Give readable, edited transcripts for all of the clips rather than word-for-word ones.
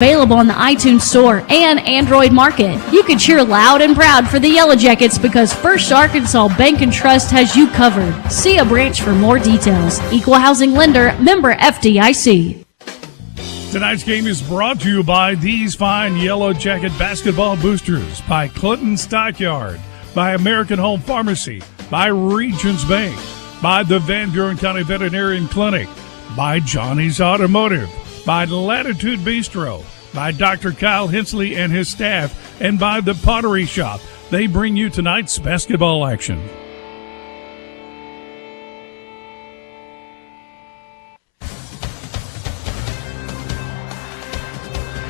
Available in the iTunes Store and Android Market. You can cheer loud and proud for the Yellow Jackets because First Arkansas Bank and Trust has you covered. See a branch for more details. Equal Housing Lender, member FDIC. Tonight's game is brought to you by these fine Yellow Jacket basketball boosters, by Clinton Stockyard, by American Home Pharmacy, by Regions Bank, by the Van Buren County Veterinarian Clinic, by Johnny's Automotive, by Latitude Bistro, by Dr. Kyle Hensley and his staff, and by the Pottery Shop. They bring you tonight's basketball action.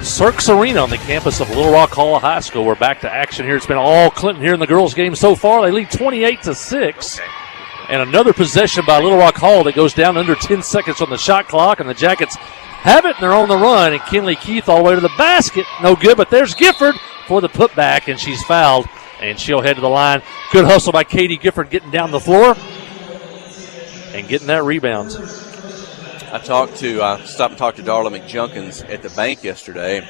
Cirques Arena on the campus of Little Rock Hall High School. We're back to action here. It's been all Clinton here in the girls' game so far. They lead 28-6. And another possession by Little Rock Hall that goes down under 10 seconds on the shot clock, and the Jackets have it, and they're on the run. And Kinley Keith all the way to the basket. No good, but there's Gifford for the putback, and she's fouled, and she'll head to the line. Good hustle by Katie Gifford getting down the floor and getting that rebound. I stopped and talked to Darla McJunkins at the bank yesterday.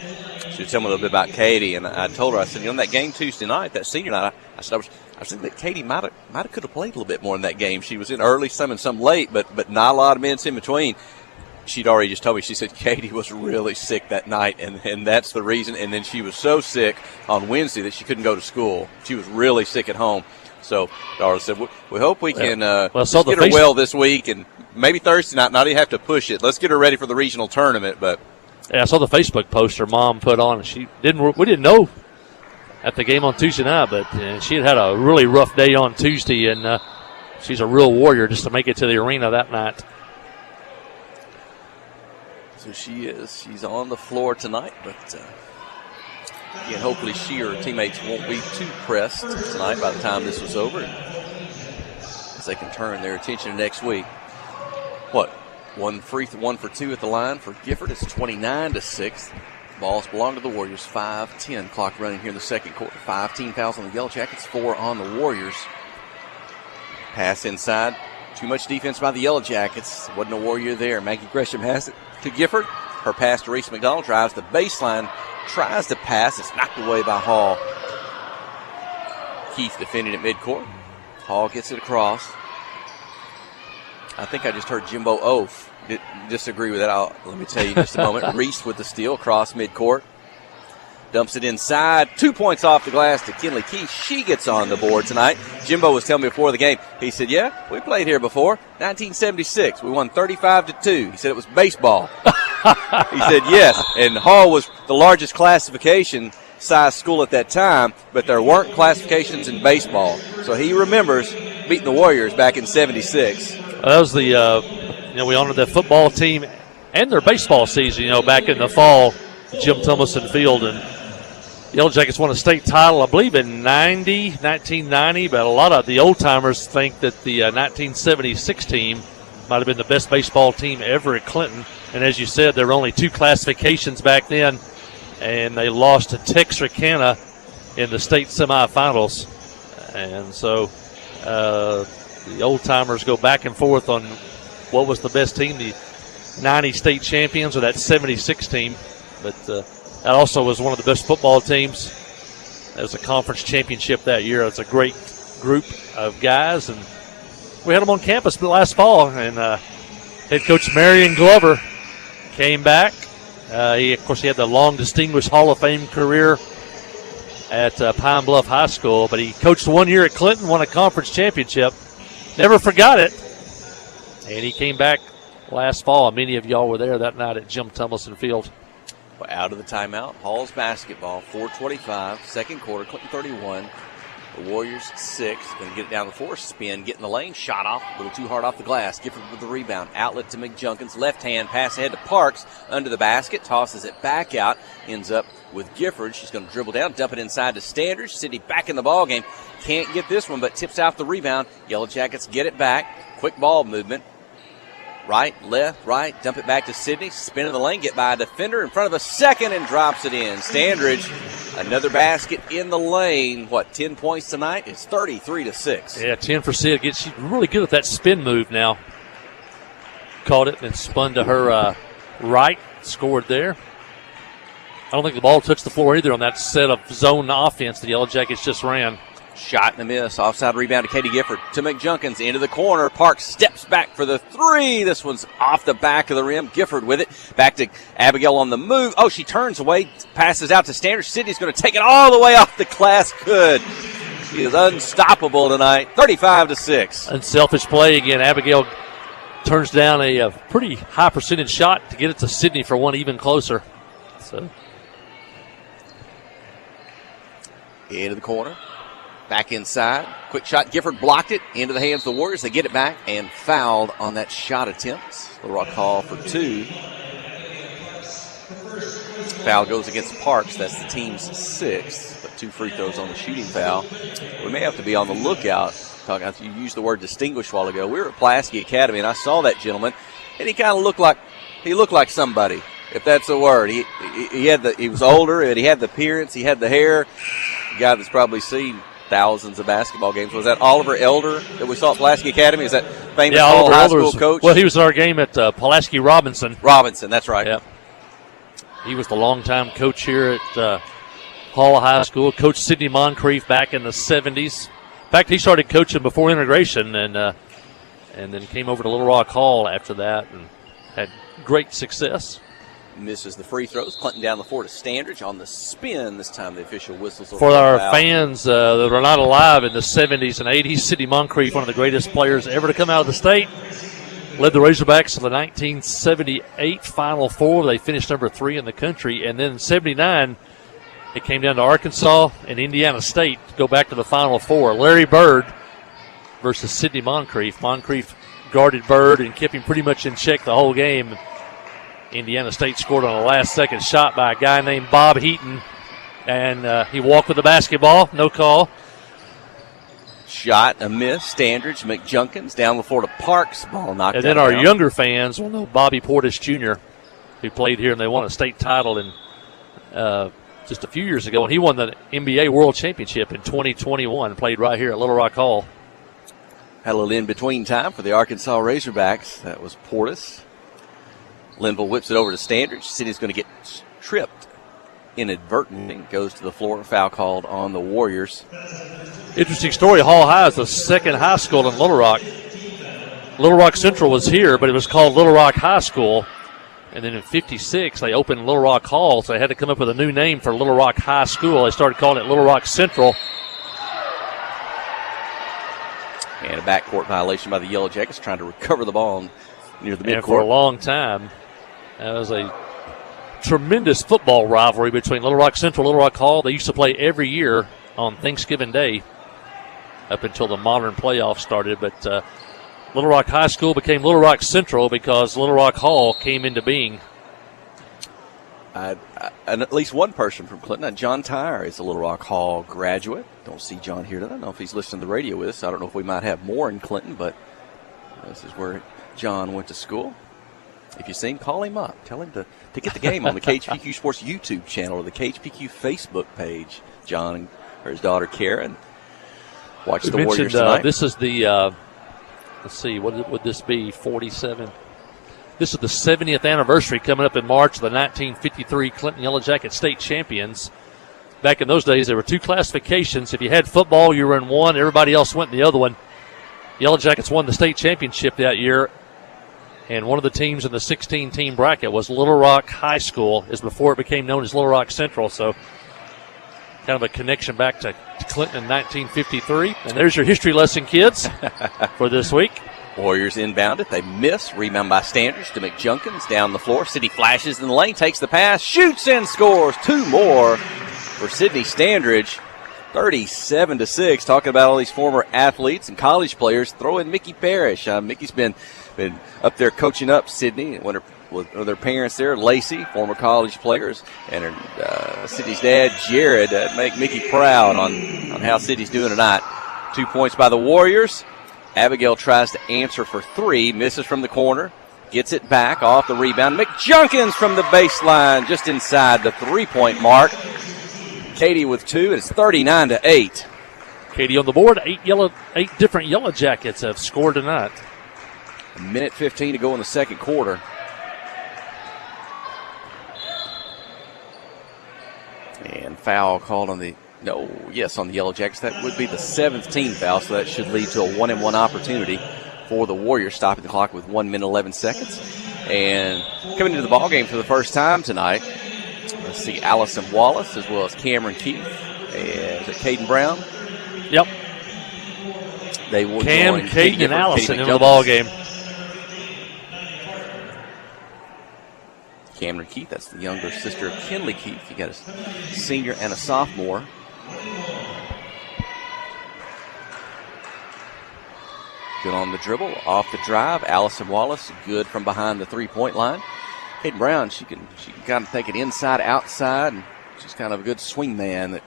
She was telling me a little bit about Katie, and I told her, I said, in that game Tuesday night, that senior night, I was thinking that Katie might have could have played a little bit more in that game. She was in early, some and some late, but not a lot of minutes in between. She'd already just told me, she said Katie was really sick that night, and that's the reason. And then she was so sick on Wednesday that she couldn't go to school. She was really sick at home. So Darla said, we hope we can get her well this week, and maybe Thursday night, not even have to push it. Let's get her ready for the regional tournament. But yeah, I saw the Facebook post her mom put on. We didn't know at the game on Tuesday night, but she had a really rough day on Tuesday, and she's a real warrior just to make it to the arena that night. So she is. She's on the floor tonight, but again, hopefully she or her teammates won't be too pressed tonight by the time this was over, as they can turn their attention to next week. One for two at the line for Gifford. It's 29-6. Balls belong to the Warriors. 5:10 clock running here in the second quarter. 15 fouls on the Yellow Jackets, 4 on the Warriors. Pass inside. Too much defense by the Yellow Jackets. Wasn't a Warrior there. Maggie Gresham has it to Gifford. Her pass to Reese McDonald. Drives the baseline. Tries to pass. It's knocked away by Hall. Keith defending at midcourt. Hall gets it across. I think I just heard Jimbo Oaf disagree with that. Let me tell you in just a moment. Reese with the steal across midcourt. Dumps it inside. 2 points off the glass to Kinley Keith. She gets on the board tonight. Jimbo was telling me before the game. He said, yeah, we played here before. 1976. We won 35-2. He said it was baseball. He said, yes. And Hall was the largest classification size school at that time, but there weren't classifications in baseball. So he remembers beating the Warriors back in 76. That was we honored that football team and their baseball season, back in the fall, Jim Thomason Field. And the Yellow Jackets won a state title, I believe, in 1990, but a lot of the old-timers think that the 1976 team might have been the best baseball team ever at Clinton. And as you said, there were only 2 classifications back then, and they lost to Texarkana in the state semifinals. And so the old-timers go back and forth on what was the best team, the 90 state champions or that 76 team. But that also was one of the best football teams. It was a conference championship that year. It's a great group of guys, and we had them on campus last fall. And head coach Marion Glover came back. He had the long, distinguished Hall of Fame career at Pine Bluff High School, but he coached 1 year at Clinton, won a conference championship. Never forgot it. And he came back last fall. Many of y'all were there that night at Jim Tummelson Field. Well, out of the timeout, Hall's basketball, 4:25, second quarter, Clinton 31. The Warriors 6. Going to get it down the floor, spin, get in the lane, shot off, a little too hard off the glass. Gifford with the rebound, outlet to McJunkins, left hand, pass ahead to Parks, under the basket, tosses it back out, ends up with Gifford. She's going to dribble down, dump it inside to Standers. City back in the ball game. Can't get this one, but tips out the rebound. Yellow Jackets get it back. Quick ball movement. Right, left, right, dump it back to Sydney. Spin in the lane, get by a defender in front of a second and drops it in. Standridge, another basket in the lane. 10 points tonight? It's 33-6. Yeah, 10 for Sid. She's really good at that spin move now. Caught it and spun to her right, scored there. I don't think the ball touched the floor either on that set of zone offense the Yellow Jackets just ran. Shot and a miss. Offside rebound to Katie Gifford. To McJunkins into the corner. Parks steps back for the three. This one's off the back of the rim. Gifford with it. Back to Abigail on the move. Oh, she turns away. Passes out to Standard. Sydney's going to take it all the way off the glass. Good. She is unstoppable tonight. 35-6. Unselfish play again. Abigail turns down a pretty high percentage shot to get it to Sydney for one even closer. So into the corner. Back inside. Quick shot. Gifford blocked it. Into the hands of the Warriors. They get it back and fouled on that shot attempt. Little Rock call for 2. Foul goes against Parks. That's the team's 6th. But 2 free throws on the shooting foul. We may have to be on the lookout. You used the word distinguished a while ago. We were at Pulaski Academy, and I saw that gentleman, and he kind of looked like somebody, if that's a word. He was older, and he had the appearance, he had the hair. A guy that's probably seen thousands of basketball games. Was that Oliver Elder that we saw at Pulaski Academy? Is that famous Oliver high Elder's, school coach? Well, he was at our game at Pulaski Robinson. Robinson, that's right. Yeah. He was the longtime coach here at Hall High School. Coached Sidney Moncrief back in the 70s. In fact, he started coaching before integration and then came over to Little Rock Hall after that and had great success. Misses the free throws. Clinton down the floor to Standridge on the spin. This time the official whistles over For our foul. fans that are not alive in the 70s and 80s, Sidney Moncrief, one of the greatest players ever to come out of the state, led the Razorbacks to the 1978 Final Four. They finished number 3 in the country. And then in 79, it came down to Arkansas and Indiana State to go back to the Final Four. Larry Bird versus Sidney Moncrief. Moncrief guarded Bird and kept him pretty much in check the whole game. Indiana State scored on a last-second shot by a guy named Bob Heaton, and he walked with the basketball. No call. Shot, a miss. Standridge, McJunkins down the floor to Parks. Ball knocked out. And then our younger fans will know Bobby Portis Jr., who played here, and they won a state title in just a few years ago. And he won the NBA World Championship in 2021, played right here at Little Rock Hall. Had a little in-between time for the Arkansas Razorbacks. That was Portis. Linville whips it over to Standridge. City's going to get tripped inadvertently. Goes to the floor. Foul called on the Warriors. Interesting story. Hall High is the second high school in Little Rock. Little Rock Central was here, but it was called Little Rock High School. And then in 56, they opened Little Rock Hall, so they had to come up with a new name for Little Rock High School. They started calling it Little Rock Central. And a backcourt violation by the Yellow Jackets, trying to recover the ball near the midcourt. And for a long time, that was a tremendous football rivalry between Little Rock Central and Little Rock Hall. They used to play every year on Thanksgiving Day up until the modern playoffs started. But Little Rock High School became Little Rock Central because Little Rock Hall came into being. And at least one person from Clinton, John Tyre, is a Little Rock Hall graduate. Don't see John here tonight. I don't know if he's listening to the radio with us. I don't know if we might have more in Clinton, but this is where John went to school. If you see him, call him up. Tell him to get the game on the KHPQ Sports YouTube channel or the KHPQ Facebook page. John or his daughter Karen watch the Warriors tonight. This is the, let's see, what would this be, 47? This is the 70th anniversary coming up in March of the 1953 Clinton Yellow Jacket State Champions. Back in those days, there were 2 classifications. If you had football, you were in one. Everybody else went in the other one. Yellow Jackets won the state championship that year. And one of the teams in the 16-team bracket was Little Rock High School, is before it became known as Little Rock Central. So kind of a connection back to Clinton in 1953. And there's your history lesson, kids, for this week. Warriors inbound it. They miss. Rebound by Standridge to McJunkins down the floor. City flashes in the lane, takes the pass, shoots and scores. 2 more for Sydney Standridge. 37-6. Talking about all these former athletes and college players. Throw in Mickey Parrish. Mickey's been up there coaching up Sydney with their parents there, Lacey, former college players, and Sydney's dad, Jared. Make Mickey proud on how Sydney's doing tonight. 2 points by the Warriors. Abigail tries to answer for 3, misses from the corner, gets it back off the rebound. McJunkins from the baseline, just inside the 3-point mark. Katie with 2, and it's 39-8. Katie on the board. 8 different Yellow Jackets have scored tonight. 1:15 to go in the second quarter. And foul called on the Yellow Jackets. That would be the 7th team foul, so that should lead to a 1-and-1 opportunity for the Warriors, stopping the clock with 1 minute 11 seconds. And coming into the ball game for the first time tonight, let's see, Allison Wallace as well as Cameron Keith. Is it Caden Brown? Yep. They will Cam, join Caden, and Allison into the ball game. Cameron Keith, that's the younger sister of Kinley Keith. You got a senior and a sophomore. Good on the dribble, off the drive. Allison Wallace, good from behind the three-point line. Caden Brown, she can kind of take it inside, outside, and she's kind of a good swing man that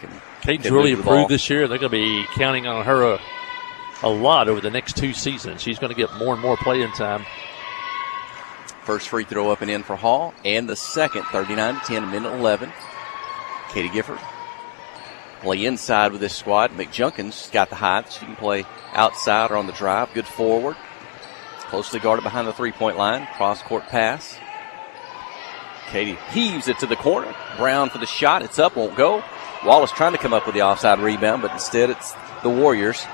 can. Caden's really improved this year. They're going to be counting on her a lot over the next 2 seasons. She's going to get more and more playing time. First free throw up and in for Hall, and the second, 39-10, minute 11. Katie Gifford play inside with this squad. McJunkins got the height. She can play outside or on the drive. Good forward. Closely guarded behind the three-point line. Cross-court pass. Katie heaves it to the corner. Brown for the shot. It's up, won't go. Wallace trying to come up with the offside rebound, but instead it's the Warriors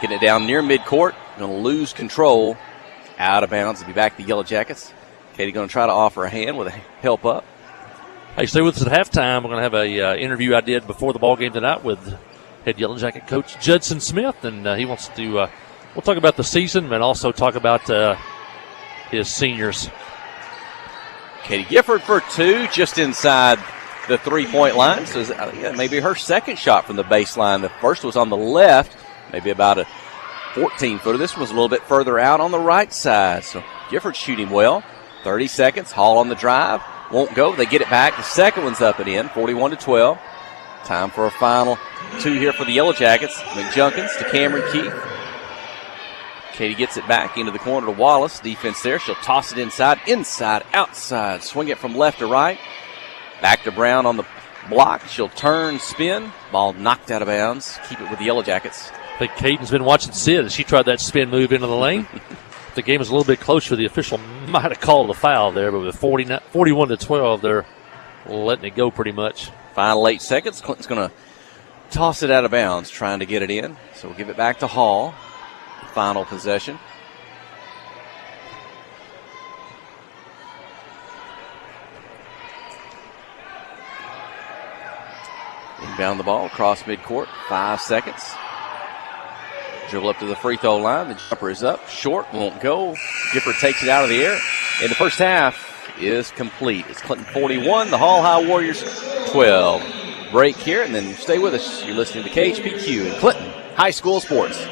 getting it down near midcourt. Going to lose control. Out of bounds. It'll be back to the Yellow Jackets. Katie going to try to offer a hand with a help up. Hey, stay with us at halftime. We're going to have a interview I did before the ball game tonight with head Yellow Jacket coach Judson Smith, and he wants to. We'll talk about the season, and also talk about his seniors. Katie Gifford for 2, just inside the three-point line. So maybe her second shot from the baseline. The first was on the left, maybe about a 14-footer. This was a little bit further out on the right side. So Gifford shooting well. 30 seconds. Hall on the drive. Won't go. They get it back. The second one's up and in. 41-12. Time for a final 2 here for the Yellow Jackets. McJunkins to Cameron Keith. Katie gets it back into the corner to Wallace. Defense there. She'll toss it inside, outside. Swing it from left to right. Back to Brown on the block. She'll turn, spin. Ball knocked out of bounds. Keep it with the Yellow Jackets. I think Caden's been watching Sid as she tried that spin move into the lane. The game was a little bit closer. The official might have called a foul there, but with 41-12, they're letting it go pretty much. Final 8 seconds. Clinton's going to toss it out of bounds, trying to get it in. So we'll give it back to Hall. Final possession. Inbound the ball across midcourt. 5 seconds. Dribble up to the free throw line. The jumper is up. Short. Won't go. Gifford takes it out of the air. And the first half is complete. It's Clinton 41. The Hall High Warriors 12. Break here, and then stay with us. You're listening to KHPQ and Clinton High School Sports.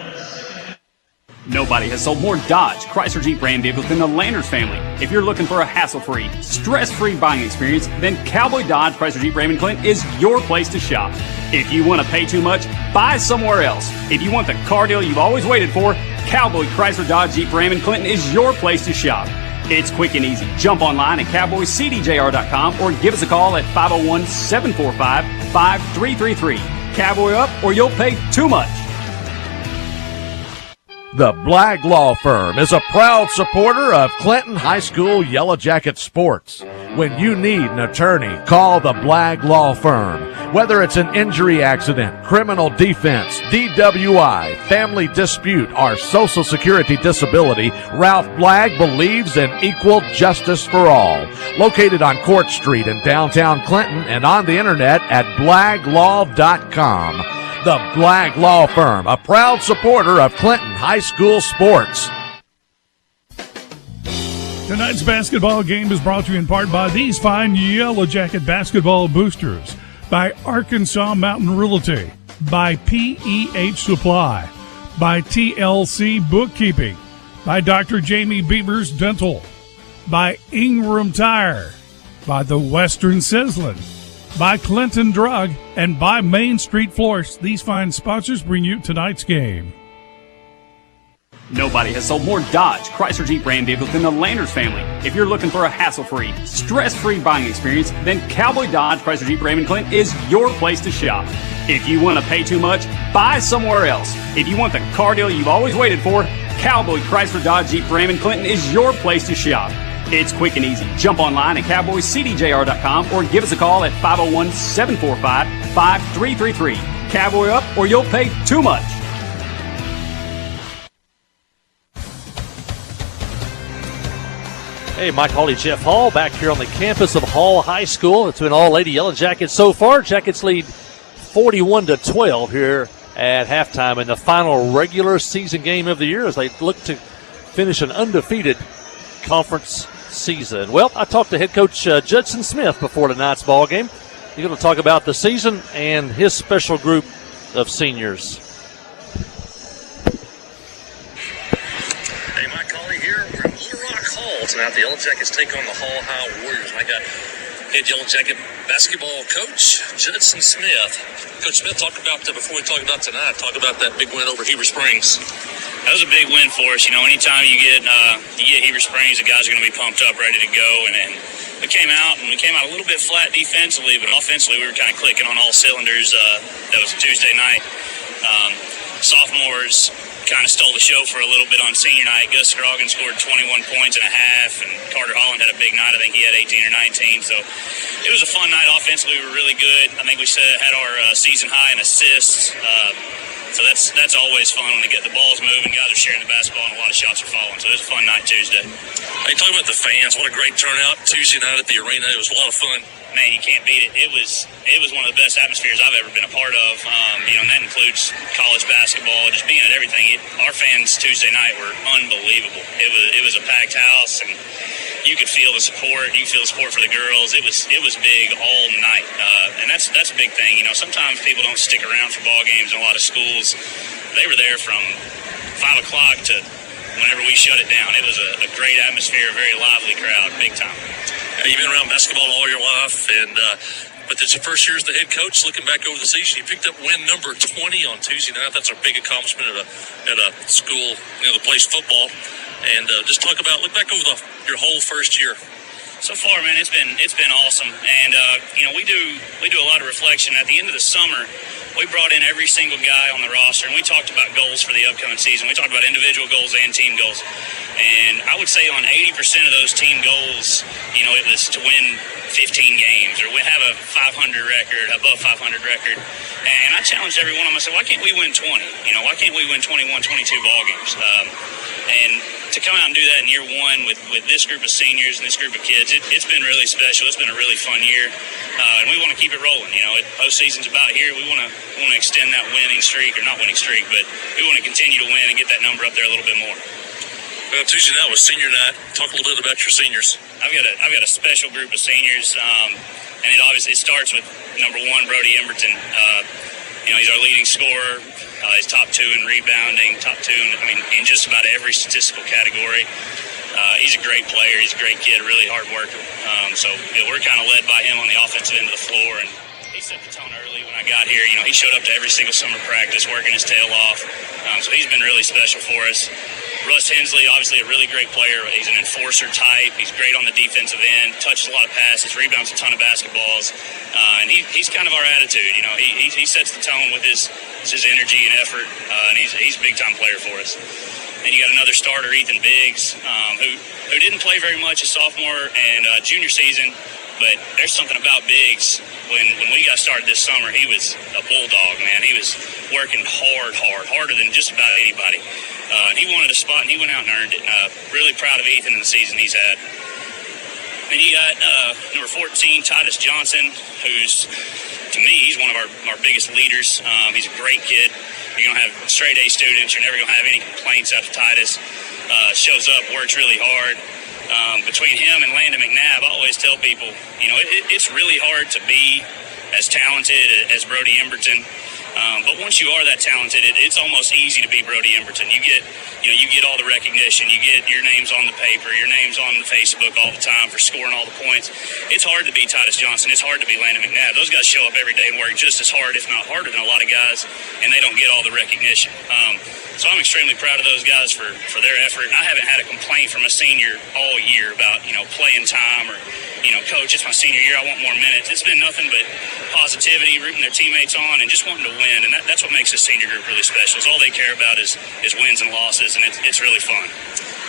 Nobody has sold more Dodge, Chrysler Jeep Ram vehicles than the Landers family. If you're looking for a hassle-free, stress-free buying experience, then Cowboy Dodge, Chrysler Jeep Ram in Clinton is your place to shop. If you want to pay too much, buy somewhere else. If you want the car deal you've always waited for, Cowboy Chrysler Dodge Jeep Ram in Clinton is your place to shop. It's quick and easy. Jump online at cowboycdjr.com or give us a call at 501-745-5333. Cowboy up or you'll pay too much. The Blagg Law Firm is a proud supporter of Clinton High School Yellow Jacket sports. When you need an attorney, call the Blagg Law Firm. Whether it's an injury accident, criminal defense, DWI, family dispute, or Social Security disability, Ralph Blagg believes in equal justice for all. Located on Court Street in downtown Clinton and on the internet at blagglaw.com. The Blagg Law Firm, a proud supporter of Clinton High School sports. Tonight's basketball game is brought to you in part by these fine Yellow Jacket basketball boosters, by Arkansas Mountain Realty, by PEH Supply, by TLC Bookkeeping, by Dr. Jamie Beavers Dental, by Ingram Tire, by the Western Sizzlin', by Clinton Drug, and by Main Street Floors. These fine sponsors bring you tonight's game. Nobody has sold more Dodge, Chrysler Jeep Ram vehicles than the Landers family. If you're looking for a hassle-free, stress-free buying experience, then Cowboy Dodge, Chrysler Jeep Ram in Clinton is your place to shop. If you want to pay too much, buy somewhere else. If you want the car deal you've always waited for, Cowboy Chrysler Dodge Jeep Ram in Clinton is your place to shop. It's quick and easy. Jump online at cowboyscdjr.com or give us a call at 501-745-5333. Cowboy up or you'll pay too much. Hey, Mike Hawley, Jeff Hall back here on the campus of Hall High School. It's been all Lady Yellow Jackets so far. Jackets lead 41-12 here at halftime in the final regular season game of the year as they look to finish an undefeated conference season. Well, I talked to head coach Judson Smith before tonight's ball game. He's going to talk about the season and his special group of seniors. Hey, Mike Hawley here. We're in Little Rock Hall tonight. The Yellow Jackets take on the Hall High Warriors. I got head Yellow Jacket basketball coach Judson Smith. Coach Smith, before we talk about tonight, talk about that big win over Heber Springs. That was a big win for us. You know, anytime you get Heber Springs, the guys are going to be pumped up, ready to go. And we came out a little bit flat defensively, but offensively we were kind of clicking on all cylinders. That was a Tuesday night. Sophomores kind of stole the show for a little bit on senior night. Gus Scroggin scored 21 points and a half, and Carter Holland had a big night. I think he had 18 or 19. So it was a fun night. Offensively, we were really good. I think we had our season high in assists. So that's always fun when they get the balls moving, guys are sharing the basketball, and a lot of shots are falling. So it was a fun night Tuesday. Hey, talking about the fans, what a great turnout Tuesday night at the arena. It was a lot of fun. Man, you can't beat it. It was one of the best atmospheres I've ever been a part of. And that includes college basketball, just being at everything. Our fans Tuesday night were unbelievable. It was a packed house, and you could feel the support. You could feel the support for the girls. It was big all night, and that's a big thing. You know, sometimes people don't stick around for ball games in a lot of schools. They were there from 5 o'clock to whenever we shut it down. It was a great atmosphere, a very lively crowd, big time. You've been around basketball all your life, but it's your first year as the head coach. Looking back over the season, you picked up win number 20 on Tuesday night. That's a big accomplishment at a school, that plays football. And just look back over your whole first year. So far, man, it's been awesome. And we do a lot of reflection. At the end of the summer, we brought in every single guy on the roster, and we talked about goals for the upcoming season. We talked about individual goals and team goals. And I would say on 80% of those team goals, it was to win 15 games or we have a 500 record, above 500 record. And I challenged every one of them. I said, why can't we win 20? Why can't we win 21, 22 ball games? And to come out and do that in year one with this group of seniors and this group of kids, it's been really special. It's been a really fun year, and we want to keep it rolling. Postseason's about here. We want to extend that winning streak, or not winning streak, but we want to continue to win and get that number up there a little bit more. Well, Tuesday night was senior night. Talk a little bit about your seniors. I've got a special group of seniors, and it starts with number one, Brody Emberton. He's our leading scorer. He's top 2 in rebounding, top 2 in just about every statistical category. He's a great player. He's a great kid, really hard worker. We're kind of led by him on the offensive end of the floor, and he set the tone early when I got here. He showed up to every single summer practice, working his tail off. So he's been really special for us. Russ Hensley, obviously a really great player. He's an enforcer type. He's great on the defensive end, touches a lot of passes, rebounds a ton of basketballs. And he's kind of our attitude. He sets the tone with his energy and effort, and he's a big-time player for us. Then you got another starter, Ethan Biggs, who didn't play very much his sophomore and junior season, but there's something about Biggs. When we got started this summer, he was a bulldog, man. He was working harder than just about anybody. He wanted a spot, and he went out and earned it. Really proud of Ethan and the season he's had. Then you got number 14, Titus Johnson, who's, to me, he's one of our biggest leaders. He's a great kid. You're going to have straight-A students. You're never going to have any complaints after Titus. Shows up, works really hard. Between him and Landon McNabb, I always tell people, it's really hard to be as talented as Brody Emberton. But once you are that talented, it's almost easy to be Brody Emberton. You get all the recognition. You get your name's on the paper. Your name's on the Facebook all the time for scoring all the points. It's hard to be Titus Johnson. It's hard to be Landon McNabb. Those guys show up every day and work just as hard, if not harder, than a lot of guys, and they don't get all the recognition. So I'm extremely proud of those guys for their effort. And I haven't had a complaint from a senior all year about, playing time or, coach, it's my senior year, I want more minutes. It's been nothing but positivity, rooting their teammates on, and just wanting to win. And that's what makes this senior group really special. Is all they care about is wins and losses, and it's really fun.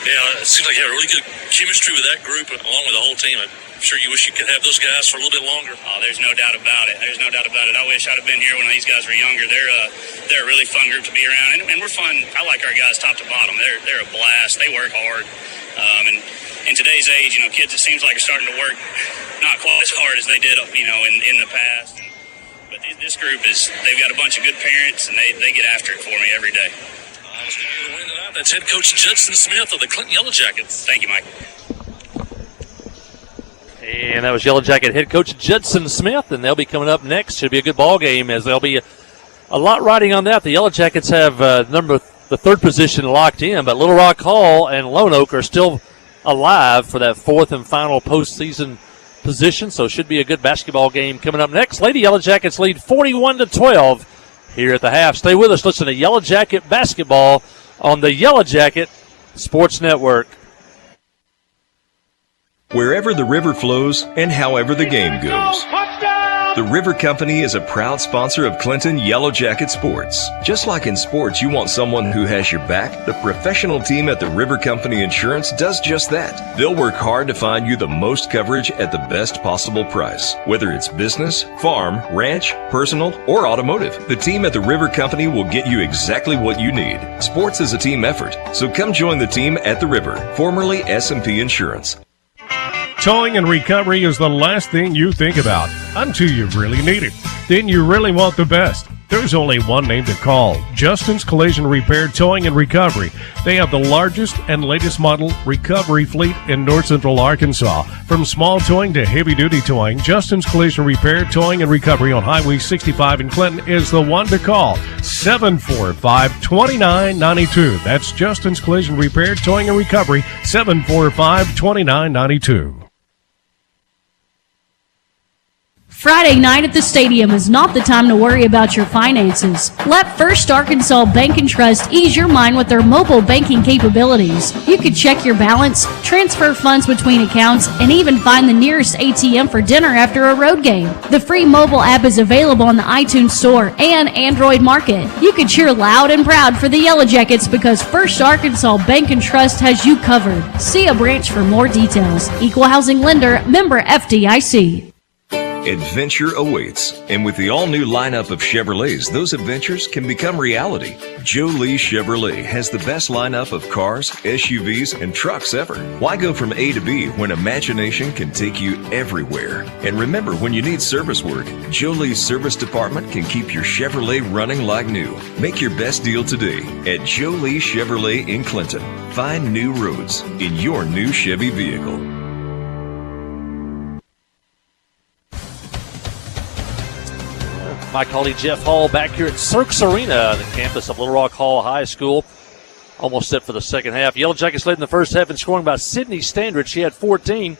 Yeah, it seems like you have a really good chemistry with that group along with the whole team. I'm sure you wish you could have those guys for a little bit longer. Oh, there's no doubt about it. There's no doubt about it. I wish I'd have been here when these guys were younger. They're a really fun group to be around, and we're fun. I like our guys top to bottom. They're a blast. They work hard. And in today's age, kids, it seems like are starting to work not quite as hard as they did, in the past. But this group they've got a bunch of good parents, and they get after it for me every day. Let's get you the win tonight. That's head coach Judson Smith of the Clinton Yellow Jackets. Thank you, Mike. And that was Yellow Jacket head coach Judson Smith, and they'll be coming up next. Should be a good ball game, as there'll be a lot riding on that. The Yellow Jackets have the third position locked in, but Little Rock Hall and Lone Oak are still alive for that fourth and final postseason position. So it should be a good basketball game coming up next. Lady Yellow Jackets lead 41-12 here at the half. Stay with us. Listen to Yellow Jacket basketball on the Yellow Jacket Sports Network. Wherever the river flows and however the game goes, the River Company is a proud sponsor of Clinton Yellow Jacket Sports. Just like in sports, you want someone who has your back. The professional team at the River Company Insurance does just that. They'll work hard to find you the most coverage at the best possible price. Whether it's business, farm, ranch, personal, or automotive, the team at the River Company will get you exactly what you need. Sports is a team effort, so come join the team at the River, formerly S&P Insurance. Towing and recovery is the last thing you think about until you really need it. Then you really want the best. There's only one name to call: Justin's Collision Repair Towing and Recovery. They have the largest and latest model recovery fleet in North Central Arkansas. From small towing to heavy-duty towing, Justin's Collision Repair Towing and Recovery on Highway 65 in Clinton is the one to call. 745-2992. That's Justin's Collision Repair Towing and Recovery, 745-2992. Friday night at the stadium is not the time to worry about your finances. Let First Arkansas Bank and Trust ease your mind with their mobile banking capabilities. You can check your balance, transfer funds between accounts, and even find the nearest ATM for dinner after a road game. The free mobile app is available on the iTunes Store and Android Market. You can cheer loud and proud for the Yellow Jackets because First Arkansas Bank and Trust has you covered. See a branch for more details. Equal Housing Lender, member FDIC. Adventure awaits, and with the all-new lineup of Chevrolets, those adventures can become reality. Joe Lee Chevrolet has the best lineup of cars, SUVs, and trucks ever. Why go from A to B when imagination can take you everywhere? And remember, when you need service work, Joe Lee's service department can keep your Chevrolet running like new. Make your best deal today at Joe Lee Chevrolet in Clinton. Find new roads in your new Chevy vehicle. My colleague Jeff Hall back here at Cirques Arena, the campus of Little Rock Hall High School. Almost set for the second half. Yellow Jackets led in the first half in scoring by Sydney Standridge. She had 14.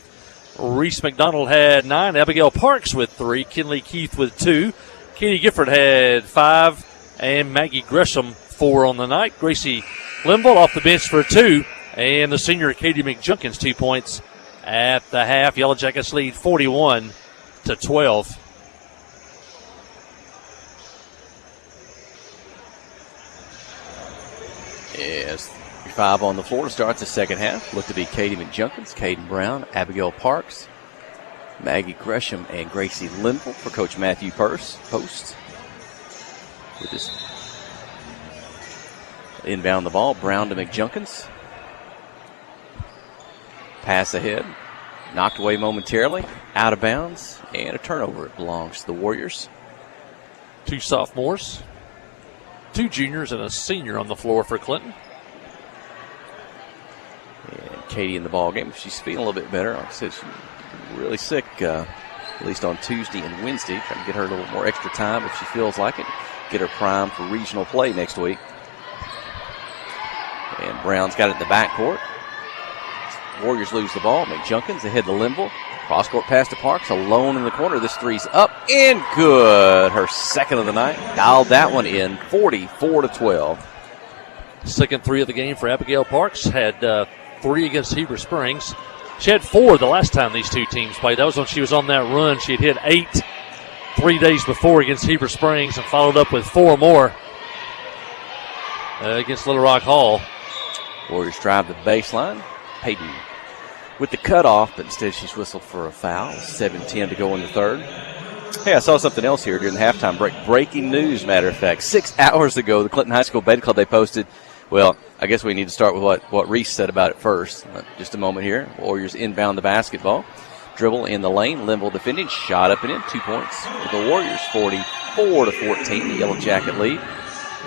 Reese McDonald had 9. Abigail Parks with 3. Kinley Keith with 2. Katie Gifford had 5. And Maggie Gresham 4 on the night. Gracie Limble off the bench for 2. And the senior Katie McJunkins 2 points at the half. Yellow Jackets lead 41-12. Yes, 5 on the floor to start the second half. Look to be Katie McJunkins, Caden Brown, Abigail Parks, Maggie Gresham, and Gracie Limble for Coach Matthew Post. With this inbound the ball, Brown to McJunkins. Pass ahead, knocked away momentarily, out of bounds, and a turnover. It belongs to the Warriors. 2 sophomores. 2 juniors and a senior on the floor for Clinton. And Katie in the ball game. She's feeling a little bit better. Like I said, she's really sick, at least on Tuesday and Wednesday. Trying to get her a little more extra time if she feels like it. Get her primed for regional play next week. And Brown's got it in the backcourt. Warriors lose the ball. McJunkins ahead to Limble. Cross-court pass to Parks, alone in the corner. This three's up and good. Her second of the night. Dialed that one in, 44-12. Second 3 of the game for Abigail Parks. Had 3 against Heber Springs. She had 4 the last time these two teams played. That was when she was on that run. She had hit 8 3 days before against Heber Springs and followed up with 4 more against Little Rock Hall. Warriors drive the baseline. Peyton with the cutoff, but instead she's whistled for a foul. 7:10 to go in the third. Hey, I saw something else here during the halftime break. Breaking news, matter of fact. 6 hours ago, the Clinton High School Beta Club, they posted, well, I guess we need to start with what Reese said about it first. Just a moment here. Warriors inbound the basketball. Dribble in the lane. Linville defending. Shot up and in. 2 points for the Warriors. 44-14. The Yellow Jacket lead.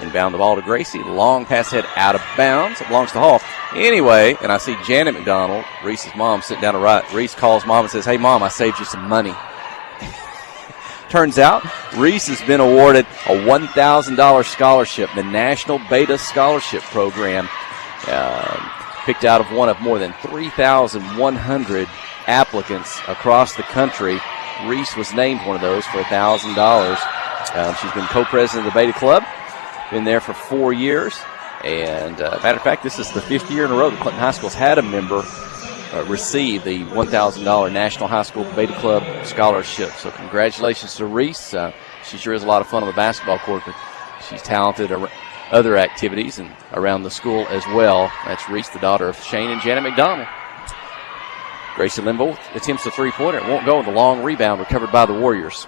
Inbound the ball to Gracie. Long pass head out of bounds. It belongs to Hall. Anyway, and I see Janet McDonald, Reese's mom, sitting down to right. Reese calls mom and says, "Hey, Mom, I saved you some money." Turns out Reese has been awarded a $1,000 scholarship, the National Beta Scholarship Program, picked out of one of more than 3,100 applicants across the country. Reese was named one of those for $1,000. She's been co-president of the Beta Club, been there for 4 years. And matter of fact, this is the 5th year in a row that Clinton High School's had a member receive the $1,000 National High School Beta Club Scholarship. So congratulations to Reese. She sure is a lot of fun on the basketball court, but she's talented at other activities and around the school as well. That's Reese, the daughter of Shane and Janet McDonald. Gracie Linville attempts a three-pointer. It won't go. The long rebound recovered by the Warriors.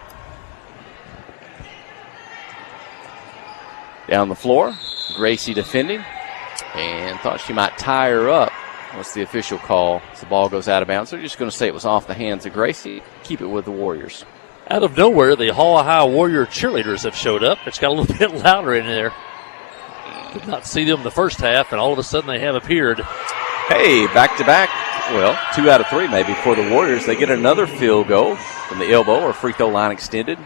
Down the floor, Gracie defending, and thought she might tie her up. What's the official call? As the ball goes out of bounds. They're just going to say it was off the hands of Gracie. Keep it with the Warriors. Out of nowhere, the Hall High Warrior cheerleaders have showed up. It's got a little bit louder in there. Did not see them the first half, and all of a sudden they have appeared. Hey, back-to-back. Well, 2 out of 3 maybe for the Warriors. They get another field goal from the elbow or free throw line extended.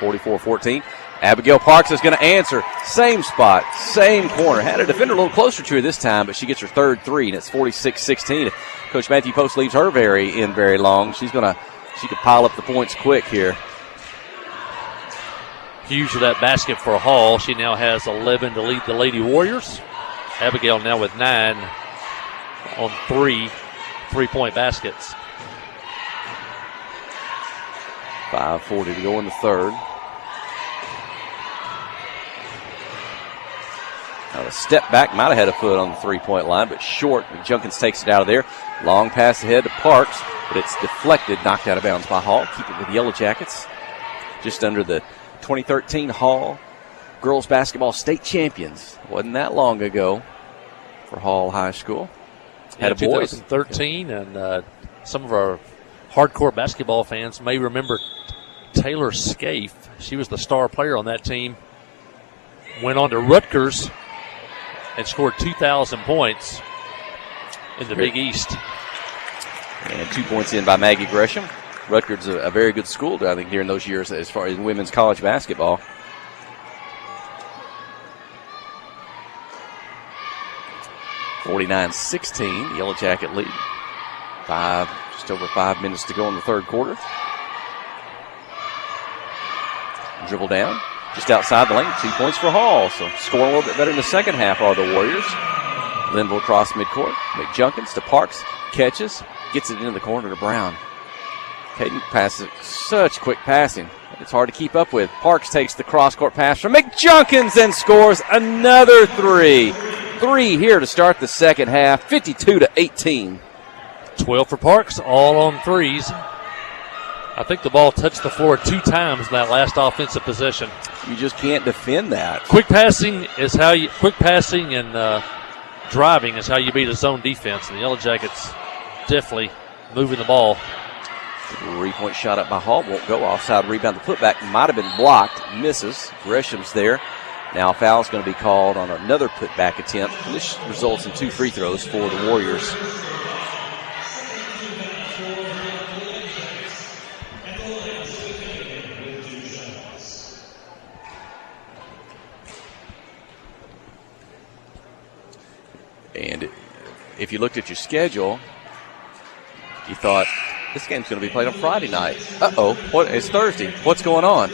44-14. Abigail Parks is going to answer. Same spot, same corner. Had a defender a little closer to her this time, but she gets her third three, and it's 46-16. If Coach Matthew Post leaves her very long, she could pile up the points quick here. Huge of that basket for Hall. She now has 11 to lead the Lady Warriors. Abigail now with 9 on 3 3-point baskets. 5:40 to go in the third. Now a step back, might have had a foot on the 3-point line, but short. Junkins takes it out of there. Long pass ahead to Parks, but it's deflected, knocked out of bounds by Hall. Keep it with the Yellow Jackets. Just under the 2013 Hall girls basketball state champions. Wasn't that long ago for Hall High School. Had a boys. 2013, and some of our hardcore basketball fans may remember Taylor Scaife. She was the star player on that team. Went on to Rutgers and scored 2,000 points in the Big East. And 2 points in by Maggie Gresham. Rutgers a very good school, I think, during those years as far as women's college basketball. (49-16), the Yellow Jacket lead. Just over 5 minutes to go in the third quarter. Dribble down. Just outside the lane, 2 points for Hall. So scoring a little bit better in the second half are the Warriors. Linville across midcourt. McJunkins to Parks. Catches. Gets it into the corner to Brown. Caden passes. Such quick passing. It's hard to keep up with. Parks takes the cross-court pass from McJunkins and scores another three. 3 here to start the second half. 52-18. 12 for Parks, all on threes. I think the ball touched the floor 2 times in that last offensive possession. You just can't defend that. Quick passing and driving is how you beat a zone defense. And the Yellow Jackets definitely moving the ball. 3-point shot up by Hall. Won't go. Offside rebound. The putback might have been blocked. Misses. Gresham's there. Now a foul's going to be called on another putback attempt. This results in 2 free throws for the Warriors. And if you looked at your schedule, you thought, this game's going to be played on Friday night. It's Thursday. What's going on?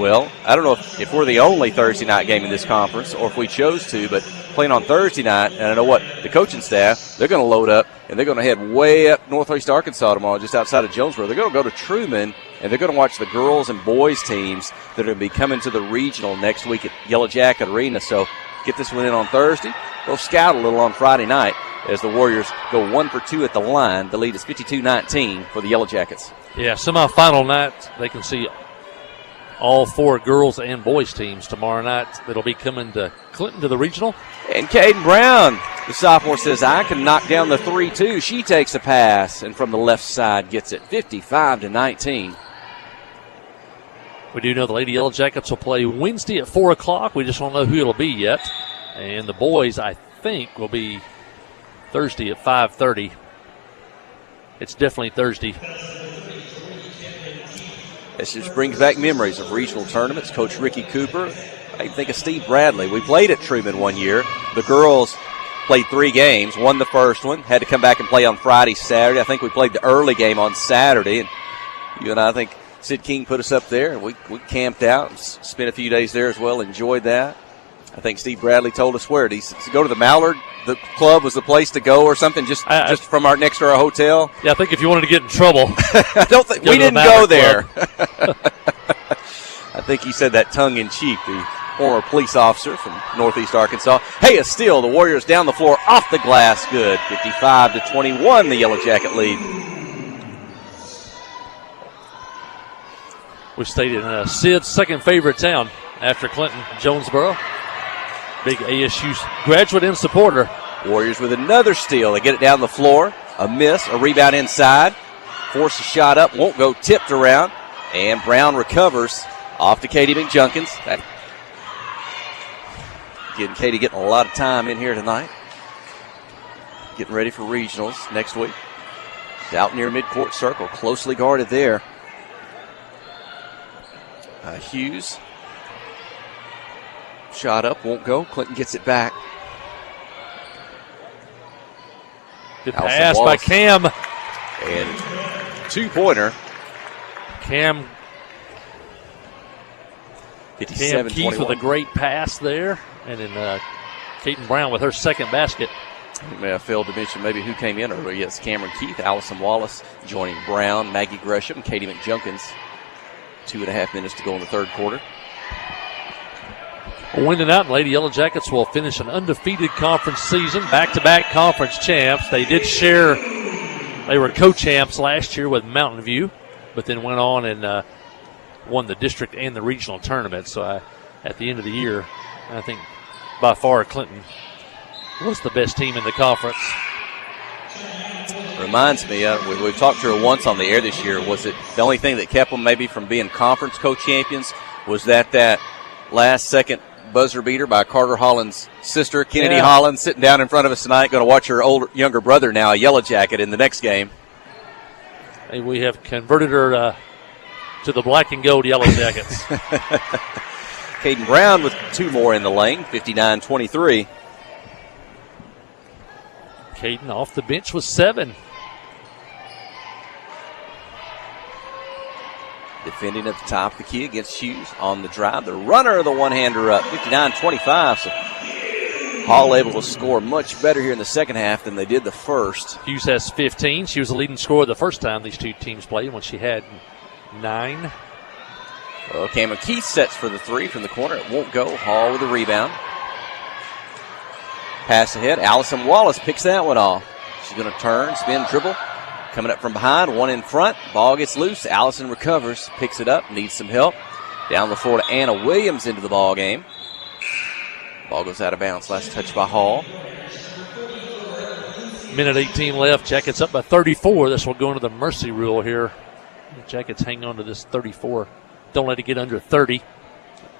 Well, I don't know if we're the only Thursday night game in this conference or if we chose to, but playing on Thursday night, and I know what the coaching staff, they're going to load up, and they're going to head way up northeast Arkansas tomorrow, just outside of Jonesboro. They're going to go to Truman, and they're going to watch the girls and boys teams that are going to be coming to the regional next week at Yellow Jacket Arena. So get this one in on Thursday. Go scout a little on Friday night. as the Warriors go 1 for 2 at the line. The lead is 52-19 for the Yellow Jackets. Yeah, semifinal night, they can see all 4 girls and boys teams tomorrow night that'll be coming to Clinton to the regional. And Caden Brown, the sophomore, says, I can knock down the 3-2. She takes a pass and from the left side gets it 55-19. We do know the Lady Yellow Jackets will play Wednesday at 4 o'clock. We just don't know who it'll be yet. And the boys, I think, will be Thursday at 5:30. It's definitely Thursday. This just brings back memories of regional tournaments. Coach Ricky Cooper, I think of Steve Bradley. We played at Truman one year. The girls played 3 games, won the first one, had to come back and play on Friday, Saturday. I think we played the early game on Saturday. And you and I think Sid King put us up there, and we camped out and spent a few days there as well, enjoyed that. I think Steve Bradley told us where. He said to go to the Mallard. The club was the place to go or something, just from our next to our hotel. Yeah, I think if you wanted to get in trouble. I don't think we didn't go there. I think he said that tongue-in-cheek, the former police officer from Northeast Arkansas. Hey, a steal. The Warriors down the floor off the glass. Good. 55-21, the Yellow Jacket lead. We stayed in Sid's second favorite town after Clinton, Jonesboro. Big ASU graduate and supporter. Warriors with another steal. They get it down the floor. A miss, a rebound inside. Force a shot up, won't go, tipped around. And Brown recovers off to Katie McJunkins. Katie getting a lot of time in here tonight. Getting ready for regionals next week. Out near midcourt circle, closely guarded there. Hughes. Shot up, won't go. Clinton gets it back. Good pass by Cam. And 2-pointer. Cam Keith with a great pass there. And then Kaden Brown with her second basket. I failed to mention maybe who came in earlier. Yes, Cameron Keith, Allison Wallace joining Brown, Maggie Gresham, Katie McJunkins. 2.5 minutes to go in the third quarter. Winning out, Lady Yellow Jackets will finish an undefeated conference season, back-to-back conference champs. They did share, they were co-champs last year with Mountain View, but then went on and won the district and the regional tournament. So at the end of the year, I think by far Clinton was the best team in the conference. Reminds me, we've talked to her once on the air this year. Was it the only thing that kept them maybe from being conference co-champions was that last-second buzzer beater by Carter Holland's sister, Kennedy Holland, sitting down in front of us tonight, going to watch her younger brother now, a Yellow Jacket, in the next game. Hey, we have converted her to the black and gold Yellow Jackets. Caden Brown with 2 more in the lane, 59-23. Caden off the bench with 7. Defending at the top of the key against Hughes on the drive. The runner, the one-hander up, 59-25. So Hall able to score much better here in the second half than they did the first. Hughes has 15. She was the leading scorer the first time these two teams played when she had 9. Well, Cameron Keith sets for the 3 from the corner. It won't go. Hall with the rebound. Pass ahead. Allison Wallace picks that one off. She's going to turn, spin, dribble. Coming up from behind, one in front. Ball gets loose. Allison recovers, picks it up, needs some help. Down the floor to Anna Williams into the ball game. Ball goes out of bounds. Last touch by Hall. Minute 18 left. Jackets up by 34. This will go into the mercy rule here. The Jackets hang on to this 34. Don't let it get under 30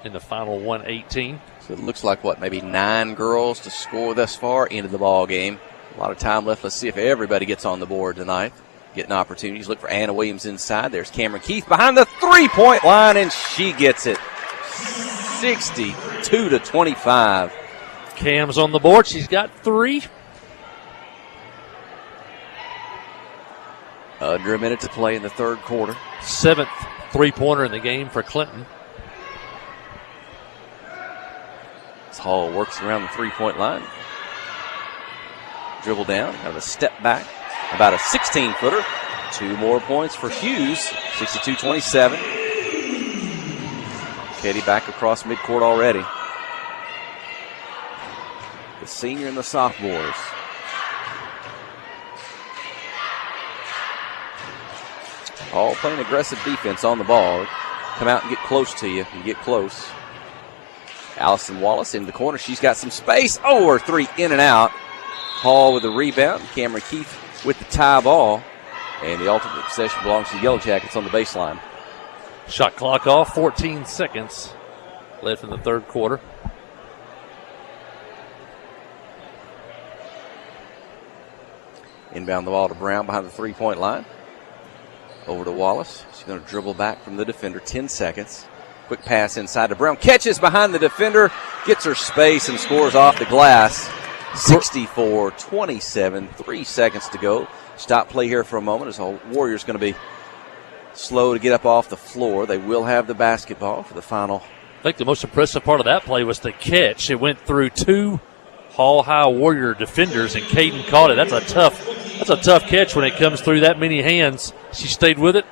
in the final 1:18. So it looks like, maybe 9 girls to score thus far into the ball game. A lot of time left. Let's see if everybody gets on the board tonight. Getting opportunities. Look for Anna Williams inside. There's Cameron Keith behind the 3-point line, and she gets it. 62-25. Cam's on the board. She's got 3. Under a minute to play in the third quarter. 7th three-pointer in the game for Clinton. As Hall works around the 3-point line. Dribble down, have a step back. About a 16-footer. 2 more points for Hughes. 62-27. Katie back across midcourt already. The senior and the sophomores. All playing aggressive defense on the ball. Come out and get close to you. You get close. Allison Wallace in the corner. She's got some space. Oh, her three in and out. Hall with the rebound. Cameron Keith with the tie ball. And the ultimate possession belongs to the Yellow Jackets on the baseline. Shot clock off, 14 seconds left in the third quarter. Inbound the ball to Brown behind the three-point line. Over to Wallace. She's going to dribble back from the defender. 10 seconds. Quick pass inside to Brown. Catches behind the defender. Gets her space and scores off the glass. 64-27. 3 seconds to go. Stop play here for a moment as the Warriors going to be slow to get up off the floor. They will have the basketball for the final. I think the most impressive part of that play was the catch. It went through two Hall High Warrior defenders, and Caden caught it. That's a tough catch when it comes through that many hands. She stayed with it,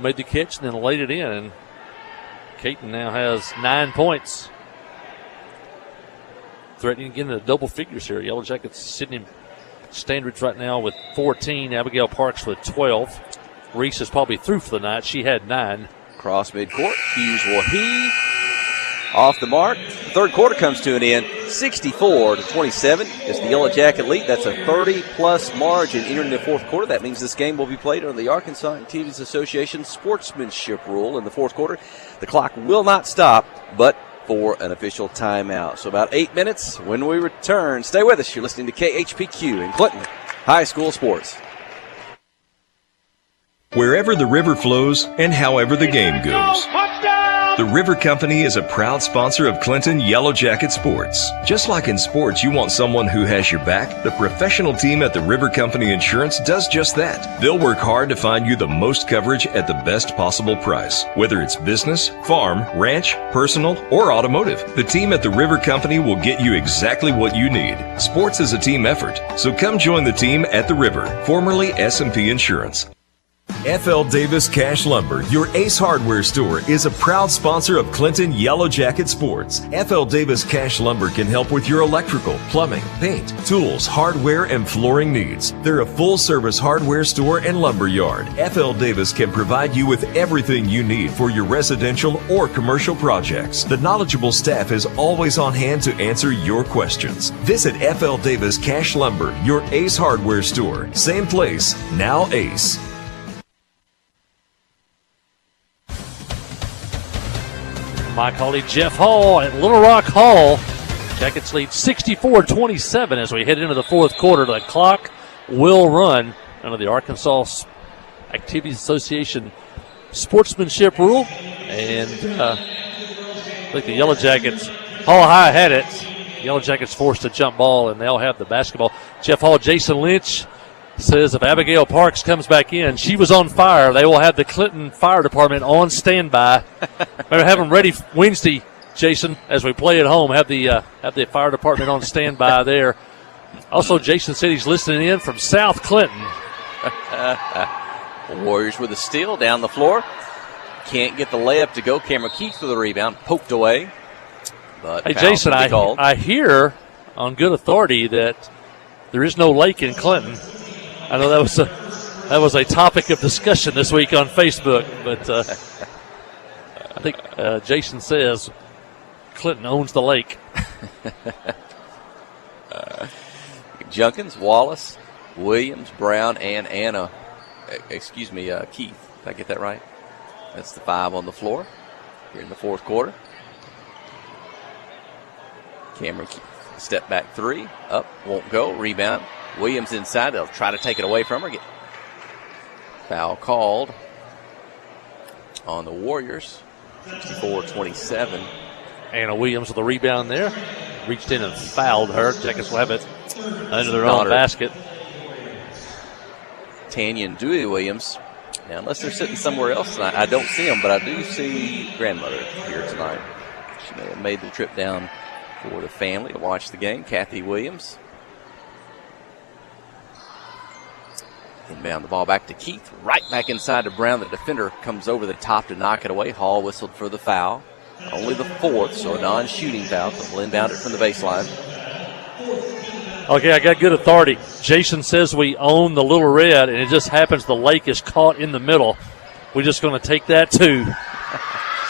made the catch, and then laid it in. And Caden now has 9 points. Threatening to get into double figures here. Yellow Jackets sitting in standards right now with 14. Abigail Parks with 12. Reese is probably through for the night. She had 9. Cross midcourt. Hughes will heave. Off the mark. Third quarter comes to an end. 64-27 is the Yellow Jacket lead. That's a 30-plus margin entering the fourth quarter. That means this game will be played under the Arkansas Activities Association sportsmanship rule in the fourth quarter. The clock will not stop, but for an official timeout. So about 8 minutes when we return. Stay with us. You're listening to KHPQ in Clinton High School Sports. Wherever the river flows and however the game goes. The River Company is a proud sponsor of Clinton Yellow Jacket Sports. Just like in sports, you want someone who has your back. The professional team at the River Company Insurance does just that. They'll work hard to find you the most coverage at the best possible price. Whether it's business, farm, ranch, personal, or automotive, the team at the River Company will get you exactly what you need. Sports is a team effort, so come join the team at the River, formerly S&P Insurance. F.L. Davis Cash Lumber, your Ace Hardware store, is a proud sponsor of Clinton Yellow Jacket Sports. F.L. Davis Cash Lumber can help with your electrical, plumbing, paint, tools, hardware, and flooring needs. They're a full-service hardware store and lumber yard. F.L. Davis can provide you with everything you need for your residential or commercial projects. The knowledgeable staff is always on hand to answer your questions. Visit F.L. Davis Cash Lumber, your Ace Hardware store. Same place, now Ace. My colleague Jeff Hall at Little Rock Hall. Jackets lead 64-27 as we head into the fourth quarter. The clock will run under the Arkansas Activities Association sportsmanship rule. And I think the Yellow Jackets, Hall High had it. Yellow Jackets forced a jump ball, and they'll have the basketball. Jeff Hall, Jason Lynch says if Abigail Parks comes back in, she was on fire. They will have the Clinton Fire Department on standby. Better have them ready Wednesday, Jason, as we play at home. Have the fire department on standby there. Also, Jason said he's listening in from South Clinton. Warriors with a steal down the floor. Can't get the layup to go. Cameron Keith for the rebound, poked away. But hey, Jason, I hear on good authority that there is no lake in Clinton. I know that was a topic of discussion this week on Facebook, but I think Jason says Clinton owns the lake. Junkins, Wallace, Williams, Brown, and Anna. Keith. Did I get that right? That's the 5 on the floor here in the fourth quarter. Cameron Keith, step back 3, up, won't go, rebound. Williams inside. They'll try to take it away from her. Get foul called on the Warriors. 64-27. Anna Williams with the rebound there. Reached in and fouled her. Jackets will have it under their own basket. Tanya and Dewey Williams. Now, unless they're sitting somewhere else tonight, I don't see them, but I do see grandmother here tonight. She may have made the trip down for the family to watch the game. Kathy Williams. Inbound the ball back to Keith. Right back inside to Brown. The defender comes over the top to knock it away. Hall whistled for the foul. Only the 4th, so a non-shooting foul. We'll inbound it from the baseline. Okay, I got good authority. Jason says we own the Little Red, and it just happens the lake is caught in the middle. we're just going to take that too.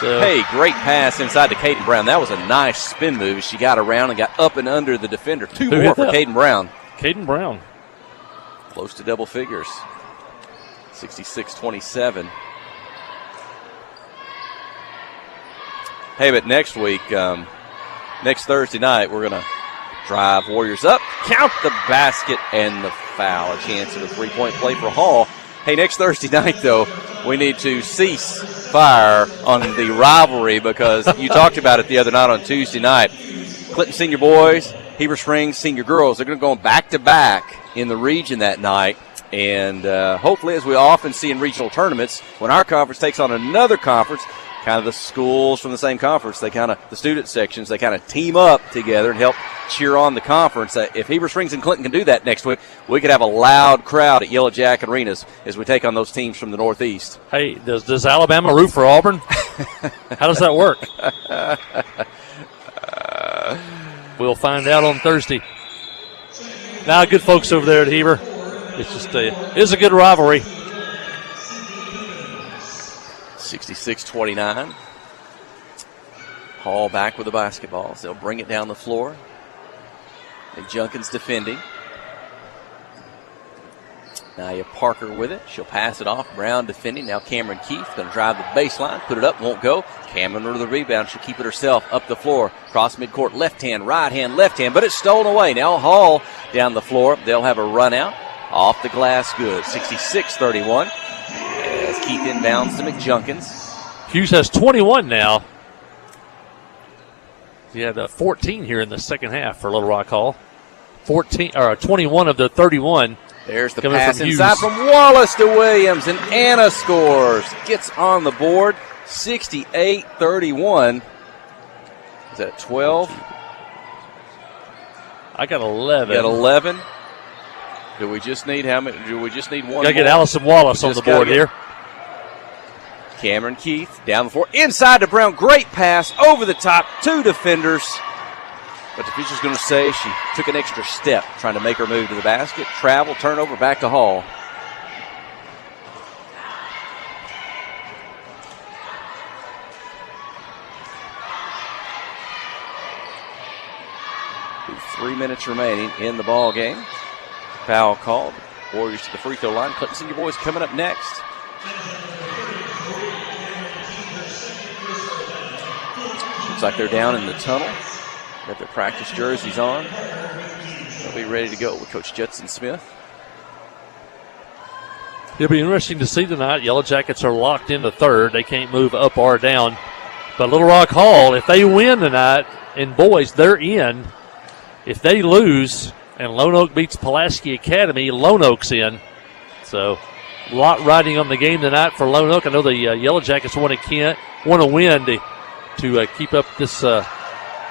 So. Hey, great pass inside to Caden Brown. That was a nice spin move. She got around and got up and under the defender. Two more for Caden Brown. Caden Brown. Close to double figures. 66-27. Hey, but next week, next Thursday night, we're going to drive Warriors up, count the basket and the foul. A chance at a three-point play for Hall. Hey, next Thursday night, though, we need to cease fire on the rivalry because you talked about it the other night on Tuesday night. Clinton senior boys, Heber Springs senior girls, they're going to go back-to-back in the region that night. And hopefully, as we often see in regional tournaments, when our conference takes on another conference, kind of the schools from the same conference, the student sections, they kind of team up together and help cheer on the conference. If Heber Springs and Clinton can do that next week, we could have a loud crowd at Yellow Jacket Arenas as we take on those teams from the Northeast. Hey, does Alabama root for Auburn? How does that work? We'll find out on Thursday. Now, good folks over there at Heber. It's just it's a good rivalry. 66-29. Hall back with the basketball. So they'll bring it down the floor. Junkins defending. Nia Parker with it. She'll pass it off. Brown defending. Now Cameron Keith going to drive the baseline. Put it up. Won't go. Cameron with the rebound. She'll keep it herself up the floor. Cross midcourt. Left hand, right hand, left hand. But it's stolen away. Now Hall down the floor. They'll have a run out. Off the glass good. 66-31. As Keith inbounds to McJunkins. Hughes has 21 now. He had 14 here in the second half for Little Rock Hall. 21 of the 31. There's the pass inside from Wallace to Williams, and Anna scores. Gets on the board, 68-31. Is that 12? I got 11. You got 11. Do we just need how many? Do we just need one? Got to get Allison Wallace on the board here. Cameron Keith down the floor, inside to Brown. Great pass over the top, two defenders. But the teacher's going to say she took an extra step trying to make her move to the basket. Travel, turnover, back to Hall. With 3 minutes remaining in the ball game. Foul called. Warriors to the free throw line. Clinton Senior boys coming up next. Looks like they're down in the tunnel. Got their practice jerseys on. They'll be ready to go with Coach Judson Smith. It'll be interesting to see tonight. Yellow Jackets are locked into third. They can't move up or down. But Little Rock Hall, if they win tonight, and boys, they're in. If they lose and Lone Oak beats Pulaski Academy, Lone Oak's in. So a lot riding on the game tonight for Lone Oak. I know the Yellow Jackets want to win to keep up this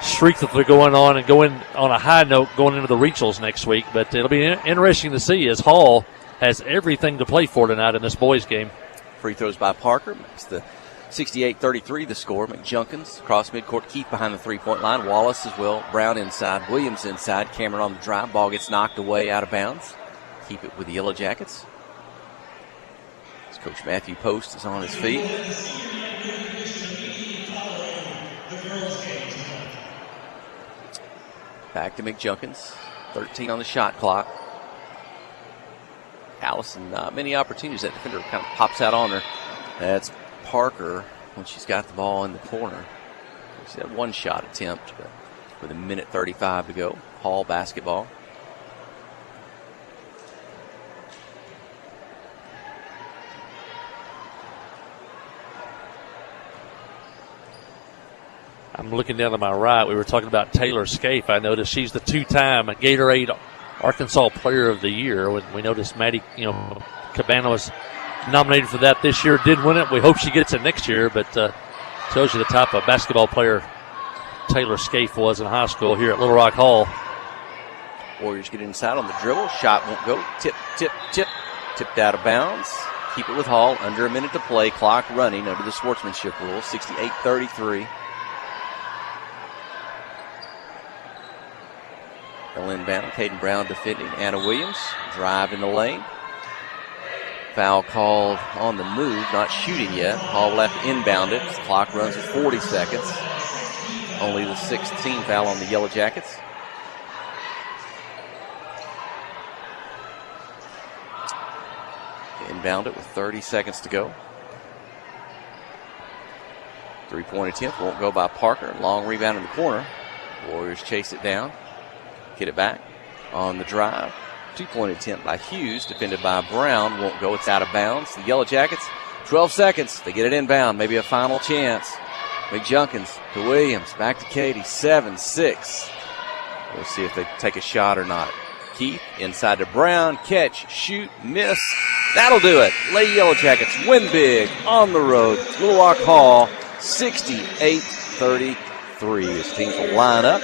streak that they're going on and going on a high note going into the regionals next week. But it'll be interesting to see as Hall has everything to play for tonight in this boys game. Free throws by Parker. Makes the 68-33 the score. McJunkins across midcourt. Keith behind the three-point line. Wallace as well. Brown inside. Williams inside. Cameron on the drive. Ball gets knocked away out of bounds. Keep it with the Yellow Jackets. As Coach Matthew Post is on his feet. Back to McJunkins. 13 on the shot clock. Allison, not many opportunities. That defender kind of pops out on her. That's Parker when she's got the ball in the corner. She had one shot attempt, but with a minute 35 to go. Hall basketball. I'm looking down to my right. We were talking about Taylor Scaife. I noticed she's the two-time Gatorade Arkansas Player of the Year. We noticed Maddie, Cabana was nominated for that this year. Did win it. We hope she gets it next year. But tells you the type of basketball player Taylor Scaife was in high school here at Little Rock Hall. Warriors get inside on the dribble. Shot won't go. Tip. Tipped out of bounds. Keep it with Hall. Under a minute to play. Clock running under the sportsmanship rule. 68-33. They'll inbound. Caden Brown defending. Anna Williams. Drive in the lane. Foul called on the move, not shooting yet. Hall will have to inbound it. The clock runs with 40 seconds. Only the 16th foul on the Yellow Jackets. Inbound it with 30 seconds to go. Three-point attempt won't go by Parker. Long rebound in the corner. Warriors chase it down. Get it back on the drive. Two-point attempt by Hughes, defended by Brown. Won't go. It's out of bounds. The Yellow Jackets, 12 seconds. They get it inbound. Maybe a final chance. McJunkins to Williams. Back to Katie. 7-6. We'll see if they take a shot or not. Keith inside to Brown. Catch, shoot, miss. That'll do it. Lady Yellow Jackets win big on the road. Little Rock Hall, 68-33. His teams will line up.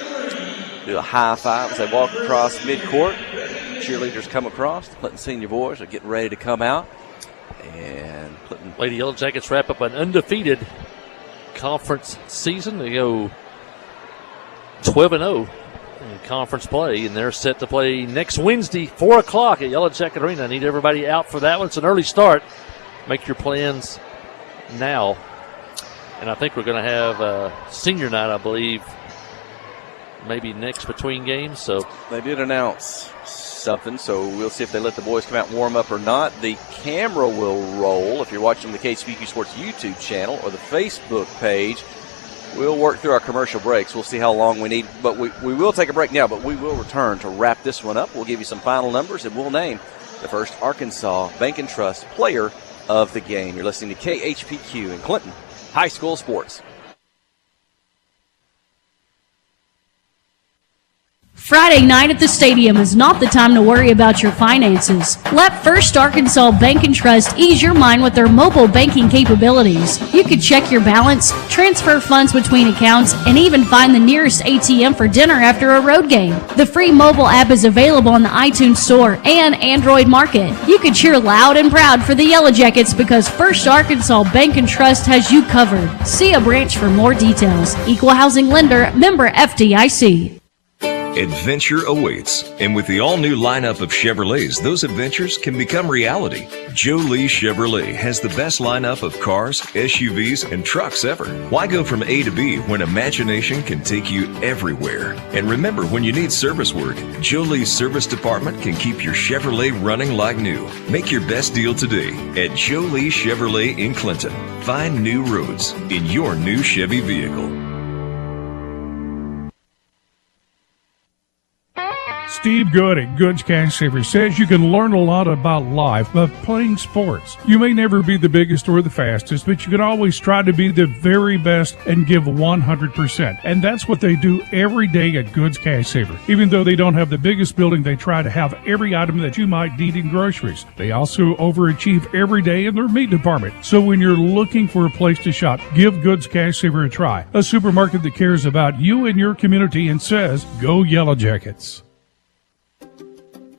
Do a high five as they walk across midcourt. Cheerleaders come across. The Clinton senior boys are getting ready to come out. And Clinton. Lady Yellow Jackets wrap up an undefeated conference season. They go 12-0 in conference play, and they're set to play next Wednesday, 4 o'clock at Yellow Jacket Arena. I need everybody out for that one. It's an early start. Make your plans now. And I think we're going to have a senior night, I believe, maybe next between games. So they did announce something, so we'll see if they let the boys come out and warm up or not. The camera will roll if you're watching the KCBQ Sports YouTube channel or the Facebook page. We'll work through our commercial breaks. We'll see how long we need, but we will take a break now, but we will return to wrap this one up. We'll give you some final numbers, and we'll name the first Arkansas Bank and Trust player of the game. You're listening to KHPQ in Clinton High School Sports. Friday night at the stadium is not the time to worry about your finances. Let First Arkansas Bank and Trust ease your mind with their mobile banking capabilities. You can check your balance, transfer funds between accounts, and even find the nearest ATM for dinner after a road game. The free mobile app is available on the iTunes Store and Android Market. You can cheer loud and proud for the Yellow Jackets because First Arkansas Bank and Trust has you covered. See a branch for more details. Equal Housing Lender, member FDIC. Adventure awaits, and with the all-new lineup of Chevrolets, those adventures can become reality. Jolie Chevrolet has the best lineup of cars, SUVs, and trucks ever. Why go from A to B when imagination can take you everywhere? And remember, when you need service work, Jolie's service department can keep your Chevrolet running like new. Make your best deal today at Jolie Chevrolet in Clinton. Find new roads in your new Chevy vehicle. Steve Good at Goods Cash Saver says you can learn a lot about life by playing sports. You may never be the biggest or the fastest, but you can always try to be the very best and give 100%. And that's what they do every day at Goods Cash Saver. Even though they don't have the biggest building, they try to have every item that you might need in groceries. They also overachieve every day in their meat department. So when you're looking for a place to shop, give Goods Cash Saver a try. A supermarket that cares about you and your community and says, go Yellow Jackets.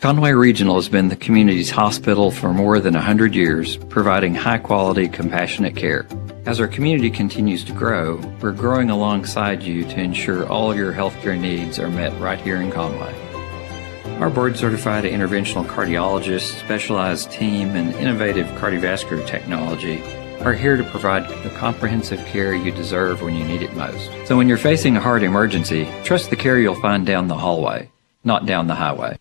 Conway Regional has been the community's hospital for more than 100 years, providing high-quality, compassionate care. As our community continues to grow, we're growing alongside you to ensure all your healthcare needs are met right here in Conway. Our board-certified interventional cardiologists, specialized team, and innovative cardiovascular technology are here to provide the comprehensive care you deserve when you need it most. So when you're facing a heart emergency, trust the care you'll find down the hallway, not down the highway.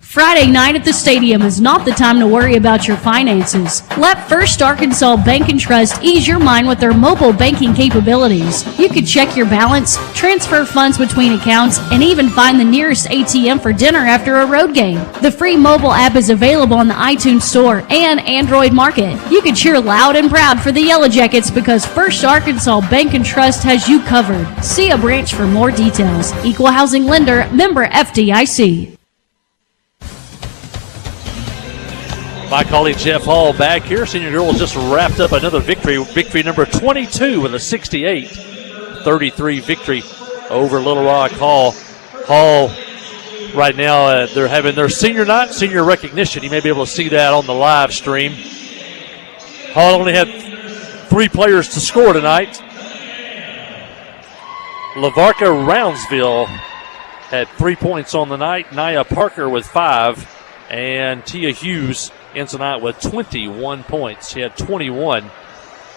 Friday night at the stadium is not the time to worry about your finances. Let First Arkansas Bank and Trust ease your mind with their mobile banking capabilities. You can check your balance, transfer funds between accounts, and even find the nearest ATM for dinner after a road game. The free mobile app is available on the iTunes Store and Android Market. You can cheer loud and proud for the Yellow Jackets because First Arkansas Bank and Trust has you covered. See a branch for more details. Equal Housing Lender, member FDIC. My colleague Jeff Hall back here. Senior girls just wrapped up another victory number 22 with a 68-33 victory over Little Rock Hall. Hall right now, they're having their senior night, senior recognition. You may be able to see that on the live stream. Hall only had 3 players to score tonight. LaVarca Roundsville had 3 points on the night. Nia Parker with 5. And Tia Hughes ends the night with 21 points. She had 21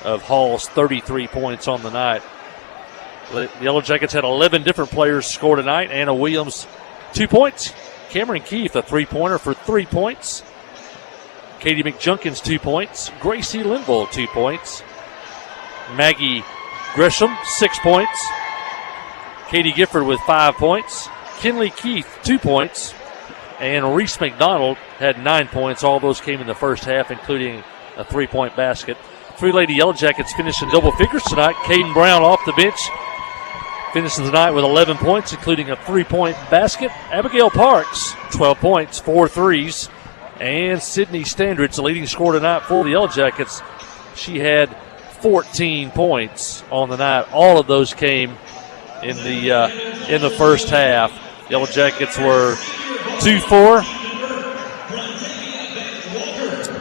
of Hall's 33 points on the night. The Yellow Jackets had 11 different players score tonight. Anna Williams, 2 points. Cameron Keefe, a three-pointer for 3 points. Katie McJunkins, 2 points. Gracie Linville, 2 points. Maggie Gresham, 6 points. Katie Gifford with 5 points. Kinley Keith, 2 points. And Reese McDonald had 9 points. All those came in the first half, including a 3-point basket. Three Lady Yellow Jackets finished in double figures tonight. Caden Brown off the bench finishes the night with 11 points, including a 3-point basket. Abigail Parks, 12 points, 4 threes. And Sydney Standridge, the leading scorer tonight for the Yellow Jackets. She had 14 points on the night. All of those came in the first half. Yellow Jackets were 2-4.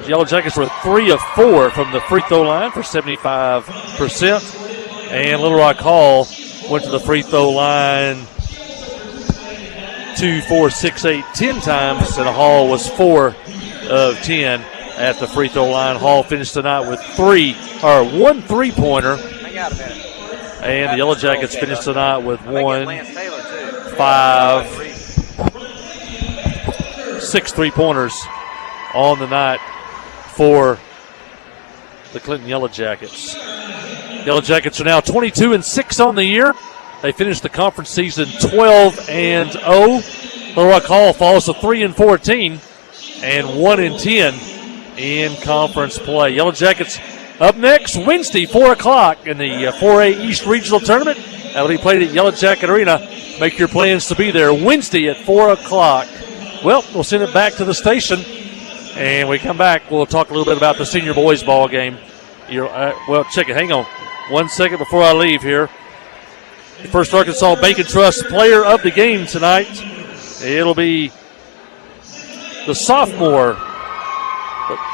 Yellow Jackets were 3 of 4 from the free throw line for 75%. And Little Rock Hall went to the free throw line 2, 4, 6, 8, 10 times, and Hall was 4 of 10 at the free throw line. Hall finished tonight with 1 3-pointer. And the Yellow Jackets finished tonight with 6 3-pointers on the night for the Clinton Yellow Jackets. Yellow Jackets are now 22-6 on the year. They finished the conference season 12-0. Little Rock Hall falls to 3-14 and 1-10 in conference play. Yellow Jackets up next Wednesday, 4 o'clock in the 4A East Regional Tournament. That will be played at Yellow Jacket Arena. Make your plans to be there Wednesday at 4 o'clock. Well, we'll send it back to the station. And when we come back, we'll talk a little bit about the senior boys ball game. Check it. Hang on 1 second before I leave here. The First Arkansas Bank and Trust player of the game tonight. It'll be the sophomore.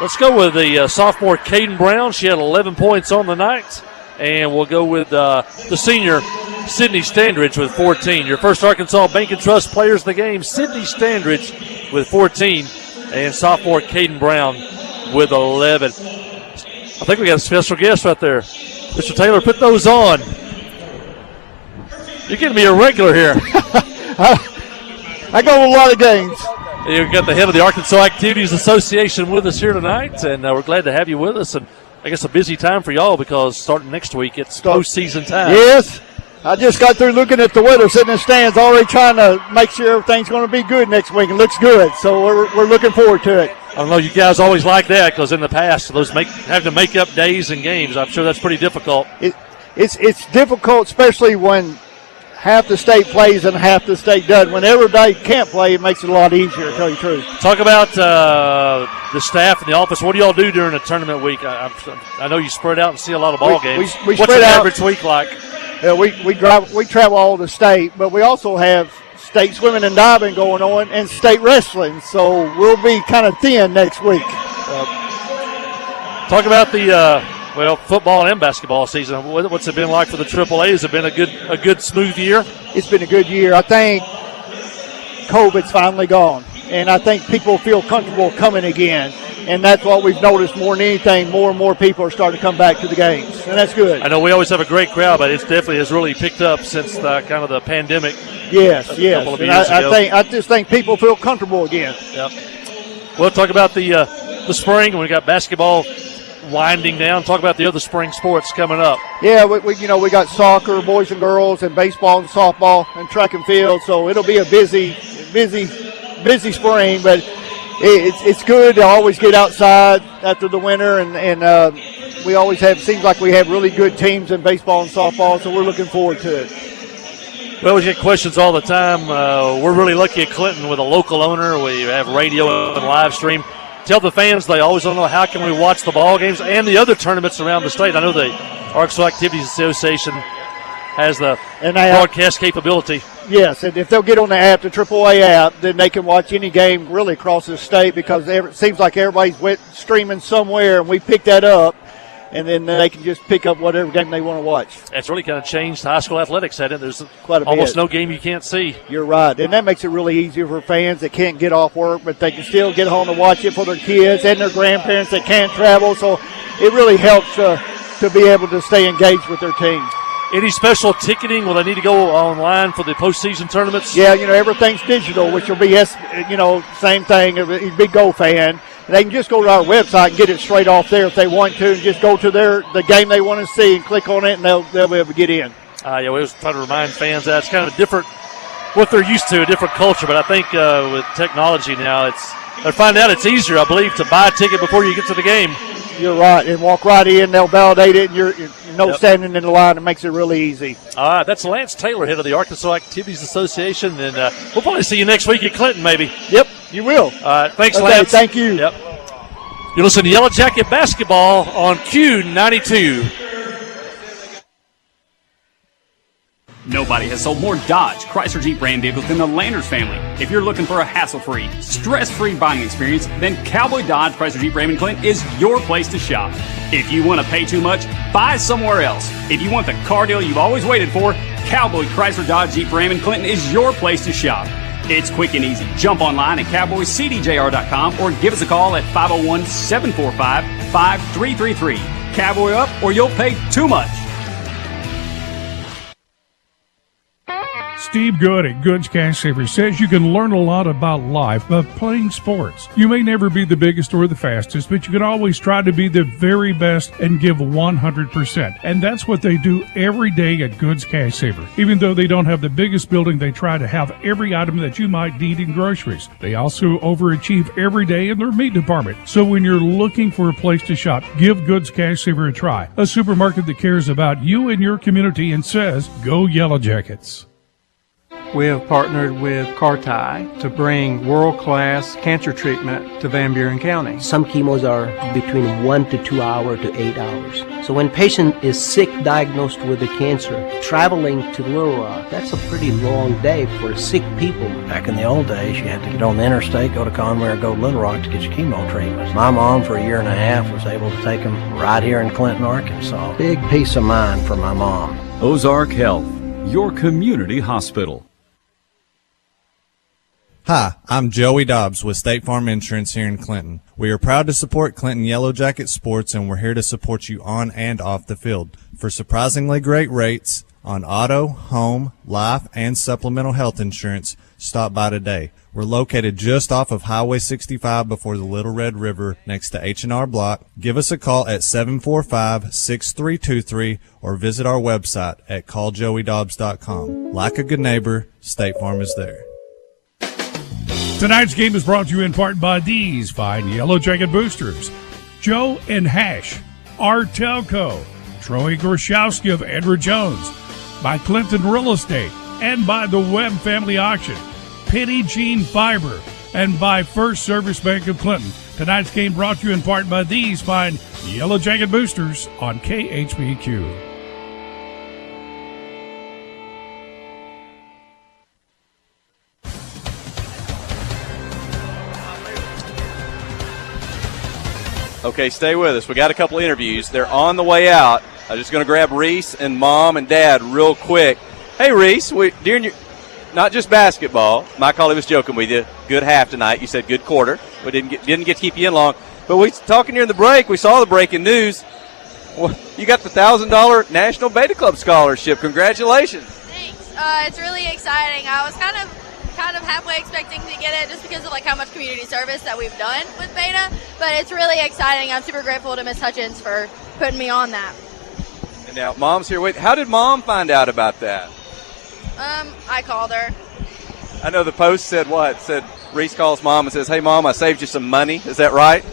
Let's go with the sophomore Caden Brown. She had 11 points on the night. And we'll go with the senior Sydney Standridge with 14. Your First Arkansas Bank and Trust players of the game, Sydney Standridge with 14. And sophomore Caden Brown with 11. I think we got a special guest right there. Mr. Taylor, put those on. You're getting to be a regular here. I go to a lot of games. You've got the head of the Arkansas Activities Association with us here tonight, and we're glad to have you with us. And I guess a busy time for y'all because starting next week, it's postseason time. Yes. I just got through looking at the weather, sitting in the stands, already trying to make sure everything's going to be good next week. It looks good, so we're looking forward to it. I don't know, you guys always like that because in the past, those having to make up days and games, I'm sure that's pretty difficult. It's difficult, especially when half the state plays and half the state doesn't. Whenever they can't play, it makes it a lot easier, to tell you the truth. Talk about the staff in the office. What do y'all do during a tournament week? I know you spread out and see a lot of ball games. What's an average week like? We travel all the state, but we also have state swimming and diving going on and state wrestling, so we'll be kind of thin next week. Talk about the football and basketball season. What's it been like for the AAA? Has it been a good smooth year? It's been a good year. I think COVID's finally gone, and I think people feel comfortable coming again. And that's what we've noticed more than anything. More and more people are starting to come back to the games, and that's good. I know we always have a great crowd, but it definitely has really picked up since kind of the pandemic. Yes. And I just think people feel comfortable again. Yep. We'll talk about the spring. We got basketball winding down. Talk about the other spring sports coming up. Yeah, we got soccer, boys and girls, and baseball and softball and track and field. So it'll be a busy spring, but it's good to always get outside after the winter, and we always seems like we have really good teams in baseball and softball, so we're looking forward to it. Well, we get questions all the time. We're really lucky at Clinton with a local owner. We have radio and live stream. Tell the fans they always don't know how can we watch the ball games and the other tournaments around the state. I know the Arkansas Activities Association has the broadcast capability. Yes, and if they'll get on the app, the AAA app, then they can watch any game really across the state because it seems like everybody's streaming somewhere, and we pick that up. and then they can just pick up whatever game they want to watch. It's really kind of changed high school athletics, hasn't it? There's Quite a almost bit. no game you can't see. You're right, and that makes it really easier for fans that can't get off work, but they can still get home and watch it for their kids and their grandparents that can't travel. So it really helps to be able to stay engaged with their team. Any special ticketing? Will they need to go online for the postseason tournaments? Yeah, everything's digital, which will be, same thing. If be Go fan, they can just go to our website and get it straight off there if they want to, and just go to the game they want to see and click on it, and they'll be able to get in. We always try to remind fans that it's kind of a different, what they're used to, a different culture. But I think with technology now, they find out it's easier, I believe, to buy a ticket before you get to the game. You're right, and walk right in. They'll validate it, and you're standing in the line. It makes it really easy. All right, that's Lance Taylor, head of the Arkansas Activities Association, and we'll probably see you next week at Clinton, maybe. Yep, you will. All right, thanks, Okay, Lance. thank you. Yep. You listen to Yellow Jacket Basketball on Q92. Nobody has sold more Dodge, Chrysler Jeep Ram vehicles than the Landers family. If you're looking for a hassle-free, stress-free buying experience, then Cowboy Dodge, Chrysler Jeep Ram in Clinton is your place to shop. If you want to pay too much, buy somewhere else. If you want the car deal you've always waited for, Cowboy Chrysler Dodge Jeep Ram in Clinton is your place to shop. It's quick and easy. Jump online at cowboycdjr.com or give us a call at 501-745-5333. Cowboy up or you'll pay too much. Steve Good at Goods Cash Savers says you can learn a lot about life by playing sports. You may never be the biggest or the fastest, but you can always try to be the very best and give 100%. And that's what they do every day at Goods Cash Saver. Even though they don't have the biggest building, they try to have every item that you might need in groceries. They also overachieve every day in their meat department. So when you're looking for a place to shop, give Goods Cash Saver a try. A supermarket that cares about you and your community and says, go Yellow Jackets. We have partnered with Carti to bring world-class cancer treatment to Van Buren County. Some chemos are between 1 to 2 hours to 8 hours. So when a patient is sick, diagnosed with a cancer, traveling to Little Rock, that's a pretty long day for sick people. Back in the old days, you had to get on the interstate, go to Conway or go to Little Rock to get your chemo treatments. My mom, for a year and a half, was able to take them right here in Clinton, Arkansas. Big peace of mind for my mom. Ozark Health, your community hospital. Hi, I'm Joey Dobbs with State Farm Insurance here in Clinton. We are proud to support Clinton Yellow Jacket Sports, and we're here to support you on and off the field. For surprisingly great rates on auto, home, life, and supplemental health insurance, stop by today. We're located just off of Highway 65 before the Little Red River next to H&R Block. Give us a call at 745-6323 or visit our website at calljoeydobbs.com. Like a good neighbor, State Farm is there. Tonight's game is brought to you in part by these fine Yellow Jacket boosters: Joe and Hash, Art Telco, Troy Gorshowski of Edward Jones, by Clinton Real Estate, and by the Webb Family Auction, Pitty Jean Fiber, and by First Service Bank of Clinton. Tonight's game brought to you in part by these fine Yellow Jacket boosters on KHBQ. Okay, stay with us. We got a couple interviews. They're on the way out. I'm just going to grab Reese and Mom and Dad real quick. Hey, Reese, during your not just basketball. Mike Hawley was joking with you. Good half tonight. You said good quarter. We didn't get to keep you in long. But we talking during the break. We saw the breaking news. Well, you got the $1,000 National Beta Club scholarship. Congratulations. Thanks. It's really exciting. I was kind of halfway expecting to get it just because of how much community service that we've done with Beta, but it's really exciting. I'm super grateful to Miss Hutchins for putting me on that. And now Mom's here with. How did Mom find out about that? I called her. I know the post said what? It said Reese calls Mom and says, "Hey Mom, I saved you some money." Is that right?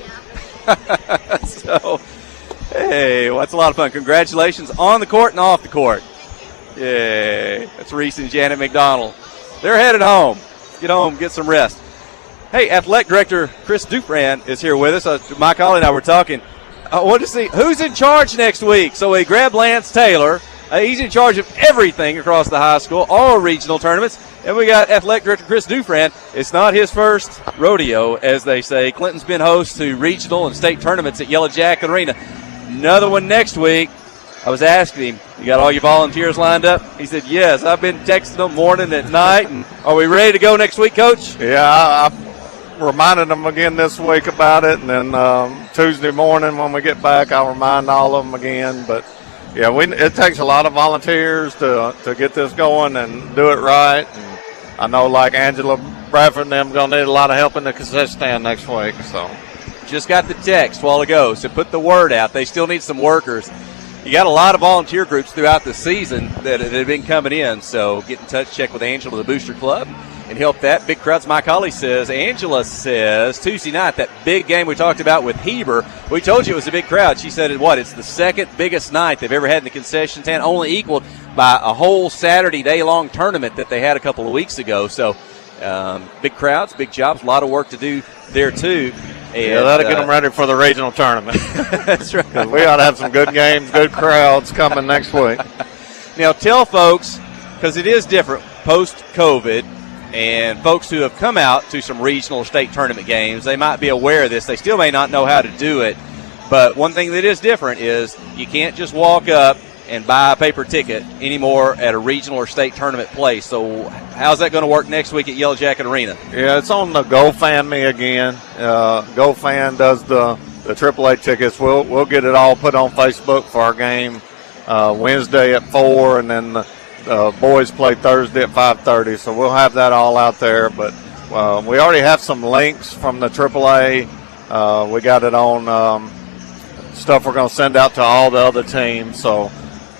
Yeah. So, hey, well, that's a lot of fun. Congratulations on the court and off the court. Yay. That's Reese and Janet McDonald. They're headed home. Get home, get some rest. Hey, Athletic Director Chris Dufran is here with us. Mike Hawley and I were talking. I want to see who's in charge next week. So we grabbed Lance Taylor. He's in charge of everything across the high school, all regional tournaments. And we got Athletic Director Chris Dufran. It's not his first rodeo, as they say. Clinton's been host to regional and state tournaments at Yellow Jacket Arena. Another one next week. I was asking him, you got all your volunteers lined up? He said, yes. I've been texting them morning and night. And are we ready to go next week, Coach? Yeah, I reminded them again this week about it, and then Tuesday morning when we get back, I'll remind all of them again. But, yeah, it takes a lot of volunteers to get this going and do it right. And I know, like Angela Bradford and them, going to need a lot of help in the concession stand next week. So, just got the text a while ago, so put the word out. They still need some workers. You got a lot of volunteer groups throughout the season that have been coming in, so get in touch, check with Angela, the Booster Club, and help that. Big crowds, Mike Holly says. Angela says Tuesday night, that big game we talked about with Heber, we told you it was a big crowd. She said, it's the second biggest night they've ever had in the concession stand, only equaled by a whole Saturday day-long tournament that they had a couple of weeks ago. So big crowds, big jobs, a lot of work to do there too. And, that'll get them ready for the regional tournament. That's right. We ought to have some good games, good crowds coming next week. Now tell folks, because it is different post-COVID, and folks who have come out to some regional or state tournament games, they might be aware of this. They still may not know how to do it. But one thing that is different is you can't just walk up and buy a paper ticket anymore at a regional or state tournament place. So how's that going to work next week at Yellow Jacket Arena? Yeah, it's on the GoFanMe again. GoFan does the AAA tickets. We'll get it all put on Facebook for our game Wednesday at 4, and then the boys play Thursday at 5:30. So we'll have that all out there. But we already have some links from the AAA. We got it on stuff we're going to send out to all the other teams. So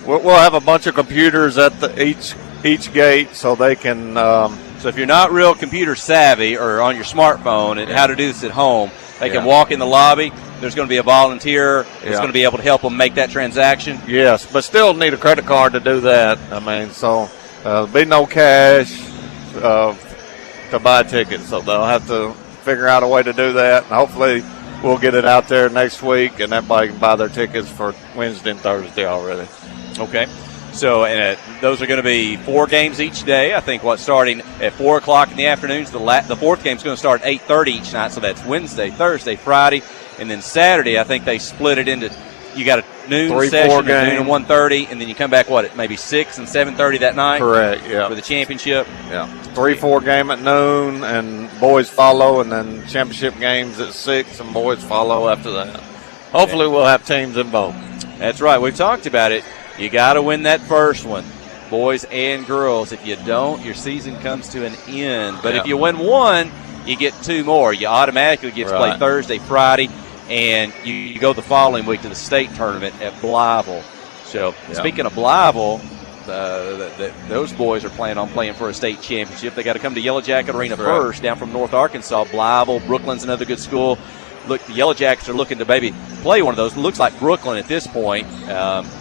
we'll have a bunch of computers at each gate so they can. So if you're not real computer savvy or on your smartphone and how to do this at home, they can walk in the lobby. There's going to be a volunteer that's going to be able to help them make that transaction. Yes, but still need a credit card to do that. I mean, so there'll be no cash to buy tickets. So they'll have to figure out a way to do that. And hopefully we'll get it out there next week and everybody can buy their tickets for Wednesday and Thursday already. Okay. So those are going to be 4 games each day. I think starting at 4 o'clock in the afternoons. The fourth game is going to start at 8:30 each night. So that's Wednesday, Thursday, Friday, and then Saturday. I think they split it into. You got a noon 3-4 session, game. noon and 1:30, and then you come back at maybe 6 and 7:30 that night. Correct. Yeah. For the championship. Yeah. 3-4 game at noon, and boys follow, and then championship games at 6, and boys follow after that. Hopefully, we'll have teams in both. That's right. We've talked about it. You got to win that first one, boys and girls. If you don't, your season comes to an end. But if you win one, you get 2 more. You automatically get to play Thursday, Friday, and you go the following week to the state tournament at Blytheville. So speaking of Blytheville, those boys are planning on playing for a state championship. They got to come to Yellow Jacket Arena first, down from North Arkansas. Blytheville, Brooklyn's another good school. Look, the Yellow Jackets are looking to maybe play one of those. It looks like Brooklyn at this point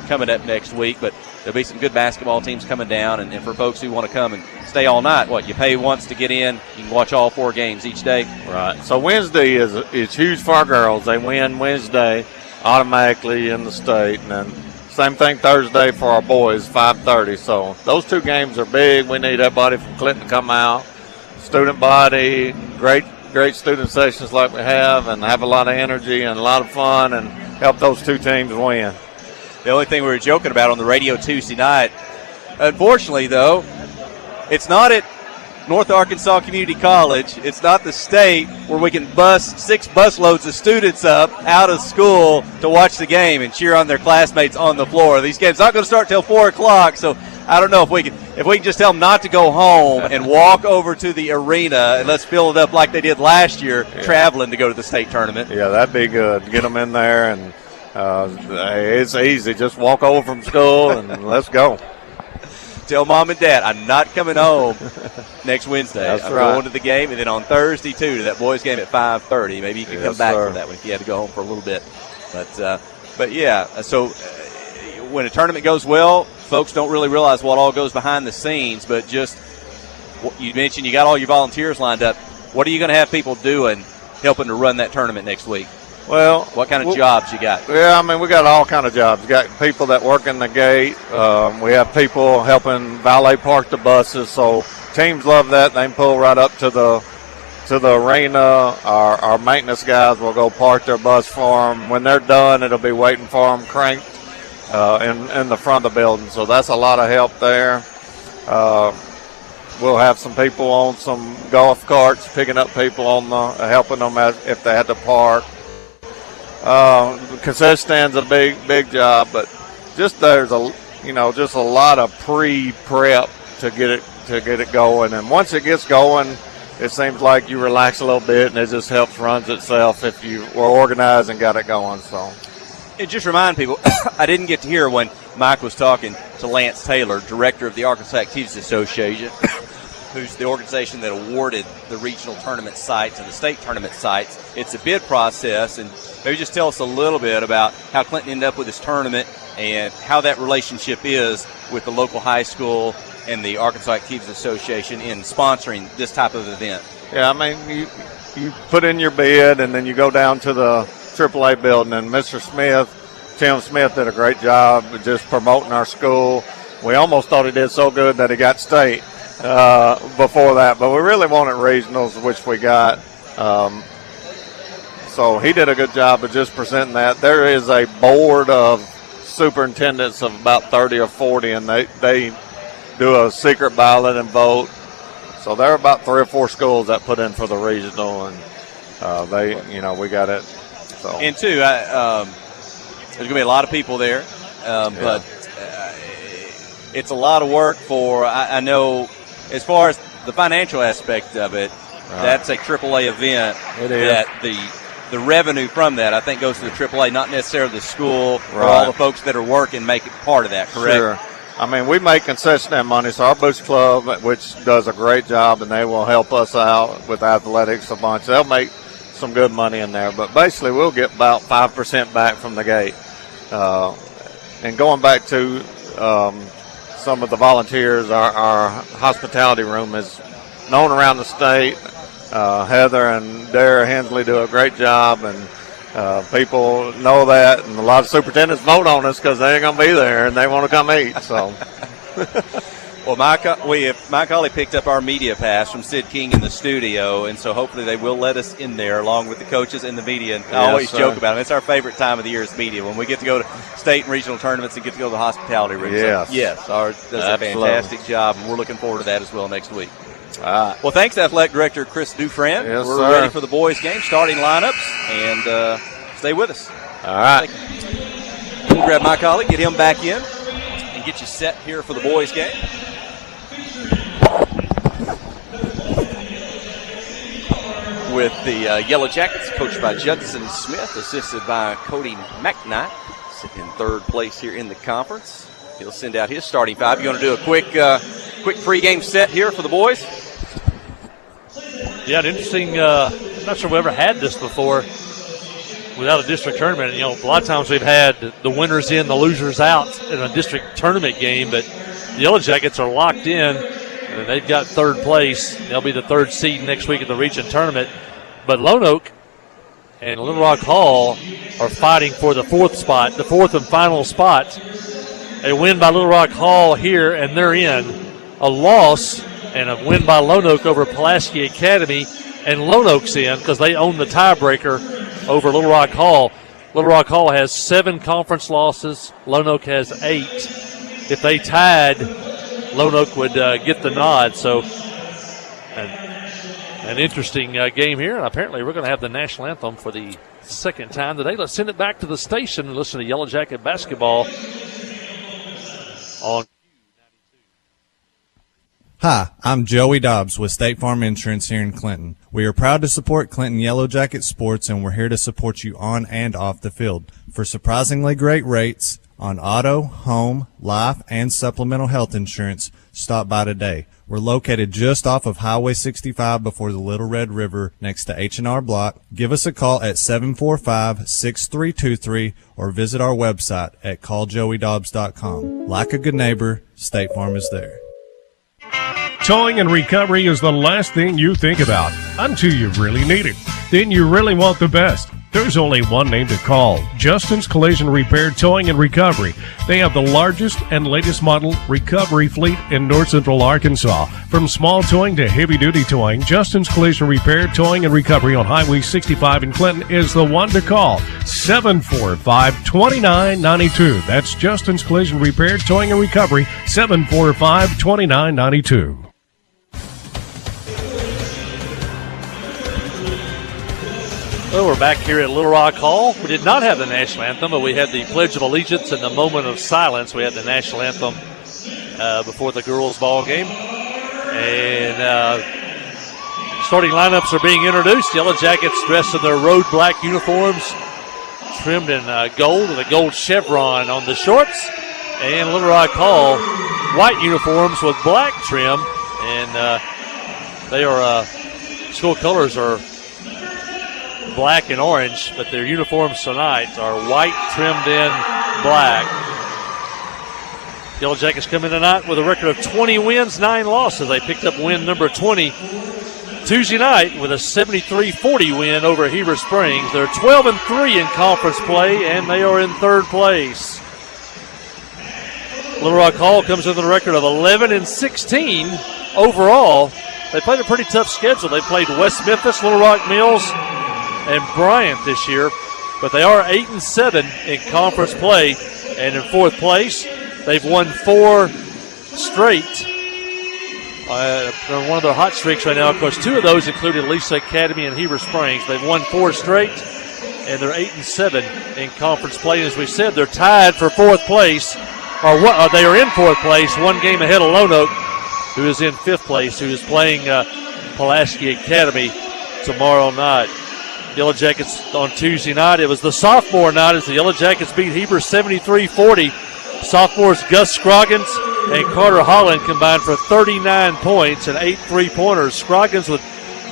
coming up next week, but there'll be some good basketball teams coming down. And for folks who want to come and stay all night, you pay once to get in. You can watch all 4 games each day. Right. So Wednesday is huge for our girls. They win Wednesday automatically in the state. And then same thing Thursday for our boys, 5:30. So those 2 games are big. We need everybody from Clinton to come out. Student body, great student sessions like we have, and have a lot of energy and a lot of fun and help those 2 teams win. The only thing we were joking about on the radio Tuesday night, unfortunately, though, it's not at North Arkansas Community College. It's not the state where we can bus 6 busloads of students up out of school to watch the game and cheer on their classmates on the floor. These games not going to start till 4 o'clock, so I don't know if we can just tell them not to go home and walk over to the arena and let's fill it up like they did last year, traveling to go to the state tournament. Yeah, that'd be good. Get them in there, and it's easy. Just walk over from school and let's go. Tell mom and dad I'm not coming home next Wednesday. I'm going to the game, and then on Thursday too to that boys game at 5:30. Maybe you can come back for that one if you had to go home for a little bit. But yeah. So when a tournament goes well, folks don't really realize what all goes behind the scenes. But just you mentioned you got all your volunteers lined up. What are you going to have people doing, helping to run that tournament next week? Well, what kind of jobs you got? Yeah, I mean, we got all kind of jobs. We got people that work in the gate. We have people helping valet park the buses. So teams love that. They can pull right up to to the arena. Our maintenance guys will go park their bus for them. When they're done, it'll be waiting for them cranked in the front of the building. So that's a lot of help there. We'll have some people on some golf carts picking up people on helping them if they had to park. Concession stand's a big job, but just there's just a lot of pre-prep to get it going. And once it gets going, it seems like you relax a little bit, and it just runs itself if you were organized and got it going. So, it just remind people, I didn't get to hear when Mike was talking to Lance Taylor, director of the Arkansas Activities Association, who's the organization that awarded the regional tournament sites and the state tournament sites. It's a bid process, and maybe just tell us a little bit about how Clinton ended up with this tournament and how that relationship is with the local high school and the Arkansas Activities Association in sponsoring this type of event. Yeah, I mean, you put in your bid, and then you go down to the AAA building, and Mr. Tim Smith did a great job of just promoting our school. We almost thought he did so good that he got state before that, but we really wanted regionals, which we got. So he did a good job of just presenting that. There is a board of superintendents of about 30 or 40, and they do a secret ballot and vote. So there are about 3 or 4 schools that put in for the regional, and we got it. So. And two, there's going to be a lot of people there, but it's a lot of work for, I know, as far as the financial aspect of it, that's a AAA event. It is. That the revenue from that, I think, goes to the AAA, not necessarily the school or all the folks that are working make it part of that, correct? Sure. I mean, we make concession stand money, so our Boost Club, which does a great job, and they will help us out with athletics a bunch. They'll make some good money in there, but basically we'll get about 5% back from the gate. And going back to some of the volunteers, our hospitality room is known around the state. Heather and Dara Hensley do a great job, and people know that, and a lot of superintendents vote on us because they ain't going to be there and they want to come eat. So, well, Mike Hawley picked up our media pass from Sid King in the studio, and so hopefully they will let us in there along with the coaches and the media. And I always joke about it. It's our favorite time of the year is media, when we get to go to state and regional tournaments and get to go to the hospitality room. Yes. So, yes, ours does a fantastic job, and we're looking forward to that as well next week. Well, thanks, Athletic Director Chris Dufresne. Yes, we're sir. ready for the boys' game, starting lineups, and stay with us. All right. We'll grab Mike Hawley, get him back in, and get you set here for the boys' game. With the Yellow Jackets, coached by Judson Smith, assisted by Cody McKnight, sitting in third place here in the conference. He'll send out his starting five. You want to do a quick pregame set here for the boys? Yeah, an interesting. I'm not sure we ever had this before without a district tournament. You know, a lot of times we've had the winners in, the losers out in a district tournament game, but the Yellow Jackets are locked in, and they've got third place. They'll be the third seed next week at the region tournament. But Lone Oak and Little Rock Hall are fighting for the fourth and final spot. A win by Little Rock Hall here, and they're in. A loss and a win by Lone Oak over Pulaski Academy, and Lone Oak's in because they own the tiebreaker over Little Rock Hall. Little Rock Hall has 7 conference losses. Lone Oak has 8. If they tied, Lone Oak would get the nod. So an interesting game here. And apparently we're going to have the national anthem for the second time today. Let's send it back to the station and listen to Yellow Jacket basketball on. Hi, I'm Joey Dobbs with State Farm Insurance here in Clinton. We are proud to support Clinton Yellow Jacket Sports, and we're here to support you on and off the field. For surprisingly great rates on auto, home, life, and supplemental health insurance, stop by today. We're located just off of Highway 65 before the Little Red River next to H&R Block. Give us a call at 745-6323 or visit our website at calljoeydobbs.com. Like a good neighbor, State Farm is there. Towing and recovery is the last thing you think about until you really need it. Then you really want the best. There's only one name to call, Justin's Collision Repair, Towing, and Recovery. They have the largest and latest model recovery fleet in North Central Arkansas. From small towing to heavy-duty towing, Justin's Collision Repair, Towing, and Recovery on Highway 65 in Clinton is the one to call, 745-2992. That's Justin's Collision Repair, Towing, and Recovery, 745-2992. Well, we're back here at Little Rock Hall. We did not have the national anthem, but we had the Pledge of Allegiance and the moment of silence. We had the national anthem before the girls' ball game. And starting lineups are being introduced. Yellow Jackets dressed in their road black uniforms, trimmed in gold with a gold chevron on the shorts. And Little Rock Hall, white uniforms with black trim. And they are, school colors are black and orange, but their uniforms tonight are white trimmed in black. Yellow Jackets come in tonight with a record of 20 wins, 9 losses. They picked up win number 20 Tuesday night with a 73-40 win over Heber Springs. They're 12-3 in conference play, and they are in third place. Little Rock Hall comes with a record of 11-16 overall. They played a pretty tough schedule. They played West Memphis, Little Rock Mills, and Bryant this year, but they are 8-7 in conference play and in fourth place. They've won 4 straight. They're one of their hot streaks right now. Of course, 2 of those included Lisa Academy and Heber Springs. They've won 4 straight, and they're 8-7 in conference play. As we said, they're tied for fourth place, or they are in fourth place, 1 game ahead of Lone Oak, who is in fifth place, who is playing Pulaski Academy tomorrow night. Yellow Jackets on Tuesday night. It was the sophomore night as the Yellow Jackets beat Heber 73-40. Sophomores Gus Scroggins and Carter Holland combined for 39 points and 8 3-pointers. Scroggins with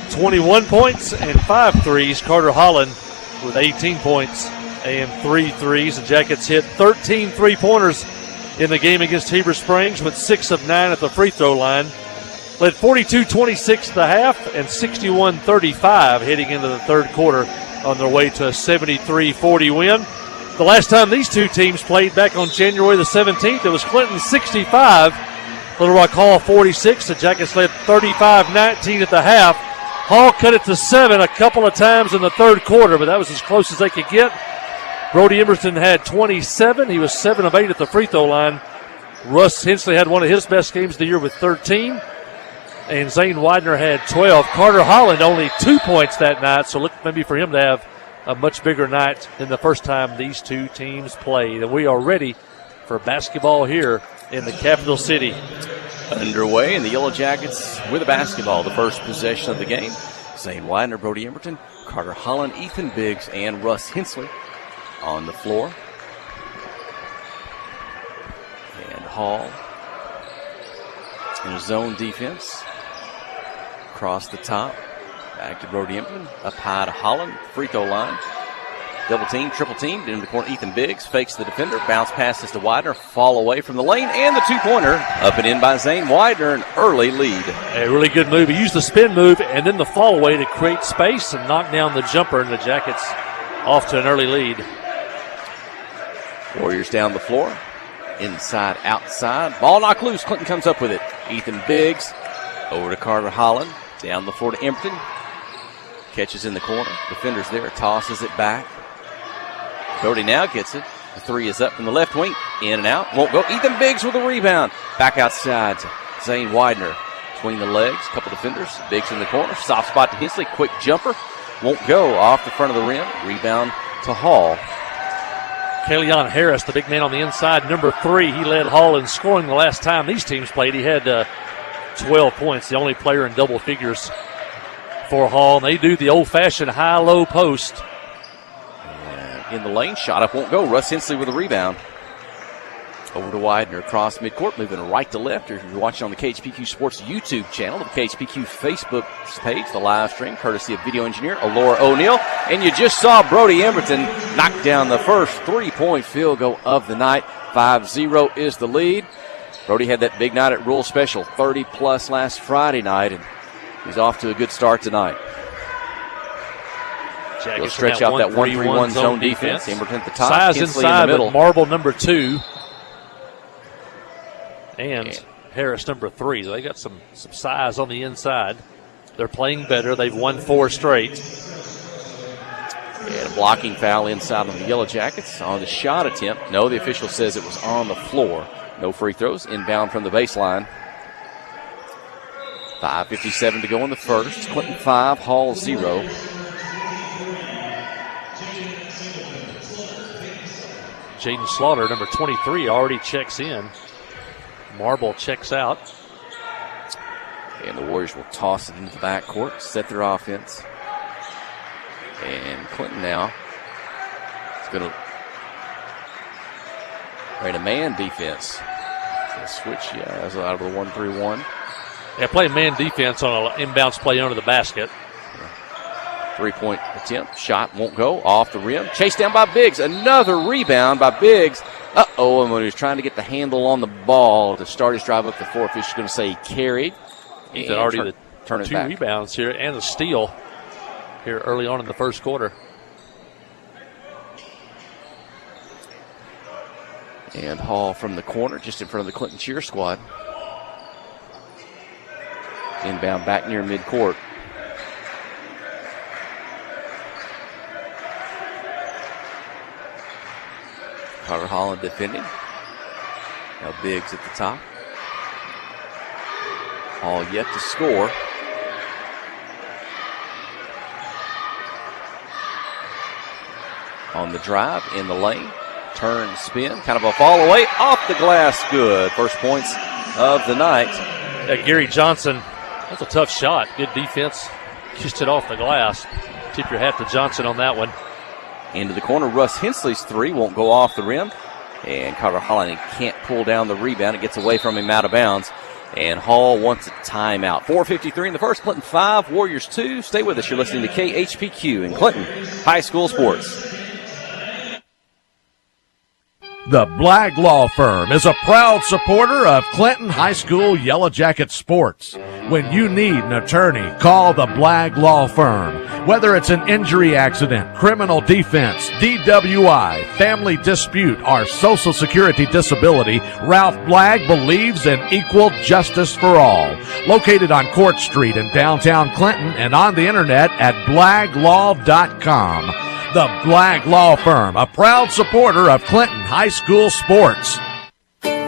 21 points and 5 threes. Carter Holland with 18 points and 3 threes. The Jackets hit 13 3-pointers in the game against Heber Springs with 6 of 9 at the free throw line. Led 42-26 at the half and 61-35 heading into the third quarter on their way to a 73-40 win. The last time these two teams played back on January the 17th, it was Clinton 65, Little Rock Hall 46. The Jackets led 35-19 at the half. Hall cut it to 7 a couple of times in the third quarter, but that was as close as they could get. Brody Emerson had 27. He was 7 of 8 at the free throw line. Russ Hensley had one of his best games of the year with 13. And Zane Widener had 12. Carter Holland only 2 points that night, so look maybe for him to have a much bigger night than the first time these two teams played. And we are ready for basketball here in the capital city. Underway, and the Yellow Jackets with the basketball, the first possession of the game. Zane Widener, Brody Emberton, Carter Holland, Ethan Biggs, and Russ Hensley on the floor. And Hall in a zone defense. Across the top. Back to Brody Emberton. Up high to Holland. Free throw line. Double team, triple team. Into the corner, Ethan Biggs fakes the defender. Bounce passes to Widener. Fall away from the lane. And the 2-pointer. Up and in by Zane Widener. An early lead. A really good move. He used the spin move and then the fall away to create space and knock down the jumper. And the Jackets off to an early lead. Warriors down the floor. Inside, outside. Ball knocked loose. Clinton comes up with it. Ethan Biggs over to Carter Holland. Down the floor to Emberton. Catches in the corner. Defender's there. Tosses it back. Brody now gets it. The 3 is up from the left wing. In and out. Won't go. Ethan Biggs with a rebound. Back outside to Zane Widener. Between the legs. Couple defenders. Biggs in the corner. Soft spot to Hensley. Quick jumper. Won't go. Off the front of the rim. Rebound to Hall. Kaleon Harris, the big man on the inside, number 3. He led Hall in scoring the last time these teams played. He had 12 points, the only player in double figures for Hall. And they do the old-fashioned high-low post. And in the lane, shot up won't go. Russ Hensley with a rebound. Over to Widener, across midcourt, moving right to left. If you're watching on the KHPQ Sports YouTube channel, the KHPQ Facebook page, the live stream, courtesy of video engineer Alora O'Neill. And you just saw Brody Emberton knock down the first 3-point field goal of the night. 5-0 is the lead. Brody had that big night at Rule Special, 30-plus last Friday night, and he's off to a good start tonight. Jackets They'll stretch out that 1-3-1 zone defense. Emberton at the top, Size Kinsley inside, in the middle. but Marble number 2. And Harris number 3. They got some size on the inside. They're playing better. They've won 4 straight. And a blocking foul inside on the Yellow Jackets on the shot attempt. No, the official says it was on the floor. No free throws. Inbound from the baseline. 5:57 to go in the first. Clinton 5, Hall 0. Jaden Slaughter, number 23, already checks in. Marble checks out. And the Warriors will toss it into the backcourt, set their offense. And Clinton now is going to create a man defense. Switch, out of the 1-3-1. Yeah, play man defense on an inbounds play under the basket. 3-point attempt. Shot won't go. Off the rim. Chased down by Biggs. Another rebound by Biggs. Uh-oh, and when he was trying to get the handle on the ball to start his drive up the floor, official's going to say he carried. He's already the turn it 2 back. rebounds here and a steal here early on in the first quarter. And Hall from the corner, just in front of the Clinton cheer squad. Inbound back near midcourt. Carter Holland defending. Now Biggs at the top. Hall yet to score. On the drive, in the lane. Turn, spin, kind of a fall away. Off the glass, good. First points of the night. Gary Johnson, that's a tough shot. Good defense. Kissed it off the glass. Tip your hat to Johnson on that one. Into the corner, Russ Hensley's 3 won't go off the rim. And Carter Holland can't pull down the rebound. It gets away from him out of bounds. And Hall wants a timeout. 4:53 in the first. Clinton 5, Warriors 2. Stay with us. You're listening to KHPQ in Clinton High School Sports. The Blagg Law Firm is a proud supporter of Clinton High School Yellow Jacket sports. When you need an attorney, call the Blagg Law Firm. Whether it's an injury accident, criminal defense, DWI, family dispute, or Social Security disability, Ralph Blagg believes in equal justice for all. Located on Court Street in downtown Clinton and on the internet at blagglaw.com. The Blagg Law Firm, a proud supporter of Clinton High School sports.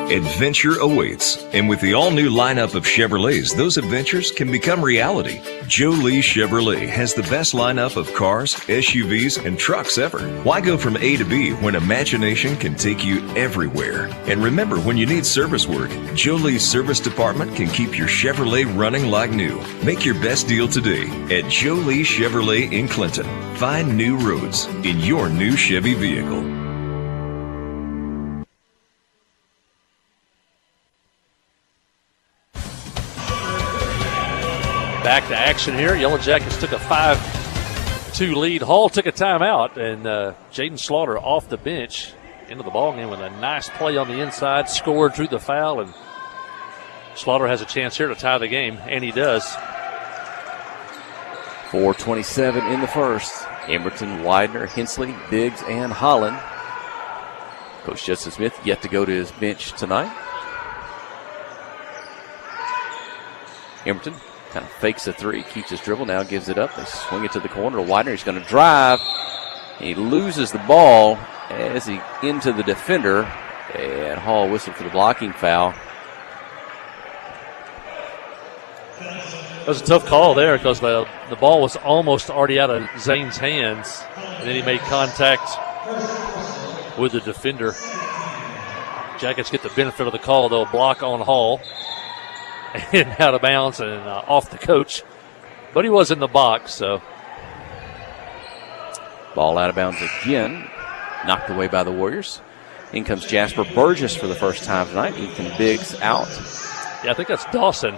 Adventure awaits, and with the all-new lineup of Chevrolets, those adventures can become reality. Joe Lee Chevrolet has the best lineup of cars, SUVs, and trucks ever. Why go from A to B when imagination can take you everywhere? And remember, when you need service work, Joe Lee's service department can keep your Chevrolet running like new. Make your best deal today at Joe Lee Chevrolet in Clinton. Find new roads in your new Chevy vehicle. Back to action here. Yellow Jackets took a 5-2 lead. Hall took a timeout, and Jaden Slaughter off the bench into the ballgame with a nice play on the inside, scored through the foul, and Slaughter has a chance here to tie the game, and he does. 4:27 in the first. Emberton, Widener, Hensley, Biggs, and Holland. Coach Justin Smith yet to go to his bench tonight. Emberton kind of fakes a 3, keeps his dribble, now gives it up. They swing it to the corner. Widener is going to drive. He loses the ball as he into the defender. And Hall whistled for the blocking foul. That was a tough call there because the ball was almost already out of Zane's hands. And then he made contact with the defender. Jackets get the benefit of the call, though. Block on Hall. And out of bounds and off the coach. But he was in the box, so. Ball out of bounds again. Knocked away by the Warriors. In comes Jasper Burgess for the first time tonight. Ethan Biggs out. Yeah, I think that's Dawson.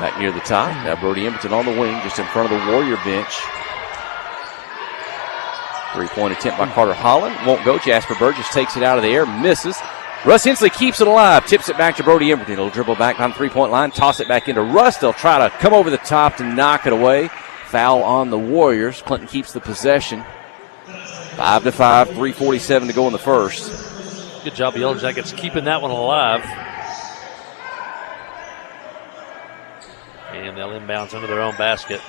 Back near the top. Now Brody Emberton on the wing, just in front of the Warrior bench. 3-point attempt by Carter Holland. Won't go. Jasper Burgess takes it out of the air, misses. Russ Hensley keeps it alive, tips it back to Brody Emberton. He'll dribble back on the three-point line, toss it back into Russ. They'll try to come over the top to knock it away. Foul on the Warriors. Clinton keeps the possession. 5-5, 3:47 to go in the first. Good job, the Yellow Jackets, keeping that one alive. And they'll inbounds under their own basket.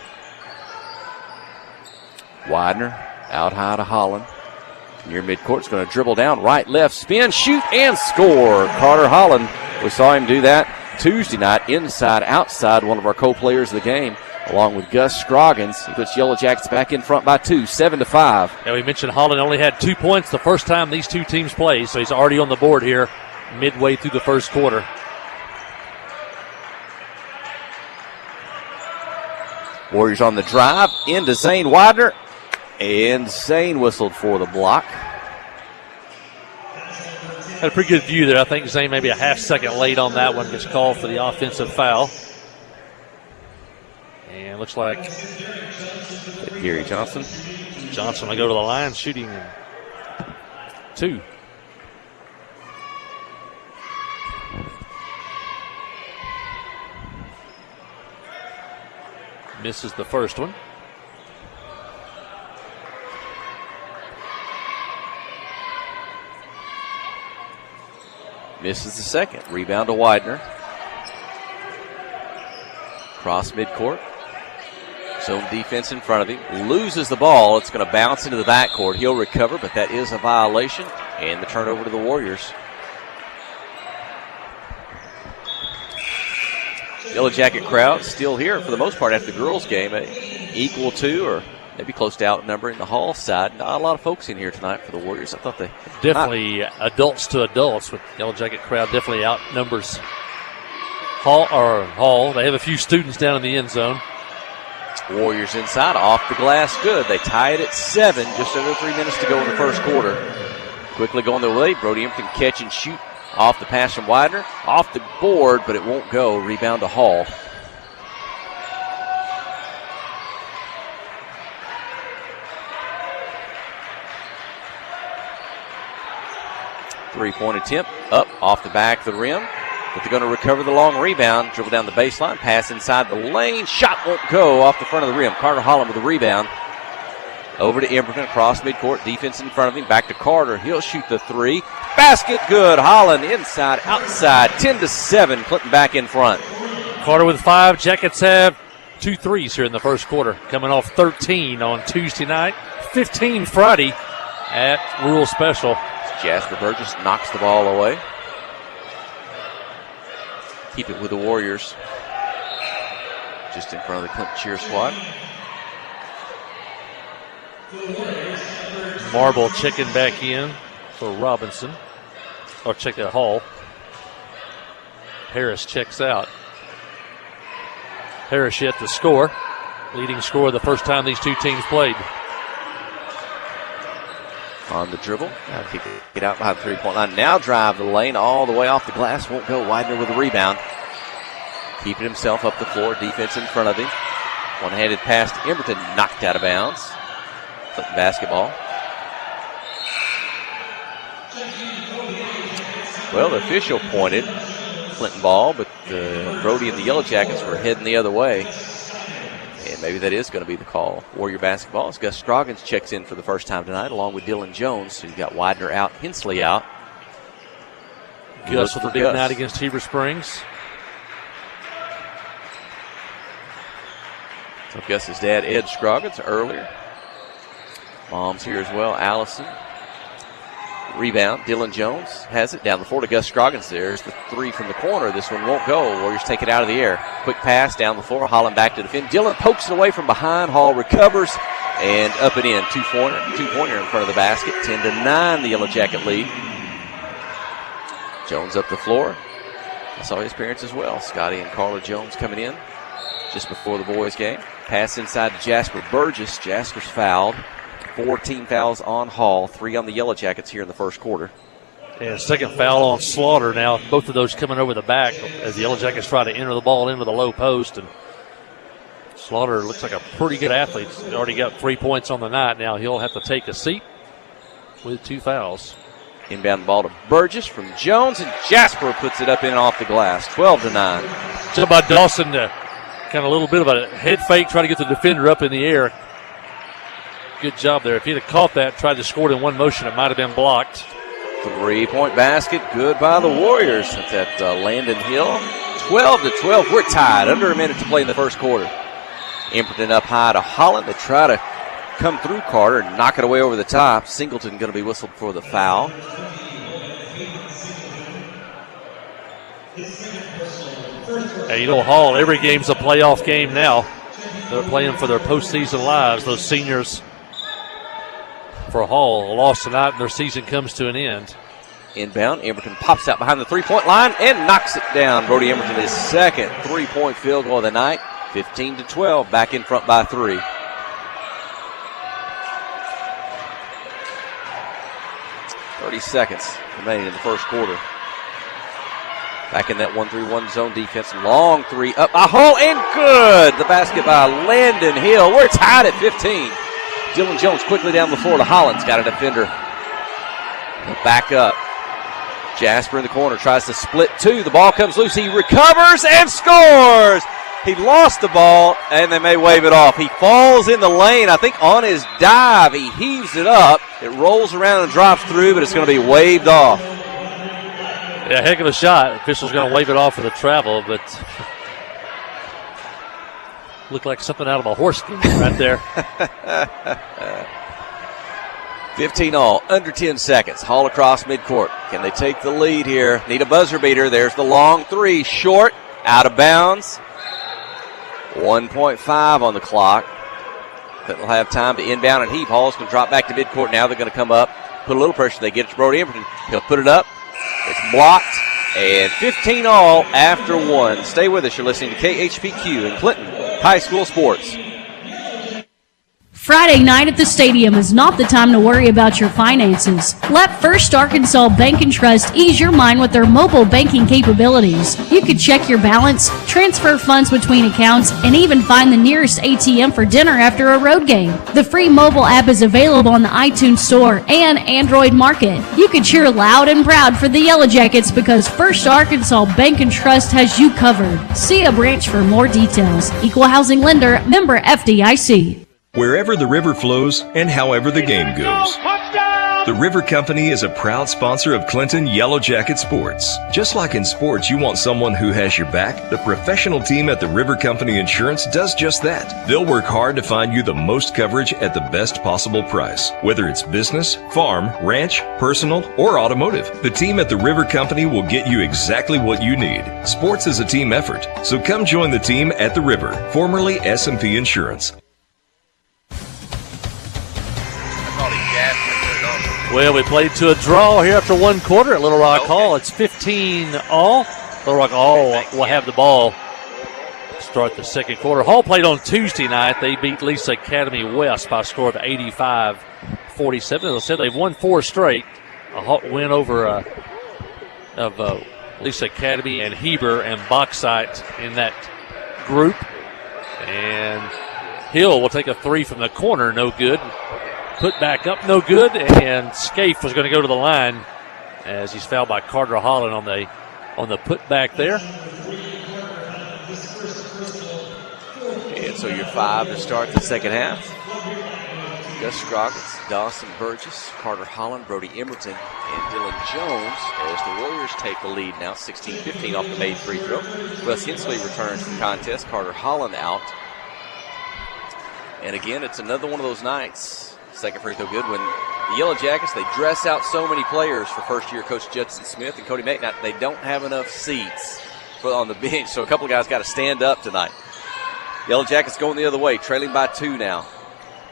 Widener out high to Holland. Near midcourt's going to dribble down, right, left, spin, shoot, and score. Carter Holland, we saw him do that Tuesday night, inside, outside, one of our co-players of the game, along with Gus Scroggins. He puts Yellow Jackets back in front by 2, 7-5. Yeah, we mentioned Holland only had 2 points the first time these two teams played, so he's already on the board here midway through the first quarter. Warriors on the drive into Zane Widener, and Zane whistled for the block. Had a pretty good view there. I think Zane maybe a half second late on that one, gets called for the offensive foul. And looks like Gary Johnson. Johnson will go to the line, shooting 2. Misses the first one. Misses the second. Rebound to Widener. Cross midcourt. Zone defense in front of him. Loses the ball. It's going to bounce into the backcourt. He'll recover, but that is a violation. And the turnover to the Warriors. Yellow Jacket crowd still here for the most part after the girls' game. Equal to or maybe close to outnumbering the Hall side. Not a lot of folks in here tonight for the Warriors. I thought they definitely adults to adults with Yellow Jacket crowd definitely outnumbers Hall. They have a few students down in the end zone. Warriors inside, off the glass, good. They tie it at 7, just under 3 minutes to go in the first quarter. Quickly going their way. Brody Emberton catch and shoot off the pass from Widener. Off the board, but it won't go. Rebound to Hall. Three-point attempt up off the back of the rim. But they're going to recover the long rebound. Dribble down the baseline. Pass inside the lane. Shot won't go off the front of the rim. Carter Holland with the rebound. Over to Emberton across midcourt. Defense in front of him. Back to Carter. He'll shoot the 3. Basket good. Holland inside, outside. 10-7. Clinton back in front. Carter with 5. Jackets have 2 threes here in the first quarter. Coming off 13 on Tuesday night. 15 Friday at Rural Special. Jasper Burgess knocks the ball away. Keep it with the Warriors. Just in front of the Clinton cheer squad. Marble checking back in for Robinson. Or check that Hall. Harris checks out. Harris yet to score. Leading scorer the first time these two teams played. On the dribble. Now keep it out behind the three-point line. Now drive the lane all the way off the glass. Won't go. Widener with a rebound. Keeping himself up the floor. Defense in front of him. One-handed pass to Emberton. Knocked out of bounds. Clinton basketball. Well, the official pointed Clinton ball, but Brody and the Yellow Jackets were heading the other way. And maybe that is going to be the call. Warrior basketball as Gus Scroggins checks in for the first time tonight, along with Dylan Jones, who's got Widener out, Hensley out. Gus with a big night against Heber Springs. So Gus's dad, Ed Scroggins, earlier. Mom's here as well, Allison. Rebound, Dylan Jones has it down the floor to Gus Scroggins. There's the 3 from the corner. This one won't go. Warriors take it out of the air. Quick pass down the floor. Holland back to defend. Dylan pokes it away from behind. Hall recovers and up and in. Two-pointer in front of the basket. 10-9, the Yellow Jacket lead. Jones up the floor. I saw his parents as well. Scotty and Carla Jones coming in just before the boys' game. Pass inside to Jasper Burgess. Jasper's fouled. 14 fouls on Hall, 3 on the Yellow Jackets here in the first quarter. And second foul on Slaughter now. Both of those coming over the back as the Yellow Jackets try to enter the ball into the low post. And Slaughter looks like a pretty good athlete. He's already got 3 points on the night. Now he'll have to take a seat with 2 fouls. Inbound the ball to Burgess from Jones, and Jasper puts it up in and off the glass, 12-9. So by Dawson, kind of a little bit of a head fake, try to get the defender up in the air. Good job there. If he'd have caught that, tried to score it in one motion, it might have been blocked. 3-point basket, good by the Warriors. That's at Landon Hill. 12-12. We're tied. Under a minute to play in the first quarter. Imperton up high to Holland. They try to come through Carter and knock it away over the top. Singleton going to be whistled for the foul. Hey, Hall, every game's a playoff game now. They're playing for their postseason lives, those seniors. For Hall, a loss tonight and their season comes to an end. Inbound, Emberton pops out behind the three-point line and knocks it down. Brody Emberton, his second three-point field goal of the night. 15-12, back in front by 3. Seconds remaining in the first quarter. Back in that 1-3-1 zone defense. Long three up by Hall and good. The basket by Landon Hill. We're tied at 15. Dylan Jones quickly down the floor to Hollins. Got a defender. Back up. Jasper in the corner tries to split 2. The ball comes loose. He recovers and scores. He lost the ball, and they may wave it off. He falls in the lane. I think on his dive, he heaves it up. It rolls around and drops through, but it's going to be waved off. Yeah, heck of a shot. Official's going to wave it off for the travel, but looked like something out of a horse game right there. 15 all, under 10 seconds. Hall across midcourt. Can they take the lead here? Need a buzzer beater. There's the long three. Short, out of bounds. 1.5 on the clock. They'll have time to inbound and heave. Hall's going to drop back to midcourt now. They're going to come up, put a little pressure. They get it to Brody Emberton. He'll put it up. It's blocked. And 15 all after 1. Stay with us. You're listening to KHPQ in Clinton High School Sports. Friday night at the stadium is not the time to worry about your finances. Let First Arkansas Bank and Trust ease your mind with their mobile banking capabilities. You can check your balance, transfer funds between accounts, and even find the nearest ATM for dinner after a road game. The free mobile app is available on the iTunes Store and Android Market. You can cheer loud and proud for the Yellow Jackets because First Arkansas Bank and Trust has you covered. See a branch for more details. Equal housing lender, member FDIC. Wherever the river flows and however the game goes. The River Company is a proud sponsor of Clinton Yellow Jacket Sports. Just like in sports, you want someone who has your back. The professional team at the River Company Insurance does just that. They'll work hard to find you the most coverage at the best possible price. Whether it's business, farm, ranch, personal, or automotive, the team at the River Company will get you exactly what you need. Sports is a team effort, so come join the team at the River, formerly S&P Insurance. Well, we played to a draw here after one quarter at Little Rock Hall. It's 15 all. Little Rock Hall will have the ball to start the second quarter. Hall played on Tuesday night. They beat Lisa Academy West by a score of 85-47. As I said, they've won 4 straight. A win over Lisa Academy and Heber and Bauxite in that group. And Hill will take a 3 from the corner, no good. Put back up, no good, and Scaife was going to go to the line as he's fouled by Carter Holland on the put back there. And so your 5 to start the second half. Gus Scroggins, Dawson Burgess, Carter Holland, Brody Emberton, and Dylan Jones as the Warriors take the lead now, 16-15 off the made free throw. Wes Hensley returns to the contest. Carter Holland out. And again, it's another one of those nights. Second free throw good when the Yellow Jackets, they dress out so many players for first-year coach Judson Smith and Cody Mack. Now, they don't have enough seats on the bench, so a couple of guys got to stand up tonight. Yellow Jackets going the other way, trailing by 2 now.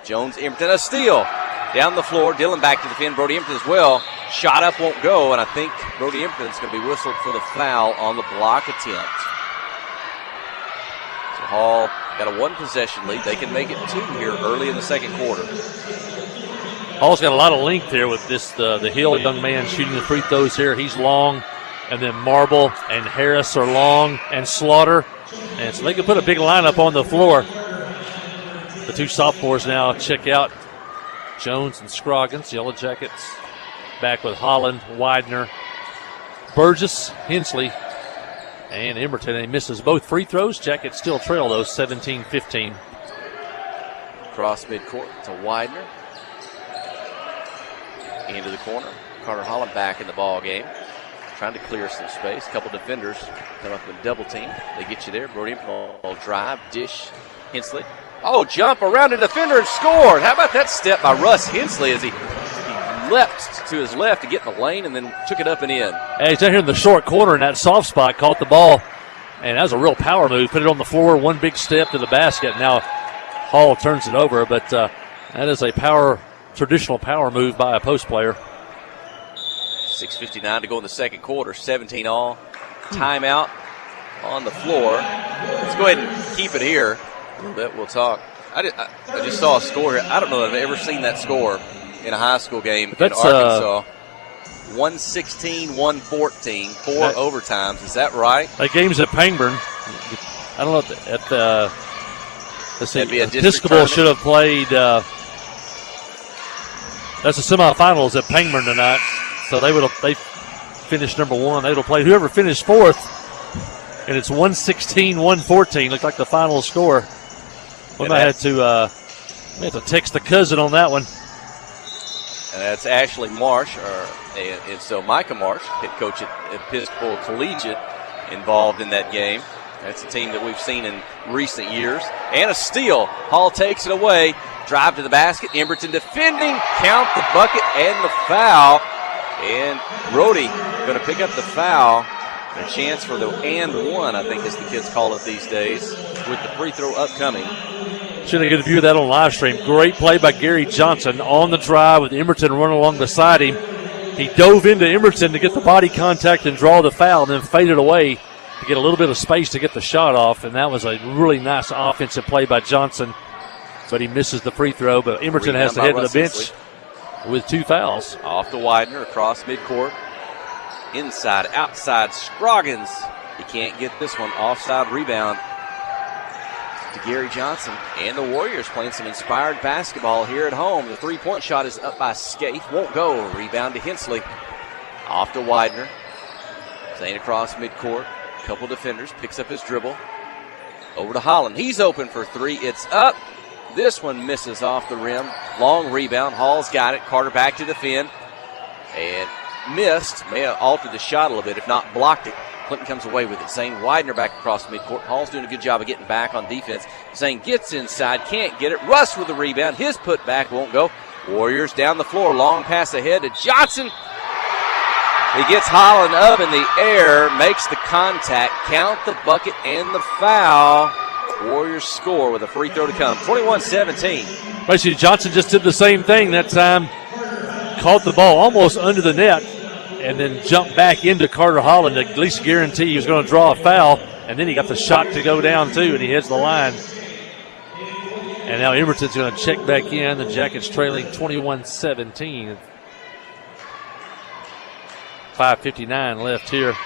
Jones, Emberton, a steal. Down the floor, Dylan back to defend Brody Emberton as well. Shot up won't go, and I think Brody Emberton's going to be whistled for the foul on the block attempt. So Hall got a 1-possession lead. They can make it 2 here early in the second quarter. Hall's got a lot of length here with this the Hill young man shooting the free throws here. He's long, and then Marble and Harris are long, and Slaughter. And so they can put a big lineup on the floor. The 2 sophomores now check out Jones and Scroggins. Yellow Jackets back with Holland, Widener, Burgess, Hensley, and Emberton. And he misses both free throws. Jackets still trail those 17-15. Cross midcourt to Widener. Into the corner. Carter Holland back in the ball game. Trying to clear some space. A couple defenders come up and double team. They get you there. Brody will drive, dish, Hensley. Oh, jump around a defender and scored. How about that step by Russ Hensley as he leapt to his left to get in the lane and then took it up and in. Hey, he's down here in the short corner in that soft spot, caught the ball, and that was a real power move. Put it on the floor, one big step to the basket. Now Hall turns it over, but that is a traditional power move by a post player. 6:59 to go in the second quarter, 17 all. Timeout on the floor. Let's go ahead and keep it here. A little bit, we'll talk. I just saw a score here. I don't know that I've ever seen that score in a high school game in Arkansas. 116-114, 4 overtimes. Is that right? That game's at Pangburn. I don't know at the. Let's see. Episcopal should have played. That's the semifinals at Pangburn tonight. So they finished number one. They would have played whoever finished fourth, and it's 116-114. Looked like the final score. We might have to text the cousin on that one. And that's Ashley Marsh, and so Micah Marsh, head coach at Episcopal Collegiate, involved in that game. That's a team that we've seen in recent years. And a steal. Hall takes it away. Drive to the basket. Emberton defending. Count the bucket and the foul. And Brody going to pick up the foul. A chance for the and one, I think, as the kids call it these days, with the free throw upcoming. Should have get a view of that on live stream. Great play by Gary Johnson on the drive with Emberton running along beside him. He dove into Emberton to get the body contact and draw the foul, and then faded away to get a little bit of space to get the shot off. And that was a really nice offensive play by Johnson, but he misses the free throw. But Emberton has to head to the bench with 2 fouls. Off to Widener across midcourt. Inside, outside, Scroggins. He can't get this one. Offside rebound to Gary Johnson. And the Warriors playing some inspired basketball here at home. The three-point shot is up by Scaife. Won't go. Rebound to Hensley. Off to Widener. Zane across midcourt. Couple defenders. Picks up his dribble. Over to Holland. He's open for 3. It's up. This one misses off the rim. Long rebound. Hall's got it. Carter back to defend. And missed. May have altered the shot a little bit, if not blocked it. Clinton comes away with it. Zane Widener back across midcourt. Hall's doing a good job of getting back on defense. Zane gets inside, can't get it. Russ with the rebound. His putback won't go. Warriors down the floor. Long pass ahead to Johnson. He gets Holland up in the air, makes the contact, count the bucket and the foul. Warriors score with a free throw to come. 21-17. Basically, Johnson just did the same thing that time. Caught the ball almost under the net and then jumped back into Carter Holland to at least guarantee he was going to draw a foul. And then he got the shot to go down, too, and he heads the line. And now Emberton's going to check back in. The Jackets trailing 21-17. 5:59 left here.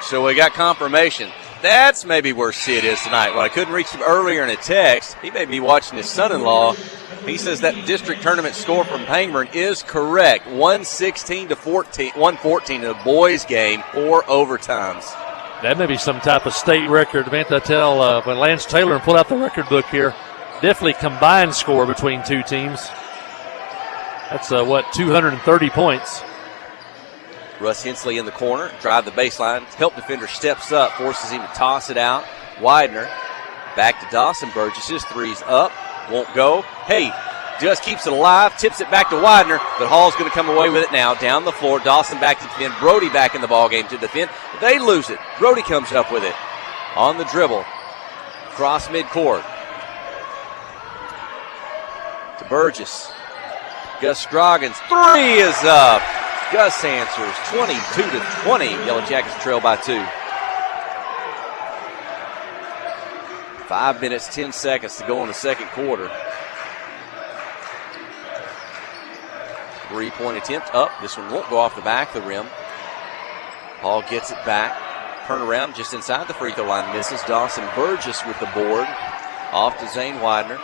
So we got confirmation. That's maybe where Sid is tonight. Well, I couldn't reach him earlier in a text. He may be watching his son-in-law. He says that district tournament score from Pangburn is correct. 114 in the boys' game, 4 overtimes. That may be some type of state record. Man, I tell when Lance Taylor pulled out the record book here, definitely combined score between two teams. That's 230 points. Russ Hensley in the corner, drive the baseline. Help defender steps up, forces him to toss it out. Widener back to Dawson Burgess. His three's up, won't go. Hey, just keeps it alive, tips it back to Widener, but Hall's going to come away with it now. Down the floor, Dawson back to defend. Brody back in the ballgame to defend. They lose it. Brody comes up with it on the dribble. Cross midcourt to Burgess. Gus Scroggins, 3 is up. Gus answers, 22-20. Yellow Jackets trail by 2. 5 minutes, 10 seconds to go in the second quarter. 3-point attempt up. This one won't go off the back of the rim. Hall gets it back. Turn around just inside the free throw line. Misses. Dawson Burgess with the board. Off to Zane Widener.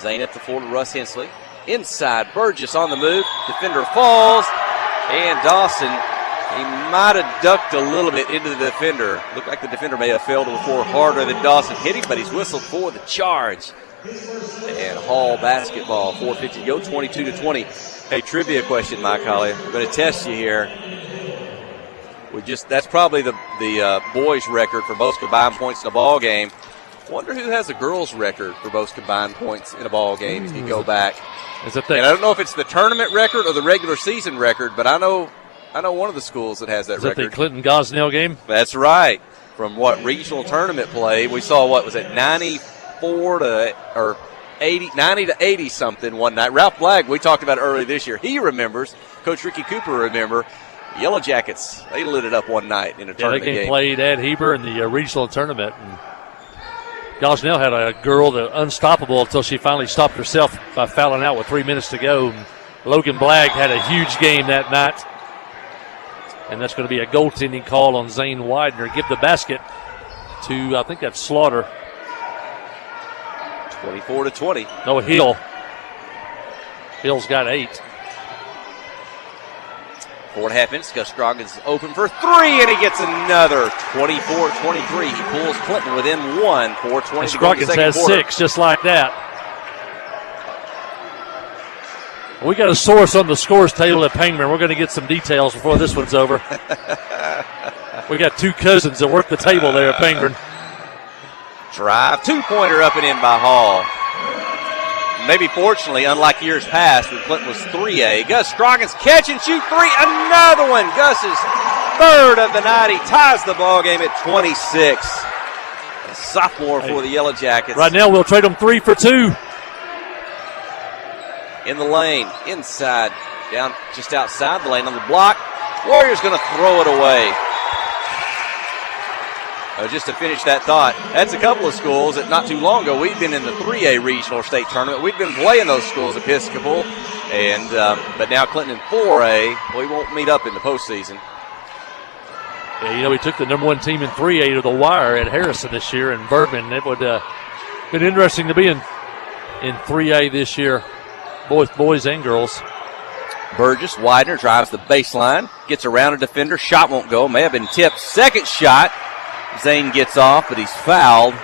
Zane up the floor to Russ Hensley. Inside, Burgess on the move. Defender falls. And Dawson, he might have ducked a little bit into the defender. Looked like the defender may have failed before harder than Dawson hit him, but he's whistled for the charge. And Hall basketball, 4:50 to go, 22-20. Hey, trivia question, Mike Holly. I'm going to test you here. That's probably the boys' record for most combined points in a ball game. Wonder who has the girls' record for most combined points in a ball game if you go back. And I don't know if it's the tournament record or the regular season record, but I know one of the schools that has that record. Is that the Clinton-Gosnell game? That's right. From what regional tournament play, we saw 90 to 80 something one night. Ralph Blagg, we talked about it earlier this year. He remembers. Coach Ricky Cooper remember. Yellow Jackets, they lit it up one night in a tournament game. They played Ed Heber in the regional tournament. And Gosnell had a girl that unstoppable until she finally stopped herself by fouling out with 3 minutes to go. And Logan Blagg had a huge game that night. And that's going to be a goaltending call on Zane Widener. Give the basket to, I think that's Slaughter. 24-20. No, Hill. Hill's got 8. 4.5 minutes. Gus Scroggins is open for 3, and he gets another. 24-23. He pulls Clinton within 1. 4:20 to go in the second has quarter. 6, just like that. We got a source on the scores table at Pangman. We're going to get some details before this one's over. We got 2 cousins that work the table there at Pangman. Drive, 2-pointer up and in by Hall. Maybe fortunately, unlike years past when Clinton was 3A, Gus Scroggins catch and shoot 3. Another one. Gus's 3rd of the night. He ties the ball game at 26. A sophomore for the Yellow Jackets. Right now, we'll trade them 3 for 2. In the lane, inside, down just outside the lane on the block. Warriors going to throw it away. Just to finish that thought, that's a couple of schools that not too long ago we've been in the 3A regional state tournament. We've been playing those schools, Episcopal, and but now Clinton in 4A. We won't meet up in the postseason. Yeah, we took the number 1 team in 3A to the wire at Harrison this year in Bourbon. It would been interesting to be in 3A this year, both boys and girls. Burgess, Widener drives the baseline, gets around a defender, shot won't go, may have been tipped. Second shot. Zane gets off, but he's fouled.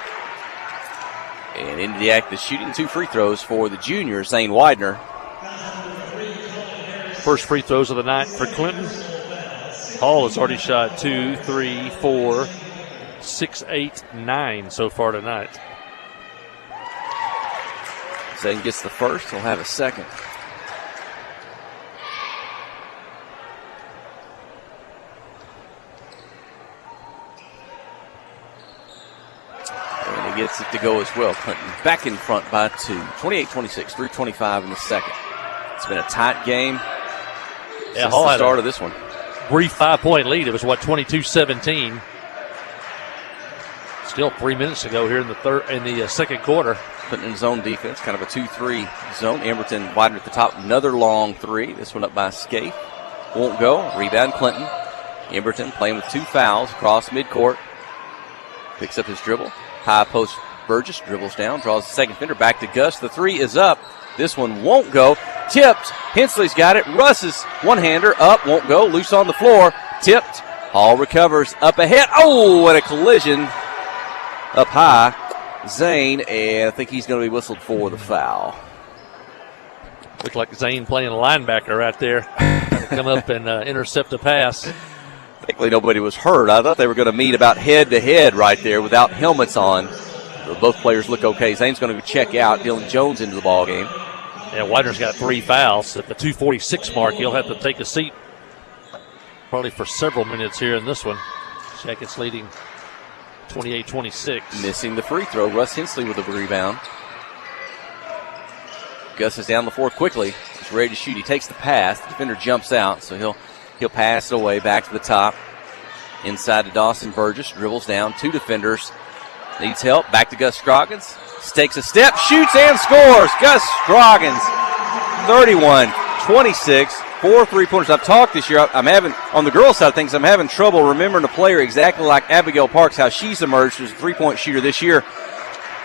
And into the act of shooting, 2 free throws for the junior, Zane Widener. First free throws of the night for Clinton. Hall has already shot 2, 3, 4, 6, 8, 9 so far tonight. Zane gets the first, he'll have a second. And he gets it to go as well. Clinton back in front by 2. 28-26, 3:25 in the second. It's been a tight game since the start of this one. Brief 5-point lead. It was, 22-17. Still 3 minutes to go here in the second quarter. Clinton in zone defense, kind of a 2-3 zone. Emberton Widener at the top, another long 3. This one up by Scaife. Won't go. Rebound Clinton. Emberton playing with 2 fouls across midcourt. Picks up his dribble. High post Burgess dribbles down, draws the second defender back to Gus. The 3 is up. This one won't go. Tipped. Hensley's got it. Russ's one-hander up, won't go. Loose on the floor. Tipped. Hall recovers up ahead. Oh, what a collision up high. Zane, and I think he's going to be whistled for the foul. Looked like Zane playing linebacker right there. Come up and intercept a pass. Thankfully, nobody was hurt. I thought they were going to meet about head-to-head right there without helmets on. But both players look okay. Zane's going to check out. Dylan Jones into the ball game. Yeah, Widener's got 3 fouls. At the 2:46 mark, he'll have to take a seat probably for several minutes here in this one. Jackets leading 28-26. Missing the free throw. Russ Hensley with a rebound. Gus is down the floor quickly. He's ready to shoot. He takes the pass. The defender jumps out, so he'll pass it away back to the top. Inside to Dawson Burgess. Dribbles down. 2 defenders. Needs help. Back to Gus Scroggins. Takes a step. Shoots and scores. Gus Scroggins. 31-26. 4 3-pointers. I've talked this year. I'm having, on the girls' side of things, I'm having trouble remembering a player exactly like Abigail Parks, how she's emerged as a 3-point shooter this year.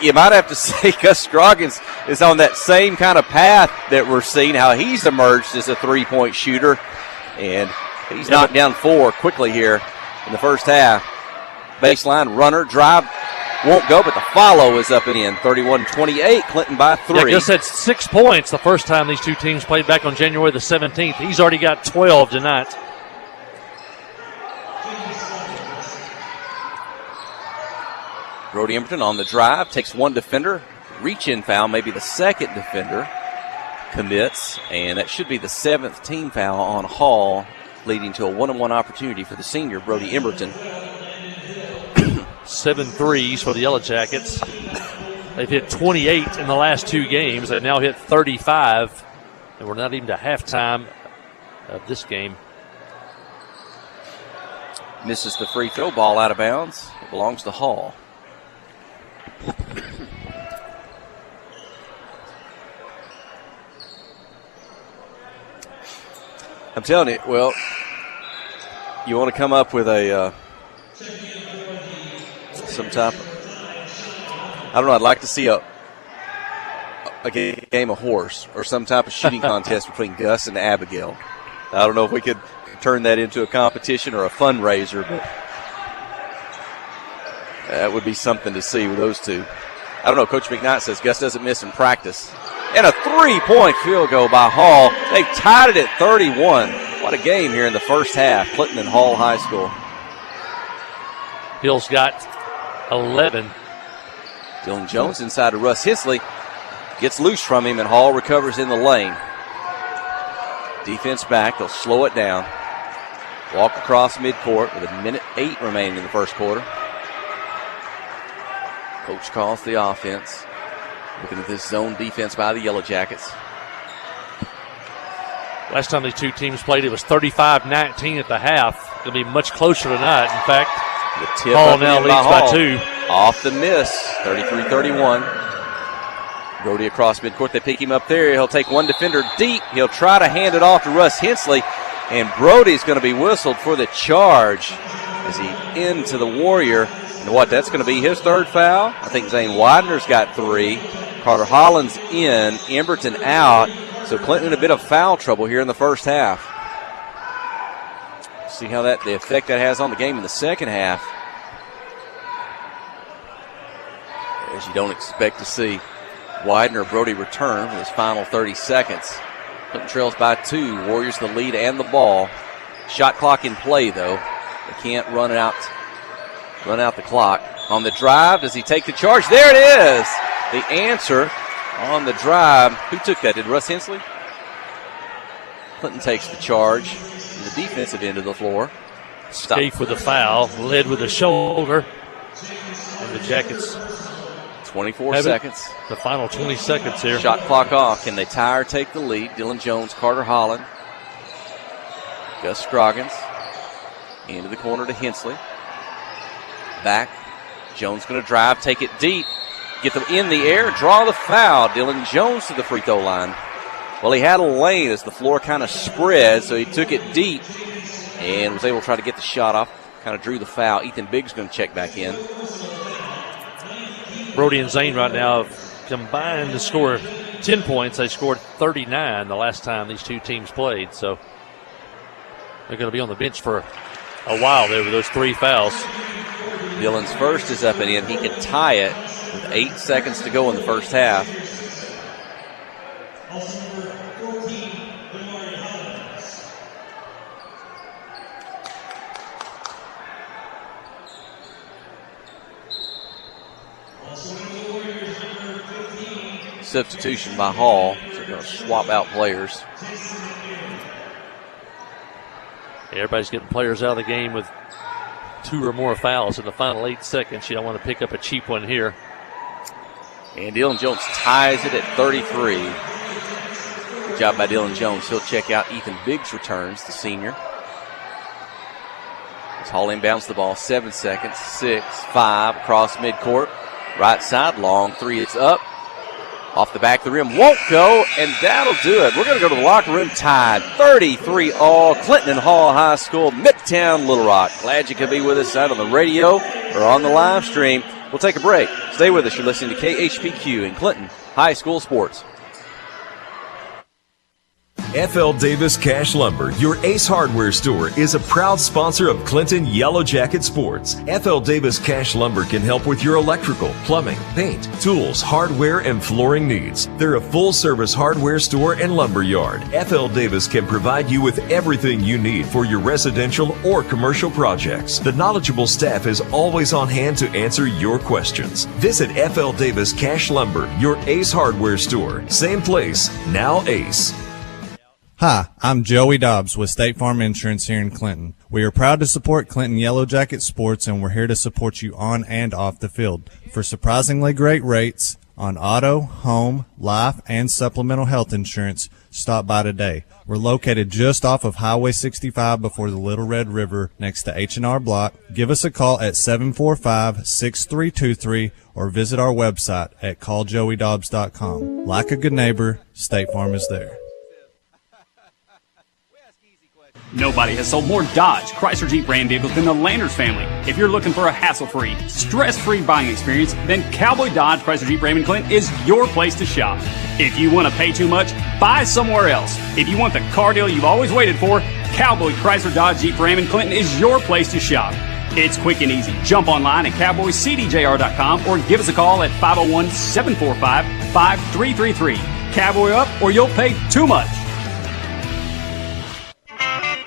You might have to say Gus Scroggins is on that same kind of path that we're seeing, how he's emerged as a 3-point shooter. And he's knocked down 4 quickly here in the first half. Baseline runner, drive, won't go, but the follow is up and in. 31-28, Clinton by 3. Yeah, Gus had 6 points the first time these two teams played back on January the 17th. He's already got 12 tonight. Brody Emberton on the drive, takes one defender. Reach-in foul, maybe the second defender commits, and that should be the 7th team foul on Hall, leading to a 1-on-1 opportunity for the senior, Brody Emberton. 7 threes for the Yellow Jackets. They've hit 28 in the last 2 games. They've now hit 35, and we're not even to halftime of this game. Misses the free throw, ball out of bounds. It belongs to Hall. I'm telling you, well, you want to come up with a some type of, I don't know, I'd like to see a game of horse or some type of shooting contest between Gus and Abigail. I don't know if we could turn that into a competition or a fundraiser, but that would be something to see with those two. I don't know. Coach McKnight says Gus doesn't miss in practice. And a 3-point field goal by Hall. They've tied it at 31. What a game here in the first half. Clinton and Hall High School. Hill's got 11. Dylan Jones inside to Russ Hensley. Gets loose from him, and Hall recovers in the lane. Defense back. They'll slow it down. Walk across midcourt with 1:08 remaining in the first quarter. Coach calls the offense. Looking at this zone defense by the Yellow Jackets. Last time these two teams played, it was 35-19 at the half. It'll be much closer tonight. In fact, the tip Hall now leads by 2. Off the miss, 33-31. Brody across midcourt. They pick him up there. He'll take one defender deep. He'll try to hand it off to Russ Hensley. And Brody's going to be whistled for the charge as he into the Warrior. And what, that's going to be his 3rd foul. I think Zane Widener's got 3. Carter Hollins in, Emberton out. So Clinton in a bit of foul trouble here in the first half. See how the effect that has on the game in the second half. As you don't expect to see Widener or Brody return for his final 30 seconds. Clinton trails by 2. Warriors the lead and the ball. Shot clock in play though. They can't run out the clock. On the drive, does he take the charge? There it is. The answer on the drive. Who took that? Did Russ Hensley? Clinton takes the charge in the defensive end of the floor. Scaife with the foul, led with the shoulder. And the Jackets 24 seconds. The final 20 seconds here. Shot clock off. Can they tie or take the lead? Dylan Jones, Carter Holland. Gus Scroggins. Into the corner to Hensley. Back. Jones going to drive, take it deep. Get them in the air, draw the foul. Dylan Jones to the free throw line. Well, he had a lane as the floor kind of spread, so he took it deep and was able to try to get the shot off. Kind of drew the foul. Ethan Biggs going to check back in. Brody and Zane right now have combined to score 10 points. They scored 39 the last time these two teams played, so they're going to be on the bench for a while there with those 3 fouls. Dylan's first is up and in. He can tie it with 8 seconds to go in the first half. Substitution by Hall. So they're going to swap out players. Everybody's getting players out of the game with 2 or more fouls in the final 8 seconds. You don't want to pick up a cheap one here. And Dylan Jones ties it at 33. Good job by Dylan Jones. He'll check out. Ethan Biggs returns, the senior. As Hall inbounds the ball, 7 seconds, 6, 5, across midcourt. Right side, long 3, it's up. Off the back of the rim, won't go, and that'll do it. We're going to go to the locker room tied, 33 all. Clinton and Hall High School, Midtown Little Rock. Glad you could be with us out on the radio or on the live stream. We'll take a break. Stay with us. You're listening to KHPQ in Clinton High School Sports. FL Davis Cash Lumber, your Ace Hardware store, is a proud sponsor of Clinton Yellow Jacket Sports. FL Davis Cash Lumber can help with your electrical, plumbing, paint, tools, hardware, and flooring needs. They're a full-service hardware store and lumber yard. FL Davis can provide you with everything you need for your residential or commercial projects. The knowledgeable staff is always on hand to answer your questions. Visit FL Davis Cash Lumber, your Ace Hardware store. Same place, now Ace. Hi, I'm Joey Dobbs with State Farm Insurance here in Clinton. We are proud to support Clinton Yellow Jacket Sports, and we're here to support you on and off the field. For surprisingly great rates on auto, home, life, and supplemental health insurance, stop by today. We're located just off of Highway 65 before the Little Red River next to H&R Block. Give us a call at 745-6323 or visit our website at calljoeydobbs.com. Like a good neighbor, State Farm is there. Nobody has sold more Dodge, Chrysler Jeep Ram vehicles than the Landers family. If you're looking for a hassle-free, stress-free buying experience, then Cowboy Dodge, Chrysler Jeep Ram in Clinton is your place to shop. If you want to pay too much, buy somewhere else. If you want the car deal you've always waited for, Cowboy Chrysler Dodge Jeep Ram in Clinton is your place to shop. It's quick and easy. Jump online at cowboycdjr.com or give us a call at 501-745-5333. Cowboy up or you'll pay too much.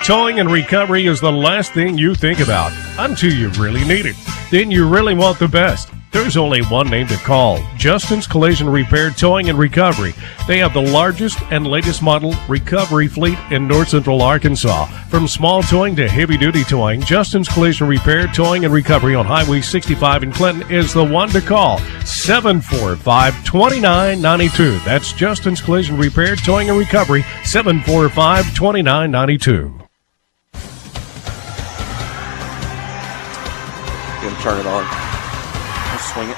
Towing and recovery is the last thing you think about until you really need it. Then you really want the best. There's only one name to call, Justin's Collision Repair Towing and Recovery. They have the largest and latest model recovery fleet in North Central Arkansas. From small towing to heavy-duty towing, Justin's Collision Repair Towing and Recovery on Highway 65 in Clinton is the one to call, 745-2992. That's Justin's Collision Repair Towing and Recovery, 745-2992. Gonna turn it on. Swing it.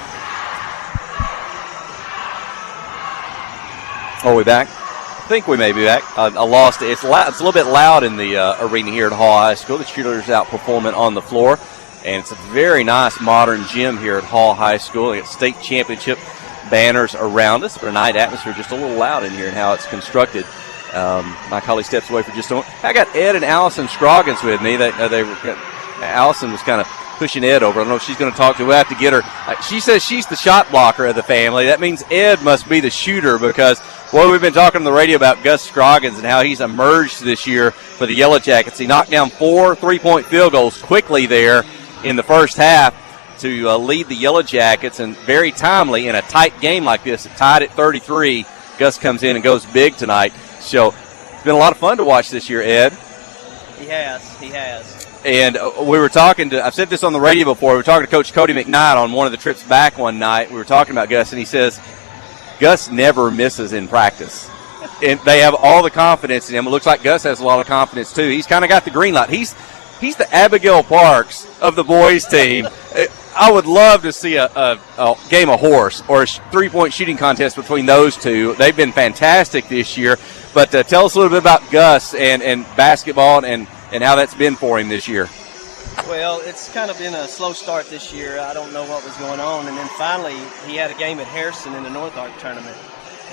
Are we back? I think we may be back. I lost it. It's loud. It's a little bit loud in the arena here at Hall High School. The cheerleaders out performing on the floor, and it's a very nice modern gym here at Hall High School. They got state championship banners around us. But a night atmosphere, just a little loud in here and how it's constructed. My colleague steps away for just a moment. I got Ed and Allison Scroggins with me. Allison was kind of pushing Ed over. I don't know if she's going to talk to. We'll have to get her. She says she's the shot blocker of the family. That means Ed must be the shooter because, boy, we've been talking on the radio about Gus Scroggins and how he's emerged this year for the Yellow Jackets. He knocked down 4 3-point field goals quickly there in the first half to lead the Yellow Jackets, and very timely in a tight game like this. Tied at 33. Gus comes in and goes big tonight. So it's been a lot of fun to watch this year, Ed. He has. And we were talking to, I've said this on the radio before, we were talking to Coach Cody McKnight on one of the trips back one night. We were talking about Gus, and he says, Gus never misses in practice. And they have all the confidence in him. It looks like Gus has a lot of confidence, too. He's kind of got the green light. He's the Abigail Parks of the boys' team. I would love to see a game of horse or a three-point shooting contest between those two. They've been fantastic this year. But tell us a little bit about Gus and basketball and how that's been for him this year. Well, it's kind of been a slow start this year. I don't know what was going on. And then finally, he had a game at Harrison in the North Ark tournament.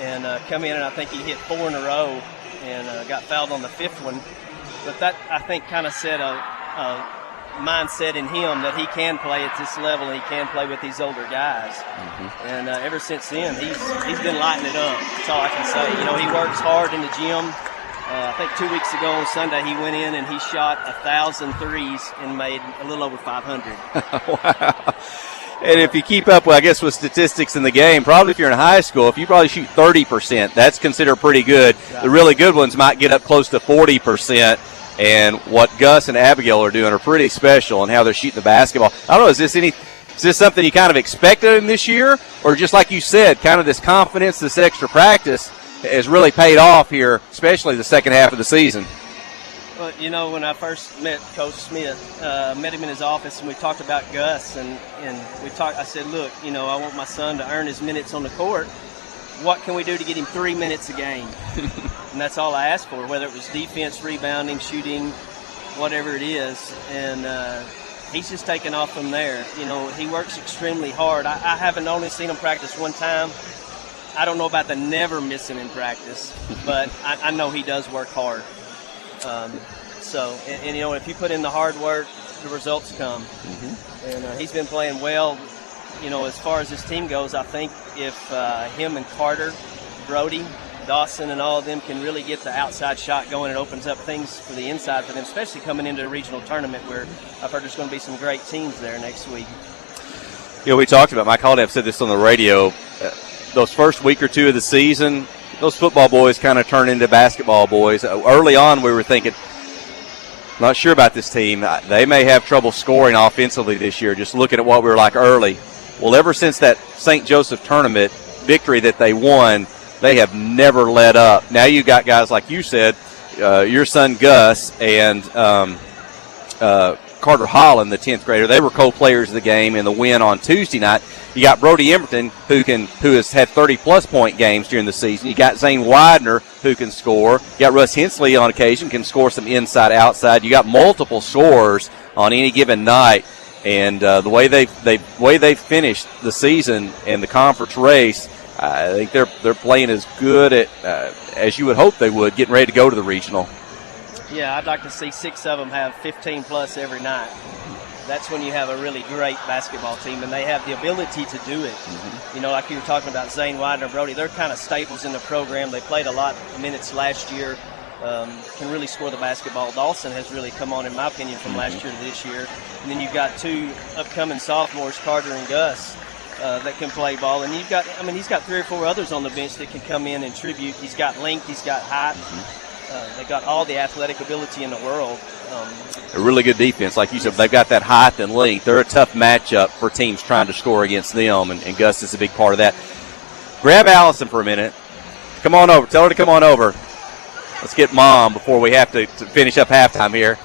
And come in, and I think he hit 4 in a row and got fouled on the 5th one. But that, I think, kind of set a mindset in him that he can play at this level and he can play with these older guys. Mm-hmm. And ever since then, he's been lighting it up. That's all I can say. You know, he works hard in the gym. I think 2 weeks ago on Sunday he went in and he shot 1,000 threes and made a little over 500. Wow. And if you keep up, I guess, with statistics in the game, probably if you're in high school, if you probably shoot 30%, that's considered pretty good. Right. The really good ones might get up close to 40%. And what Gus and Abigail are doing are pretty special in how they're shooting the basketball. I don't know, is this something you kind of expected in this year? Or just like you said, kind of this confidence, this extra practice has really paid off here, especially the second half of the season? Well, you know, when I first met Coach Smith, met him in his office, and we talked about Gus, and I said, look, you know, I want my son to earn his minutes on the court. What can we do to get him 3 minutes a game? And that's all I asked for, whether it was defense, rebounding, shooting, whatever it is. And he's just taken off from there. You know, he works extremely hard. I haven't only seen him practice one time, I don't know about the never missing in practice, but I know he does work hard. And you know, if you put in the hard work, the results come. And he's been playing well. You know, as far as his team goes, I think if him and Carter, Brody, Dawson, and all of them can really get the outside shot going, it opens up things for the inside for them, especially coming into a regional tournament where I've heard there's going to be some great teams there next week. You know, we talked about, Mike Holiday said this on the radio, those first week or two of the season, those football boys kind of turn into basketball boys. Early on, we were thinking, not sure about this team. They may have trouble scoring offensively this year, just looking at what we were like early. Well, ever since that St. Joseph tournament victory that they won, they have never let up. Now you got guys like you said, your son Gus and Carter Holland, the 10th grader. They were co-players of the game in the win on Tuesday night. You got Brody Emberton, who has had 30-plus point games during the season. You got Zane Widener, who can score. You got Russ Hensley on occasion, can score some inside, outside. You got multiple scorers on any given night. And the way they finished the season and the conference race, I think they're playing as good as you would hope they would, getting ready to go to the regional. Yeah, I'd like to see 6 of them have 15-plus every night. That's when you have a really great basketball team, and they have the ability to do it. You know, like you were talking about Zane Widener, Brody, they're kind of staples in the program. They played a lot of minutes last year, can really score the basketball. Dawson has really come on, in my opinion, from last year to this year. And then you've got 2 upcoming sophomores, Carter and Gus, that can play ball. And he's got 3 or 4 others on the bench that can come in and tribute. He's got length, he's got height. They got all the athletic ability in the world. A really good defense. Like you said, they've got that height and length. They're a tough matchup for teams trying to score against them, and Gus is a big part of that. Grab Allison for a minute. Come on over. Tell her to come on over. Let's get Mom before we have to finish up halftime here.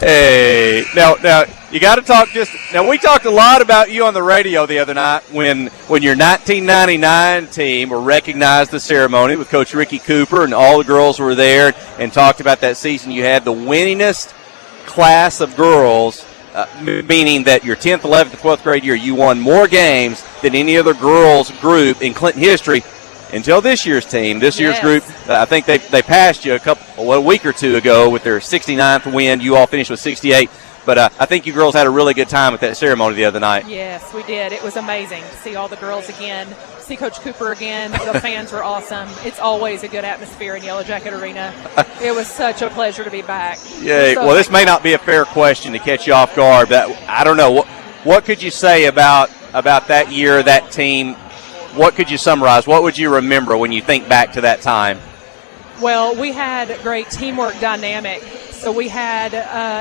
Hey, now you got to talk now we talked a lot about you on the radio the other night when your 1999 team were recognized the ceremony with Coach Ricky Cooper and all the girls were there and talked about that season. You had the winningest class of girls, meaning that your 10th, 11th, 12th grade year, you won more games than any other girls group in Clinton history. Until this year's team, this year's group, I think they passed you a week or two ago with their 69th win. You all finished with 68. But I think you girls had a really good time at that ceremony the other night. Yes, we did. It was amazing to see all the girls again, see Coach Cooper again. The fans were awesome. It's always a good atmosphere in Yellow Jacket Arena. It was such a pleasure to be back. Yeah, well, this may not be a fair question to catch you off guard, but I don't know. What could you say about that year, that team? What could you summarize? What would you remember when you think back to that time? Well, we had great teamwork dynamic. So we had,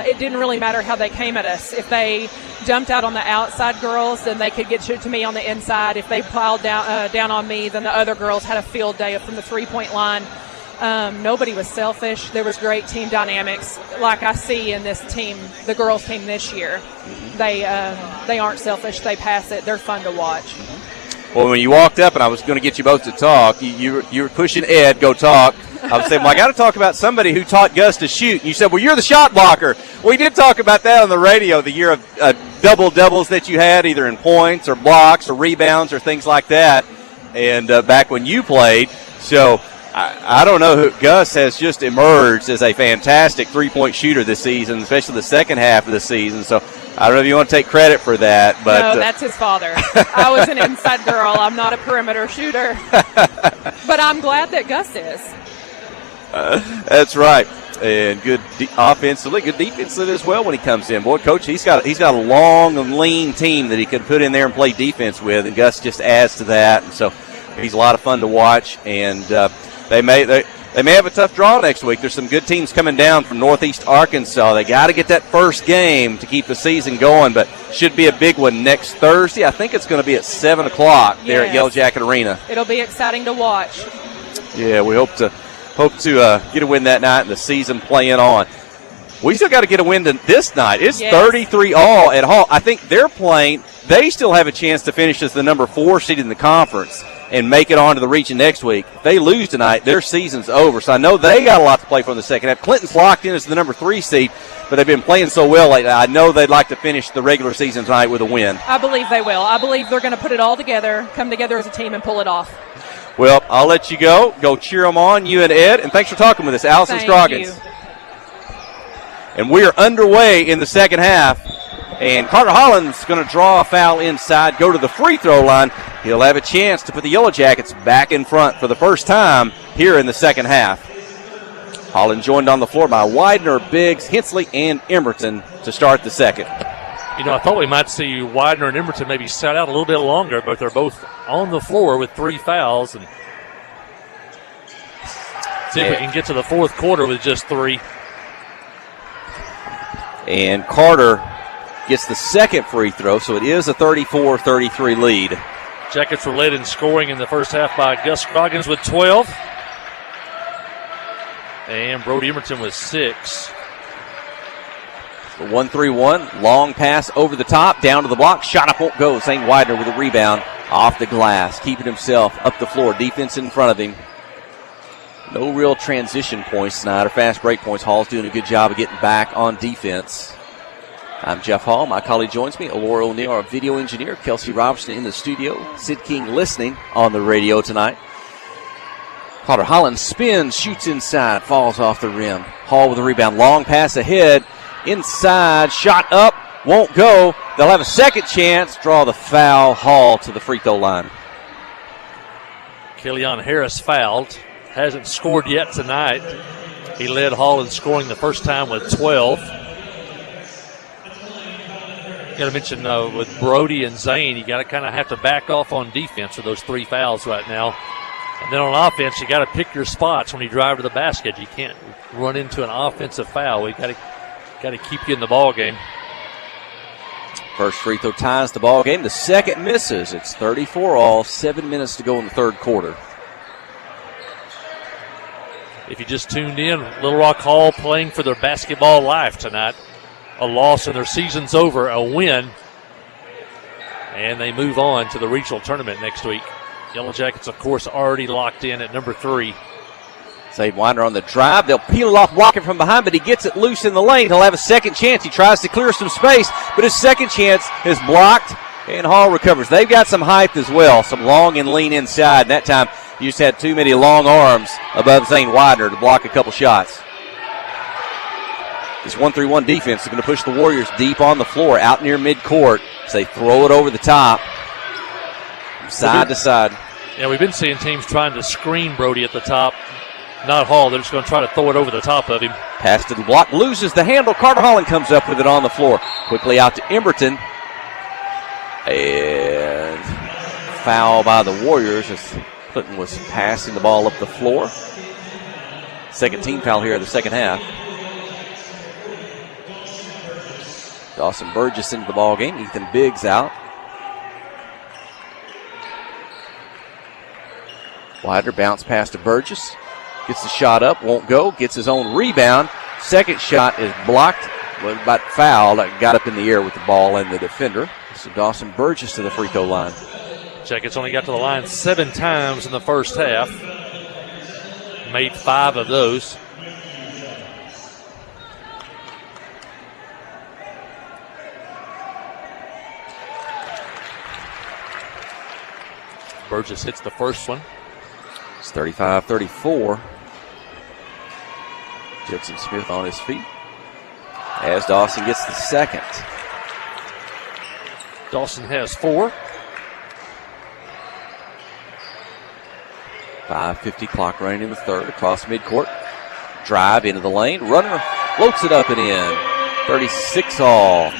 it didn't really matter how they came at us. If they jumped out on the outside girls, then they could get to me on the inside. If they piled down on me, then the other girls had a field day from the three-point line. Nobody was selfish. There was great team dynamics, like I see in this team, the girls' team this year. They aren't selfish. They pass it. They're fun to watch. Well, when you walked up and I was going to get you both to talk, you were pushing Ed, go talk. I was saying, well, I got to talk about somebody who taught Gus to shoot. And you said, well, you're the shot blocker. We did talk about that on the radio, the year of double-doubles that you had, either in points or blocks or rebounds or things like that, and back when you played. So I don't know. Gus has just emerged as a fantastic three-point shooter this season, especially the second half of the season. So I don't know if you want to take credit for that. But no, that's his father. I was an inside girl. I'm not a perimeter shooter. But I'm glad that Gus is. That's right. And good offensively, good defensively as well when he comes in. Boy, Coach, he's got a long and lean team that he can put in there and play defense with, and Gus just adds to that. And so he's a lot of fun to watch. And they may have a tough draw next week. There's some good teams coming down from Northeast Arkansas. They got to get that first game to keep the season going, but should be a big one next Thursday. I think it's going to be at 7 o'clock there at Yellow Jacket Arena. It'll be exciting to watch. Yeah, we hope to get a win that night and the season playing on. We still got to get a win this night. It's 33-all at Hall. I think they're playing. They still have a chance to finish as the number 4 seed in the conference. and make it on to the region next week. If they lose tonight, their season's over. So I know they got a lot to play for in the second half. Clinton's locked in as the number 3 seed, but they've been playing so well lately. I know they'd like to finish the regular season tonight with a win. I believe they will. I believe they're going to put it all together, come together as a team, and pull it off. Well, I'll let you go. Go cheer them on, you and Ed. And thanks for talking with us, Allison Scroggins. And we are underway in the second half. And Carter Holland's going to draw a foul inside, go to the free throw line. He'll have a chance to put the Yellow Jackets back in front for the first time here in the second half. Holland joined on the floor by Widener, Biggs, Hensley, and Emerton to start the second. You know, I thought we might see Widener and Emerton maybe sat out a little bit longer, but they're both on the floor with 3 fouls. And see if we can get to the fourth quarter with just 3. And Carter gets the second free throw, so it is a 34-33 lead. Jackets were led in scoring in the first half by Gus Scroggins with 12. And Brody Emerton with 6. The 1-3-1, long pass over the top, down to the block, shot up won't go. Zane Widener with a rebound off the glass, keeping himself up the floor, defense in front of him. No real transition points tonight or fast break points. Hall's doing a good job of getting back on defense. I'm Jeff Hall. My colleague joins me, Laura O'Neill, our video engineer. Kelsey Robertson in the studio. Sid King listening on the radio tonight. Carter Holland spins, shoots inside, falls off the rim. Hall with a rebound. Long pass ahead. Inside, shot up, won't go. They'll have a second chance. Draw the foul. Hall to the free throw line. Killian Harris fouled. Hasn't scored yet tonight. He led Hall in scoring the first time with 12. Got to mention with Brody and Zane, you got to kind of have to back off on defense with those 3 fouls right now. And then on offense, you got to pick your spots when you drive to the basket. You can't run into an offensive foul. We got to keep you in the ball game. First free throw ties the ball game. The second misses. It's 34-all. 7 minutes to go in the third quarter. If you just tuned in, Little Rock Hall playing for their basketball life tonight. A loss and their season's over, a win. And they move on to the regional tournament next week. Yellow Jackets, of course, already locked in at number 3. Zane Widener on the drive. They'll peel it off, blocking from behind, but he gets it loose in the lane. He'll have a second chance. He tries to clear some space, but his second chance is blocked, and Hall recovers. They've got some height as well, some long and lean inside. And that time, you just had too many long arms above Zane Widener to block a couple shots. This 1-3-1 defense is going to push the Warriors deep on the floor, out near midcourt. As they throw it over the top, side to side. Yeah, we've been seeing teams trying to screen Brody at the top. Not Hall. They're just going to try to throw it over the top of him. Pass to the block, loses the handle. Carter Holland comes up with it on the floor. Quickly out to Emberton. And foul by the Warriors as Clinton was passing the ball up the floor. Second team foul here in the second half. Dawson Burgess into the ball game. Ethan Biggs out. Widener bounce pass to Burgess. Gets the shot up, won't go. Gets his own rebound. Second shot is blocked, but fouled. Got up in the air with the ball and the defender. So Dawson Burgess to the free throw line. Jackets only got to the line 7 times in the first half. Made 5 of those. Burgess hits the first one. It's 35-34. Judson Smith on his feet as Dawson gets the second. Dawson has 4. 5:50 clock running in the third. Across midcourt. Drive into the lane. Runner floats it up and in. 36-all.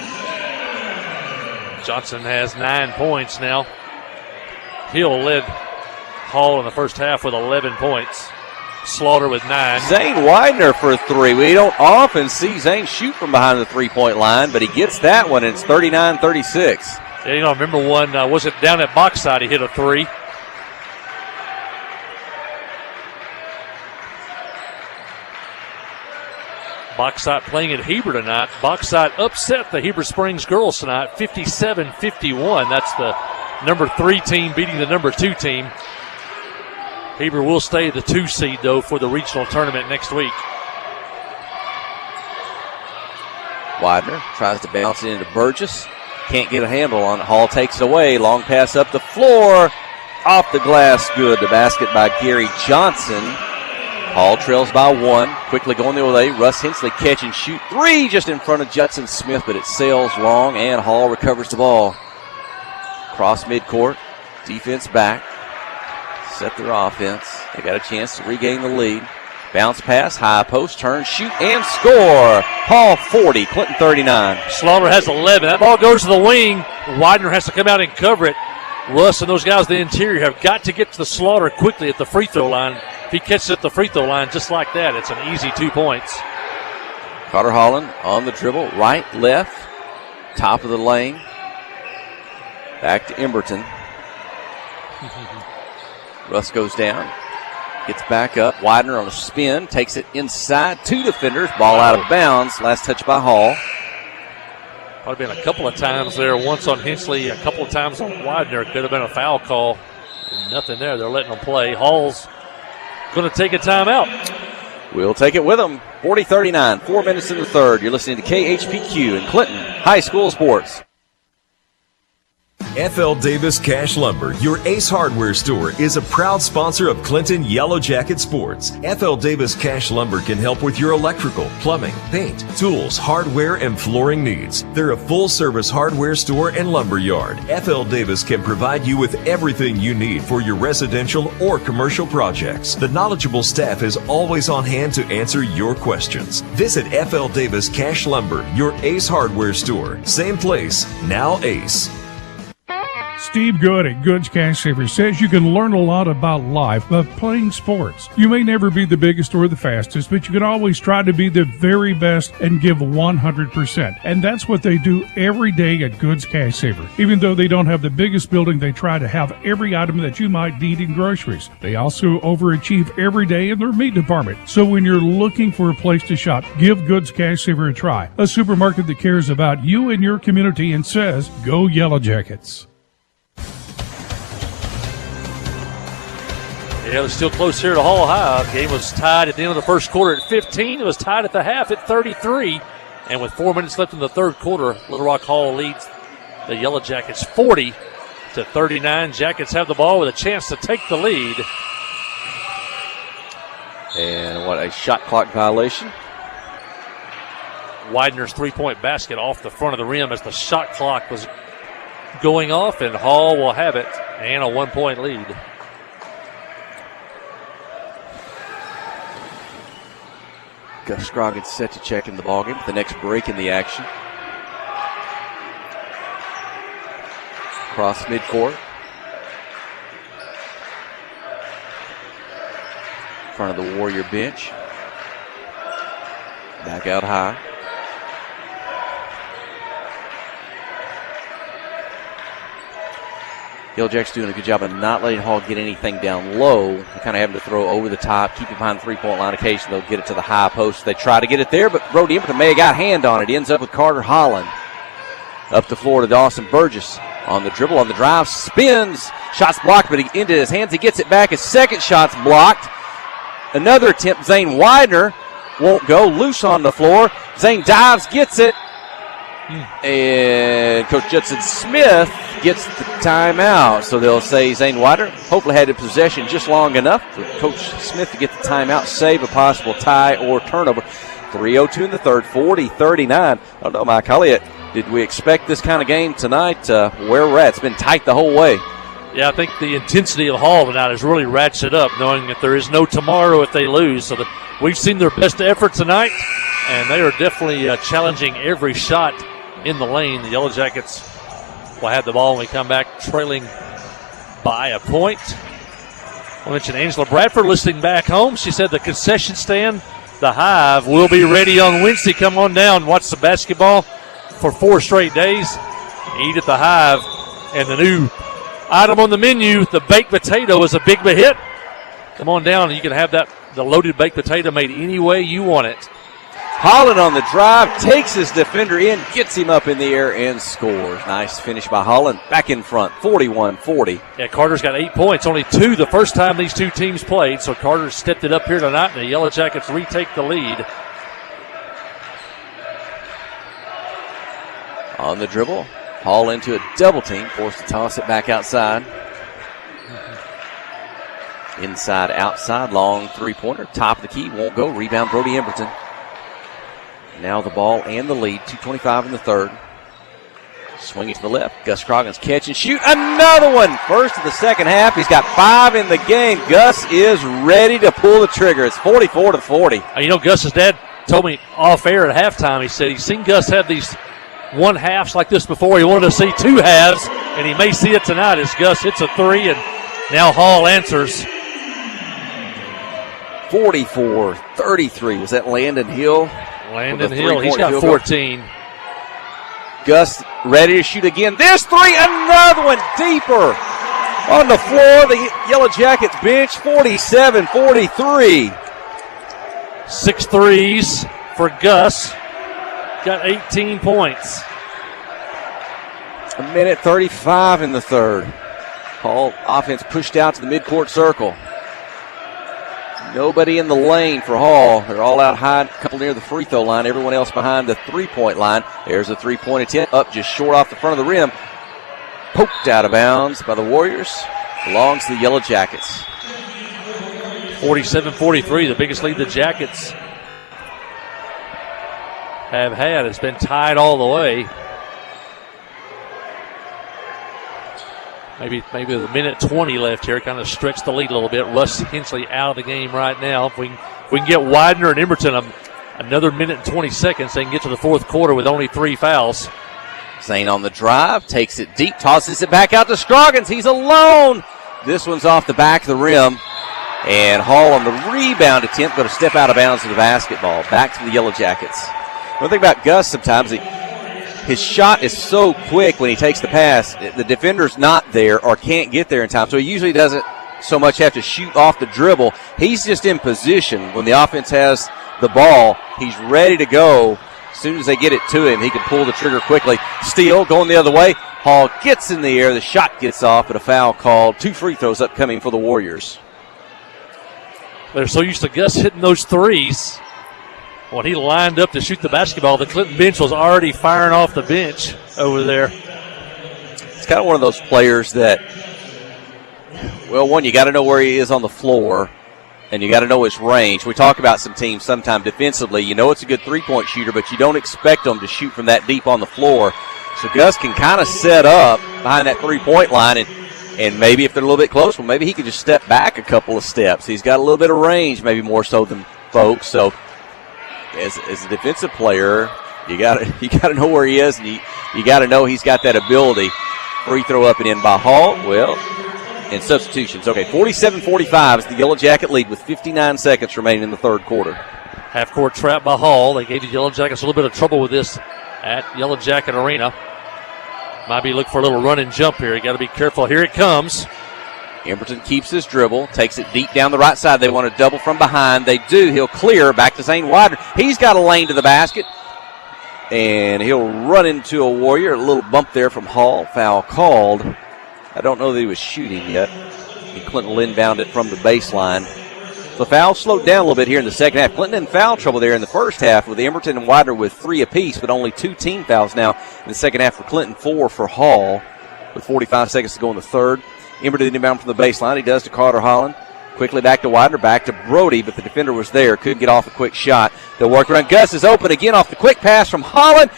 Johnson has 9 points now. Hill led Hall in the first half with 11 points. Slaughter with 9. Zane Widener for 3. We don't often see Zane shoot from behind the three-point line, but he gets that one, and it's 39-36. Yeah, you know, I remember one, was it down at Boxside, he hit a 3. Boxside playing at Heber tonight. Boxside upset the Heber Springs girls tonight, 57-51. That's the number 3 team beating the number 2 team. Heber will stay the 2 seed, though, for the regional tournament next week. Widener tries to bounce it into Burgess. Can't get a handle on it. Hall takes it away. Long pass up the floor. Off the glass, good. The basket by Gary Johnson. Hall trails by 1. Quickly going the other way. Russ Hensley catch and shoot 3 just in front of Judson Smith, but it sails long, and Hall recovers the ball. Cross midcourt. Defense back. Set their offense. They got a chance to regain the lead. Bounce pass, high post, turn, shoot, and score. Hall 40, Clinton 39. Slaughter has 11. That ball goes to the wing. Widener has to come out and cover it. Russ and those guys in the interior have got to get to the Slaughter quickly at the free throw line. If he catches it at the free throw line just like that, it's an easy 2 points. Carter Holland on the dribble, right, left, top of the lane. Back to Emberton. Russ goes down. Gets back up. Widener on a spin. Takes it inside. 2 defenders. Ball out of bounds. Last touch by Hall. Probably been a couple of times there. Once on Hensley, a couple of times on Widener. Could have been a foul call. Nothing there. They're letting them play. Hall's going to take a timeout. We'll take it with them. 40-39. 4 minutes in the third. You're listening to KHPQ and Clinton High School Sports. FL Davis Cash Lumber, your Ace Hardware store, is a proud sponsor of Clinton Yellow Jacket Sports. FL Davis Cash Lumber can help with your electrical, plumbing, paint, tools, hardware, and flooring needs. They're a full-service hardware store and lumber yard. FL Davis can provide you with everything you need for your residential or commercial projects. The knowledgeable staff is always on hand to answer your questions. Visit FL Davis Cash Lumber, your Ace Hardware store. Same place, now Ace. Steve Good at Goods Cash Saver says you can learn a lot about life by playing sports. You may never be the biggest or the fastest, but you can always try to be the very best and give 100%. And that's what they do every day at Goods Cash Saver. Even though they don't have the biggest building, they try to have every item that you might need in groceries. They also overachieve every day in their meat department. So when you're looking for a place to shop, give Goods Cash Saver a try. A supermarket that cares about you and your community and says, go Yellow Jackets. Yeah, it was still close here to Hall High. Game was tied at the end of the first quarter at 15. It was tied at the half at 33. And with 4 minutes left in the third quarter, Little Rock Hall leads the Yellow Jackets 40-39. Jackets have the ball with a chance to take the lead. And what a shot clock violation. Widener's three-point basket off the front of the rim as the shot clock was going off, and Hall will have it and a 1 point lead. Gus Scroggins set to check in the ballgame. The next break in the action. Cross midcourt. In front of the Warrior bench. Back out high. Yellow Jackets doing a good job of not letting Hall get anything down low. They're kind of having to throw over the top, keep it behind the three-point line. Occasionally they'll get it to the high post. They try to get it there, but Brody Emberton may have got a hand on it. He ends up with Carter Holland. Up the floor to Dawson Burgess. On the dribble, on the drive, spins. Shot's blocked, but he into his hands. He gets it back. His second shot's blocked. Another attempt. Zane Widener won't go. Loose on the floor. Zane dives, gets it. And Coach Judson Smith gets the timeout. So they'll say Zane Widener hopefully had the possession just long enough for Coach Smith to get the timeout, save a possible tie or turnover. 3:02 in the third, 40-39. I don't know, Mike Elliott, did we expect this kind of game tonight? Where we're at, it's been tight the whole way. Yeah, I think the intensity of Hall tonight has really ratcheted up, knowing that there is no tomorrow if they lose. So we've seen their best effort tonight, and they are definitely challenging every shot in the lane. The Yellow Jackets will have the ball when we come back, trailing by a point. I mentioned Angela Bradford listening back home. She said the concession stand, the Hive, will be ready on Wednesday. Come on down, watch the basketball for 4 straight days. Eat at the Hive. And the new item on the menu, the baked potato, is a big hit. Come on down, and you can have that, the loaded baked potato, made any way you want it. Holland on the drive, takes his defender in, gets him up in the air, and scores. Nice finish by Holland. Back in front, 41-40. Yeah, Carter's got 8 points. Only 2 the first time these two teams played, so Carter stepped it up here tonight, and the Yellow Jackets retake the lead. On the dribble, Hall into a double team, forced to toss it back outside. Inside, outside, long three-pointer, top of the key, won't go. Rebound, Brody Emberton. Now the ball and the lead, 2:25 in the third. Swing it to the left. Gus Scroggins catch and shoot. Another one. First of the second half. He's got 5 in the game. Gus is ready to pull the trigger. It's 44-40. You know, Gus's dad told me off air at halftime, he said he's seen Gus have these one halves like this before. He wanted to see 2 halves, and he may see it tonight as Gus hits a 3, and now Hall answers. 44-33. Was that Landon Hill? Landon Hill, he's got 14. Gus ready to shoot again. This 3, another one deeper. On the floor, the Yellow Jackets bench, 47-43. 6 threes for Gus. Got 18 points. 1:35 in the third. Hall offense pushed out to the midcourt circle. Nobody in the lane for Hall. They're all out high, a couple near the free throw line. Everyone else behind the three-point line. There's a three-point attempt up just short off the front of the rim. Poked out of bounds by the Warriors. Belongs to the Yellow Jackets. 47-43, the biggest lead the Jackets have had. It's been tied all the way. Maybe with a minute 20 left here, kind of stretch the lead a little bit. Russ Hensley out of the game right now. If we can get Widener and Emberton another minute and 20 seconds, they can get to the fourth quarter with only 3 fouls. Zane on the drive, takes it deep, tosses it back out to Scroggins. He's alone. This one's off the back of the rim. And Hall on the rebound attempt, going to step out of bounds to the basketball. Back to the Yellow Jackets. One thing about Gus sometimes, his shot is so quick when he takes the pass. The defender's not there or can't get there in time, so he usually doesn't so much have to shoot off the dribble. He's just in position. When the offense has the ball, he's ready to go. As soon as they get it to him, he can pull the trigger quickly. Steele going the other way. Hall gets in the air. The shot gets off, but a foul called. 2 free throws upcoming for the Warriors. They're so used to Gus hitting those threes. When he lined up to shoot the basketball, the Clinton bench was already firing off the bench over there. It's kind of one of those players that, well, one, you got to know where he is on the floor, and you got to know his range. We talk about some teams sometime defensively. You know it's a good three-point shooter, but you don't expect them to shoot from that deep on the floor. So Gus can kind of set up behind that three-point line, and maybe if they're a little bit close, well, maybe he could just step back a couple of steps. He's got a little bit of range, maybe more so than folks. So as a defensive player, you gotta know where he is, and you gotta know he's got that ability. Free throw up and in by Hall. Well, and substitutions. Okay, 47-45 is the Yellow Jacket lead with 59 seconds remaining in the third quarter. Half-court trap by Hall. They gave the Yellow Jackets a little bit of trouble with this at Yellow Jacket Arena. Might be looking for a little run and jump here. You got to be careful. Here it comes. Emberton keeps his dribble, takes it deep down the right side. They want to double from behind. They do. He'll clear back to Zane Widener. He's got a lane to the basket, and he'll run into a Warrior. A little bump there from Hall. Foul called. I don't know that he was shooting yet. And Clinton will inbound it from the baseline. The foul slowed down a little bit here in the second half. Clinton in foul trouble there in the first half with Emberton and Widener with 3 apiece, but only 2 team fouls now in the second half for Clinton, 4 for Hall with 45 seconds to go in the third. Emberton inbound from the baseline. He does to Carter Holland. Quickly back to Widener, back to Brody, but the defender was there. Couldn't get off a quick shot. They'll work around. Gus is open again off the quick pass from Holland.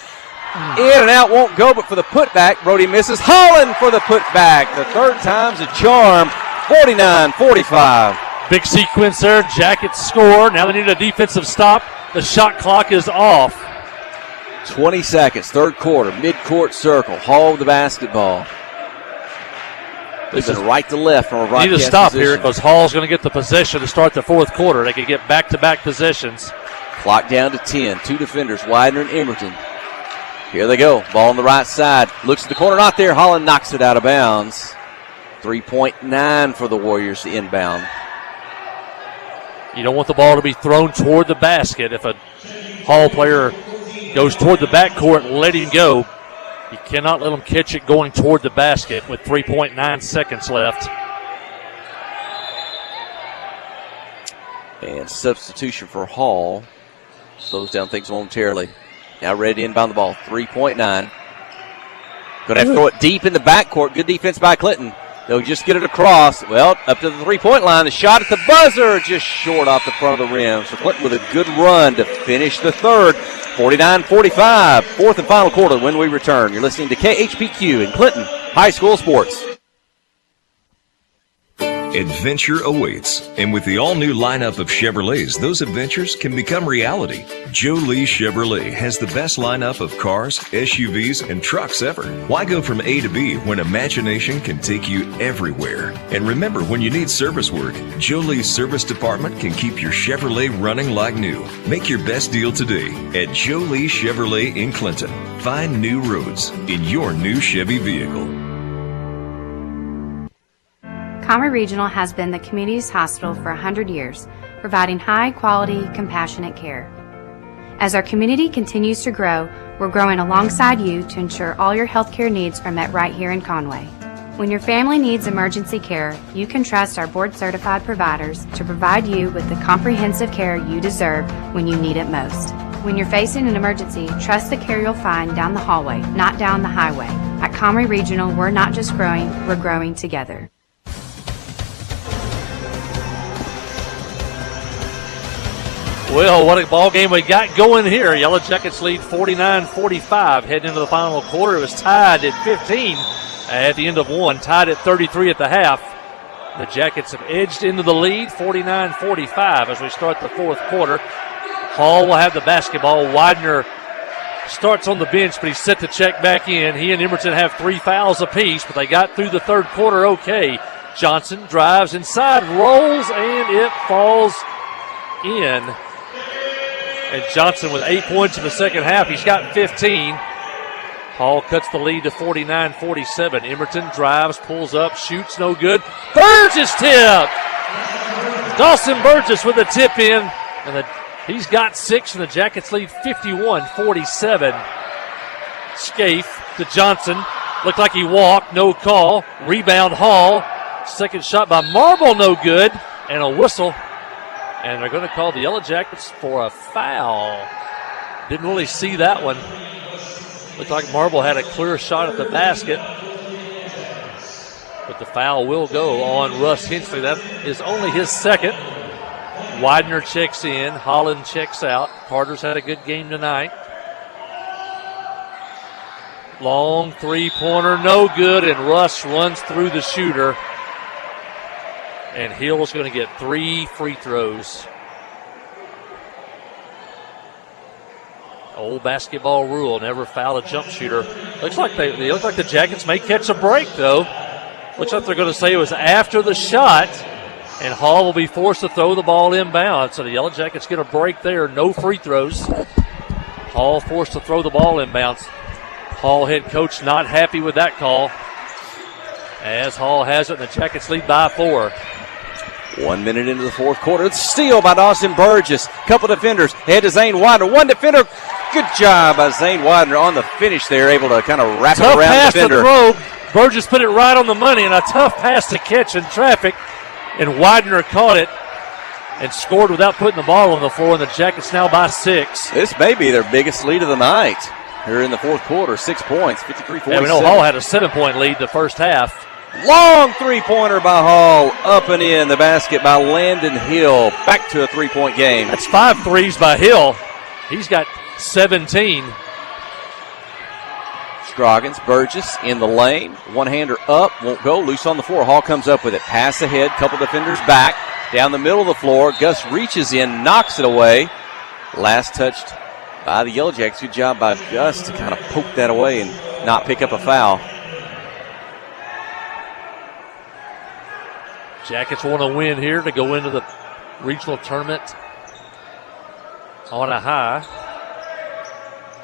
In and out, won't go, but for the putback, Brody misses. Holland for the putback. The third time's a charm. 49-45. Big sequence there. Jackets score. Now they need a defensive stop. The shot clock is off. 20 seconds, third quarter, midcourt circle. Hall with the basketball. This is right to left from a right. Need to stop here because Hall's going to get the possession to start the fourth quarter. They can get back-to-back possessions. Clock down to 10. 2 defenders, Widener and Emberton. Here they go. Ball on the right side. Looks at the corner, not there. Holland knocks it out of bounds. 3.9 for the Warriors to inbound. You don't want the ball to be thrown toward the basket. If a Hall player goes toward the backcourt, let him go. You cannot let them catch it going toward the basket with 3.9 seconds left. And substitution for Hall slows down things momentarily. Now ready to inbound the ball. 3.9. Going to have to throw it deep in the backcourt. Good defense by Clinton. They'll just get it across. Well, up to the three-point line. The shot at the buzzer just short off the front of the rim. So Clinton with a good run to finish the third. 49-45. Fourth and final quarter when we return. You're listening to KHPQ in Clinton High School Sports. Adventure awaits, and with the all-new lineup of Chevrolets, those adventures can become reality. Joe Lee Chevrolet has the best lineup of cars, SUVs, and trucks ever. Why go from A to B when imagination can take you everywhere? And remember, when you need service work, Joe Lee's service department can keep your Chevrolet running like new. Make your best deal today at Joe Lee Chevrolet in Clinton. Find new roads in your new Chevy vehicle. Conway Regional has been the community's hospital for 100 years, providing high-quality, compassionate care. As our community continues to grow, we're growing alongside you to ensure all your healthcare needs are met right here in Conway. When your family needs emergency care, you can trust our board-certified providers to provide you with the comprehensive care you deserve when you need it most. When you're facing an emergency, trust the care you'll find down the hallway, not down the highway. At Conway Regional, we're not just growing, we're growing together. Well, what a ball game we got going here. Yellow Jackets lead 49-45. Heading into the final quarter, it was tied at 15 at the end of one. Tied at 33 at the half. The Jackets have edged into the lead, 49-45 as we start the fourth quarter. Hall will have the basketball. Widener starts on the bench, but he's set to check back in. He and Emerson have 3 fouls apiece, but they got through the third quarter okay. Johnson drives inside, rolls, and it falls in. And Johnson with 8 points in the second half. He's got 15. Hall cuts the lead to 49-47. Emerton drives, pulls up, shoots, no good. Burgess tip! Dawson Burgess with a tip in. And he's got 6, and the Jackets lead 51-47. Scaife to Johnson. Looked like he walked, no call. Rebound Hall. Second shot by Marble, no good. And a whistle. And they're going to call the Yellow Jackets for a foul. Didn't really see that one. Looked like Marble had a clear shot at the basket. But the foul will go on Russ Hensley. That is only his second. Widener checks in. Holland checks out. Carter's had a good game tonight. Long three-pointer, no good. And Russ runs through the shooter. And Hill's going to get 3 free throws. Old basketball rule, never foul a jump shooter. Looks like they look like the Jackets may catch a break, though. Looks like they're going to say it was after the shot, and Hall will be forced to throw the ball inbound. So the Yellow Jackets get a break there, no free throws. Hall forced to throw the ball inbounds. Hall head coach not happy with that call. As Hall has it, and the Jackets lead by 4. 1 minute into the fourth quarter. It's steal by Dawson Burgess. Couple defenders. Head to Zane Widener. One defender. Good job by Zane Widener on the finish there. Able to kind of wrap it around the defender. Tough pass to throw. Burgess put it right on the money, and a tough pass to catch in traffic. And Widener caught it and scored without putting the ball on the floor, and the Jackets now by 6. This may be their biggest lead of the night here in the fourth quarter. 6 points, 53-47. Yeah, we know Hall had a 7-point lead the first half. Long three-pointer by Hall. Up and in the basket by Landon Hill. Back to a 3-point game. That's 5 threes by Hill. He's got 17. Scroggins, Burgess in the lane. One-hander up, won't go. Loose on the floor. Hall comes up with it. Pass ahead, couple defenders back. Down the middle of the floor. Gus reaches in, knocks it away. Last touched by the Yellow Jackets. Good job by Gus to kind of poke that away and not pick up a foul. Jackets want to win here to go into the regional tournament on a high.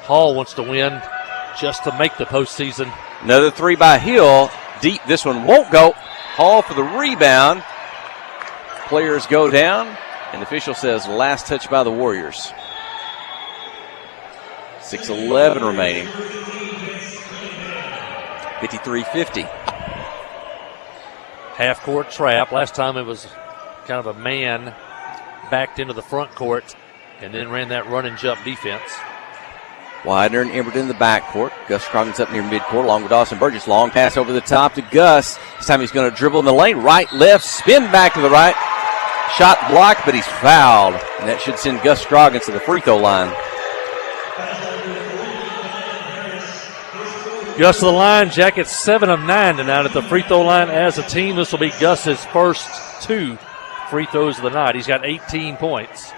Hall wants to win just to make the postseason. Another 3 by Hill. Deep. This one won't go. Hall for the rebound. Players go down. And the official says last touch by the Warriors. 6:11 remaining. 53-50. Half-court trap. Last time it was kind of a man backed into the front court and then ran that run and jump defense. Widener and Emberton in the backcourt. Gus Scroggins up near midcourt along with Dawson Burgess. Long pass over the top to Gus. This time he's going to dribble in the lane. Right, left, spin back to the right. Shot blocked, but he's fouled. And that should send Gus Scroggins to the free throw line. Gus to the line. Jackets 7 of 9 tonight at the free throw line as a team. This will be Gus's first 2 free throws of the night. He's got 18 points.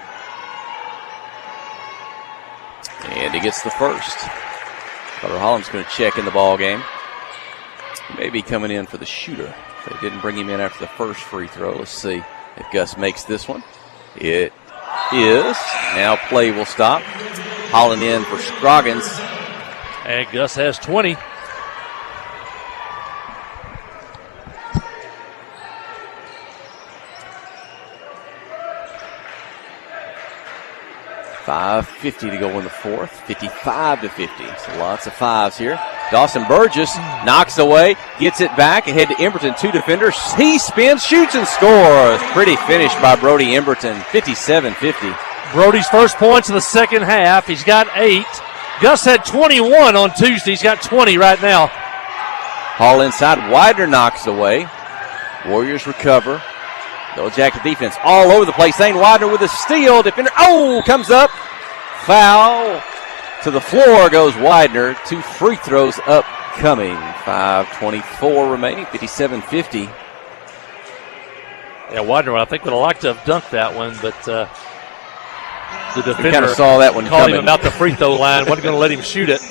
And he gets the first. Carter Holland's going to check in the ball game. He may be coming in for the shooter. They didn't bring him in after the first free throw. Let's see if Gus makes this one. It is. Now play will stop. Holland in for Scroggins. And Gus has 20. $5.50 to go in the fourth. 55-50. So lots of fives here. Dawson Burgess knocks away, gets it back, ahead to Emberton. 2 defenders. He spins, shoots, and scores. Pretty finish by Brody Emberton. 57-50. Brody's first points in the second half. He's got 8. Gus had 21 on Tuesday. He's got 20 right now. Hall inside. Widener knocks away. Warriors recover. Yellow Jacket defense all over the place. Zane Widener with a steal. Defender, comes up. Foul. To the floor goes Widener. 2 free throws upcoming. 5:24 remaining. 57-50. Yeah, Widener, I think would have liked to have dunked that one, but the defender kind of saw that one called coming. him about the free throw line. Wasn't going to let him shoot it.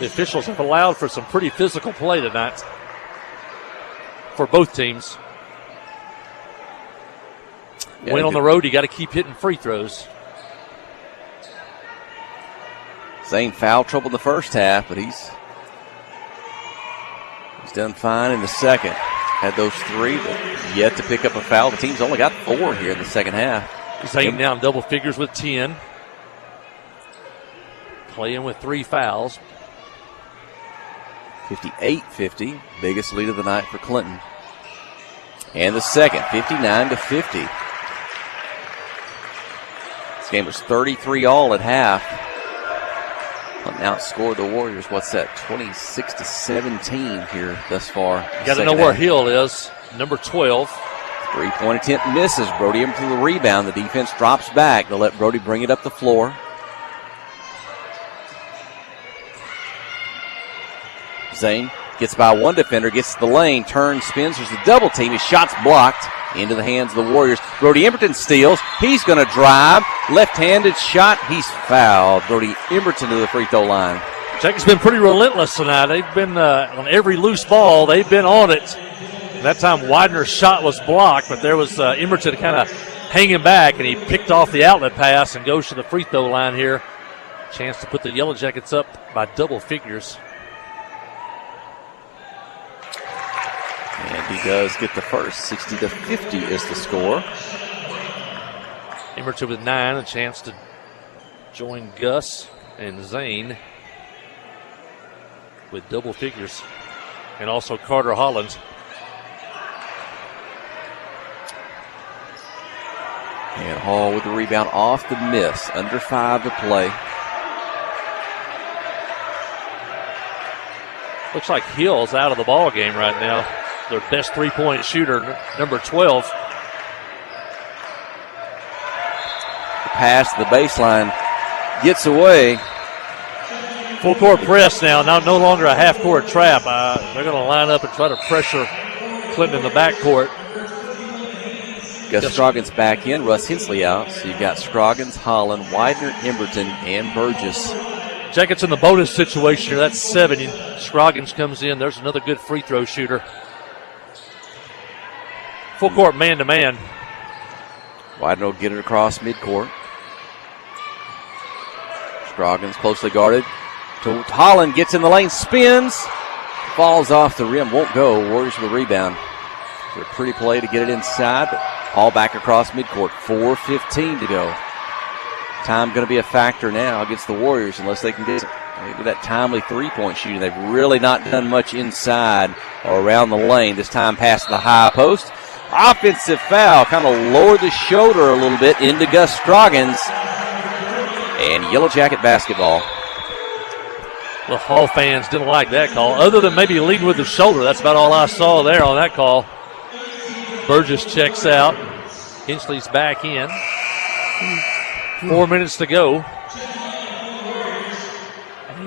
The officials have allowed for some pretty physical play tonight for both teams. Win on the road, you got to keep hitting free throws. Zane foul trouble in the first half, but he's done fine in the second. Had those 3, but yet to pick up a foul. The team's only got 4 here in the second half. Zane down double figures with 10. Playing with 3 fouls. 58-50, biggest lead of the night for Clinton. And the second, 59-50. This game was 33 all at half. Clinton outscored the Warriors. What's that? 26-17 here thus far. You got to know where Hill is. Number 12. 3-point attempt misses. Brody in for the rebound. The defense drops back. They'll let Brody bring it up the floor. Zane gets by 1 defender, gets to the lane, turns, spins. There's a double team. His shot's blocked into the hands of the Warriors. Brody Emberton steals. He's going to drive. Left-handed shot. He's fouled. Brody Emberton to the free throw line. Jack's been pretty relentless tonight. They've been on every loose ball. They've been on it. That time Widener's shot was blocked, but there was Emberton kind of hanging back, and he picked off the outlet pass and goes to the free throw line here. Chance to put the Yellow Jackets up by double figures. And he does get the first. 60-50 is the score. Emberton with 9, a chance to join Gus and Zane with double figures. And also Carter Holland. And Hall with the rebound off the miss. Under 5 to play. Looks like Hill's out of the ball game right now. Their best three-point shooter, number 12. The pass to the baseline gets away. Full court press now, no longer a half-court trap. They're going to line up and try to pressure Clinton in the backcourt. Gus Scroggins back in, Russ Hensley out. So you've got Scroggins, Holland, Widener, Emberton, and Burgess. Jackets in the bonus situation here. That's 7. Scroggins comes in. There's another good free throw shooter. Full court man-to-man. Widener will get it across midcourt. Scroggins closely guarded. Holland gets in the lane, spins, falls off the rim, won't go. Warriors with the rebound. It's a pretty play to get it inside, but Hall back across midcourt. 4:15 to go. Time going to be a factor now against the Warriors unless they can get maybe that timely three-point shooting. They've really not done much inside or around the lane. This time past the high post. Offensive foul. Kind of lowered the shoulder a little bit into Gus Scroggins. And Yellow Jacket basketball. The Hall fans didn't like that call. Other than maybe leading with the shoulder, that's about all I saw there on that call. Burgess checks out. Hinchley's back in. 4 minutes to go.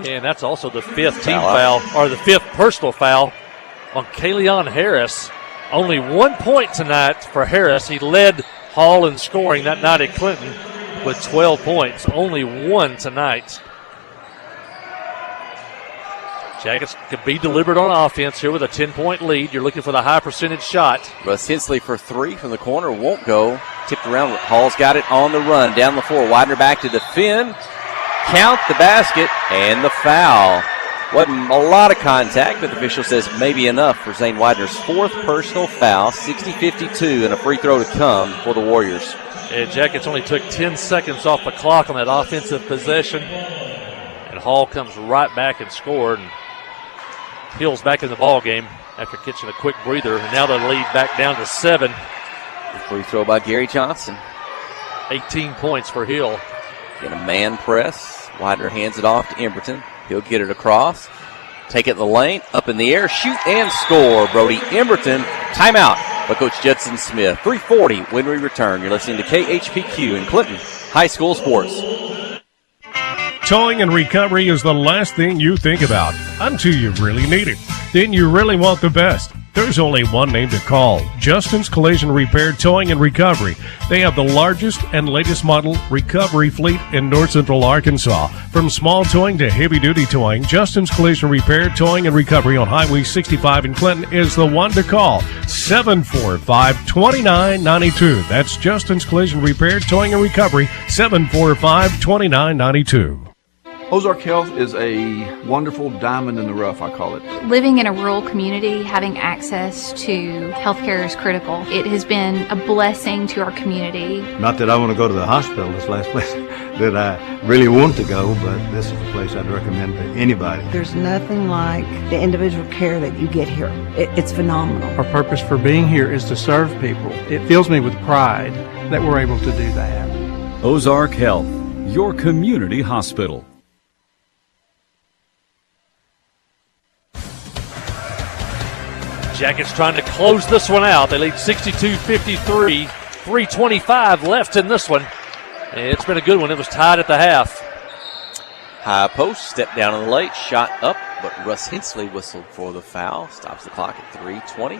And that's also the fifth team foul, or the fifth personal foul on Kaleon Harris. Only 1 point tonight for Harris. He led Hall in scoring that night at Clinton with 12 points. Only one tonight. Jackets could be deliberate on offense here with a 10-point lead. You're looking for the high percentage shot. Russ Hensley for three from the corner. Won't go. Tipped around. Hall's got it on the run. Down the floor. Widener back to defend. Count the basket and the foul. Wasn't a lot of contact, but the official says maybe enough for Zane Widener's fourth personal foul. 60-52 and a free throw to come for the Warriors. And Jackets only took 10 seconds off the clock on that offensive possession. And Hall comes right back and scored. And Hill's back in the ball game after catching a quick breather. And now the lead back down to 7. The free throw by Gary Johnson. 18 points for Hill. In a man press. Widener hands it off to Emberton. He'll get it across. Take it in the lane. Up in the air. Shoot and score. Brody Emberton. Timeout by Coach Judson Smith. 3:40 when we return. You're listening to KHPQ in Clinton High School Sports. Towing and recovery is the last thing you think about until you really need it. Then you really want the best. There's only one name to call, Justin's Collision Repair Towing and Recovery. They have the largest and latest model recovery fleet in North Central Arkansas. From small towing to heavy-duty towing, Justin's Collision Repair Towing and Recovery on Highway 65 in Clinton is the one to call, 745-2992. That's Justin's Collision Repair Towing and Recovery, 745-2992. Ozark Health is a wonderful diamond in the rough, I call it. Living in a rural community, having access to healthcare is critical. It has been a blessing to our community. Not that I want to go to the hospital, this last place that I really want to go, but this is a place I'd recommend to anybody. There's nothing like the individual care that you get here. It's phenomenal. Our purpose for being here is to serve people. It fills me with pride that we're able to do that. Ozark Health, your community hospital. Jackets trying to close this one out. They lead 62-53. 3:25 left in this one. And it's been a good one. It was tied at the half. High post, step down in the late, shot up, but Russ Hensley whistled for the foul. Stops the clock at 3:20.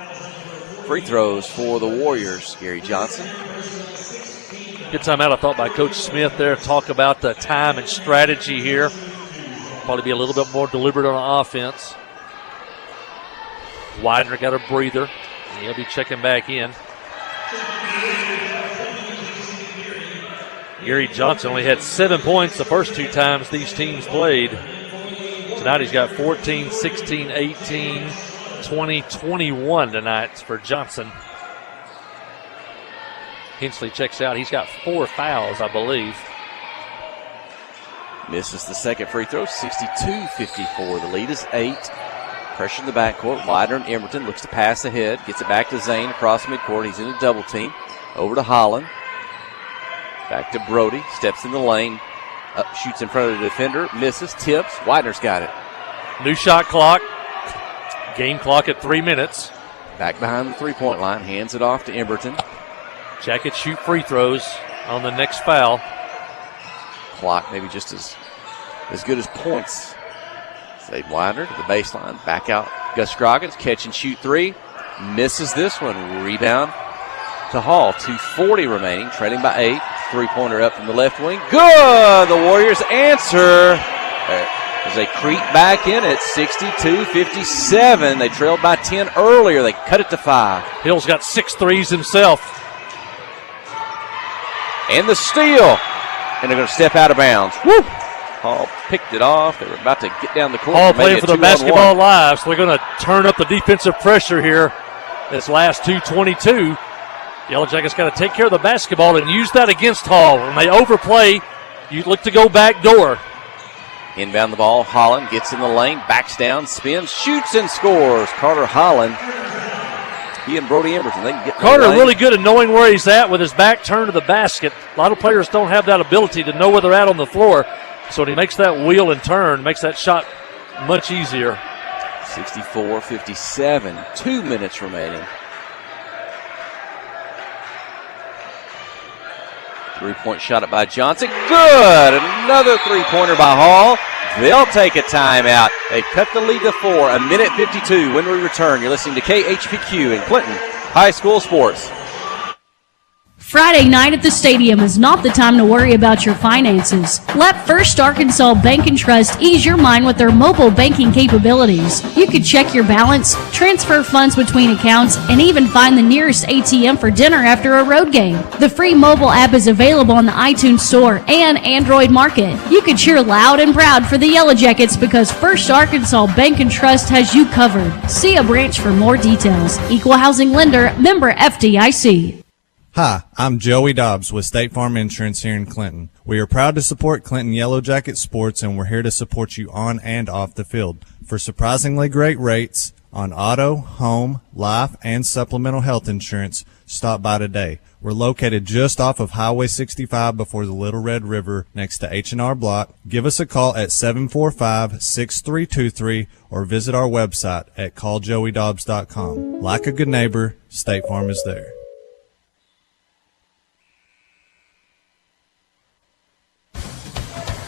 Free throws for the Warriors. Gary Johnson. Good timeout, I thought, by Coach Smith there. Talk about the time and strategy here. Probably be a little bit more deliberate on offense. Widener got a breather, and he'll be checking back in. Gary Johnson only had 7 points the first two times these teams played. Tonight he's got 14, 16, 18, 20, 21 tonight for Johnson. Hinchley checks out. He's got 4 fouls, I believe. Misses the second free throw, 62-54. The lead is 8. Pressure in the backcourt. Widener and Emberton looks to pass ahead. Gets it back to Zane across midcourt. He's in a double team. Over to Holland. Back to Brody. Steps in the lane. Up, shoots in front of the defender. Misses. Tips. Widener's got it. New shot clock. Game clock at 3 minutes. Back behind the three-point line. Hands it off to Emberton. Jackets shoot free throws on the next foul. Clock maybe just as good as points. Zane Widener to the baseline. Back out. Gus Scroggins. Catch and shoot three. Misses this one. Rebound to Hall. 2:40 remaining. Trailing by 8. Three-pointer up from the left wing. Good! The Warriors answer. As they creep back in at 62-57. They trailed by 10 earlier. They cut it to 5. Hill's got 6 threes himself. And the steal. And they're going to step out of bounds. Woo! Hall picked it off. They were about to get down the court. Hall playing for the basketball live, so they're going to turn up the defensive pressure here this last 2:22. Yellow Jackets got to take care of the basketball and use that against Hall. When they overplay, you look to go back door. Inbound the ball, Holland gets in the lane, backs down, spins, shoots, and scores. Carter Holland. He and Brody Emberton, they can get Carter really good at knowing where he's at with his back turned to the basket. A lot of players don't have that ability to know where they're at on the floor. So when he makes that wheel and turn, makes that shot much easier. 64-57, 2 minutes remaining. 3-point shot up by Johnson. Good! Another three-pointer by Hall. They'll take a timeout. They cut the lead to 4. 1:52 when we return. You're listening to KHPQ in Clinton High School Sports. Friday night at the stadium is not the time to worry about your finances. Let First Arkansas Bank and Trust ease your mind with their mobile banking capabilities. You can check your balance, transfer funds between accounts, and even find the nearest ATM for dinner after a road game. The free mobile app is available on the iTunes Store and Android Market. You can cheer loud and proud for the Yellow Jackets because First Arkansas Bank and Trust has you covered. See a branch for more details. Equal housing lender, member FDIC. Hi, I'm Joey Dobbs with State Farm Insurance here in Clinton. We are proud to support Clinton Yellow Jacket Sports, and we're here to support you on and off the field. For surprisingly great rates on auto, home, life, and supplemental health insurance, stop by today. We're located just off of Highway 65 before the Little Red River next to H&R Block. Give us a call at 745-6323 or visit our website at calljoeydobbs.com. Like a good neighbor, State Farm is there.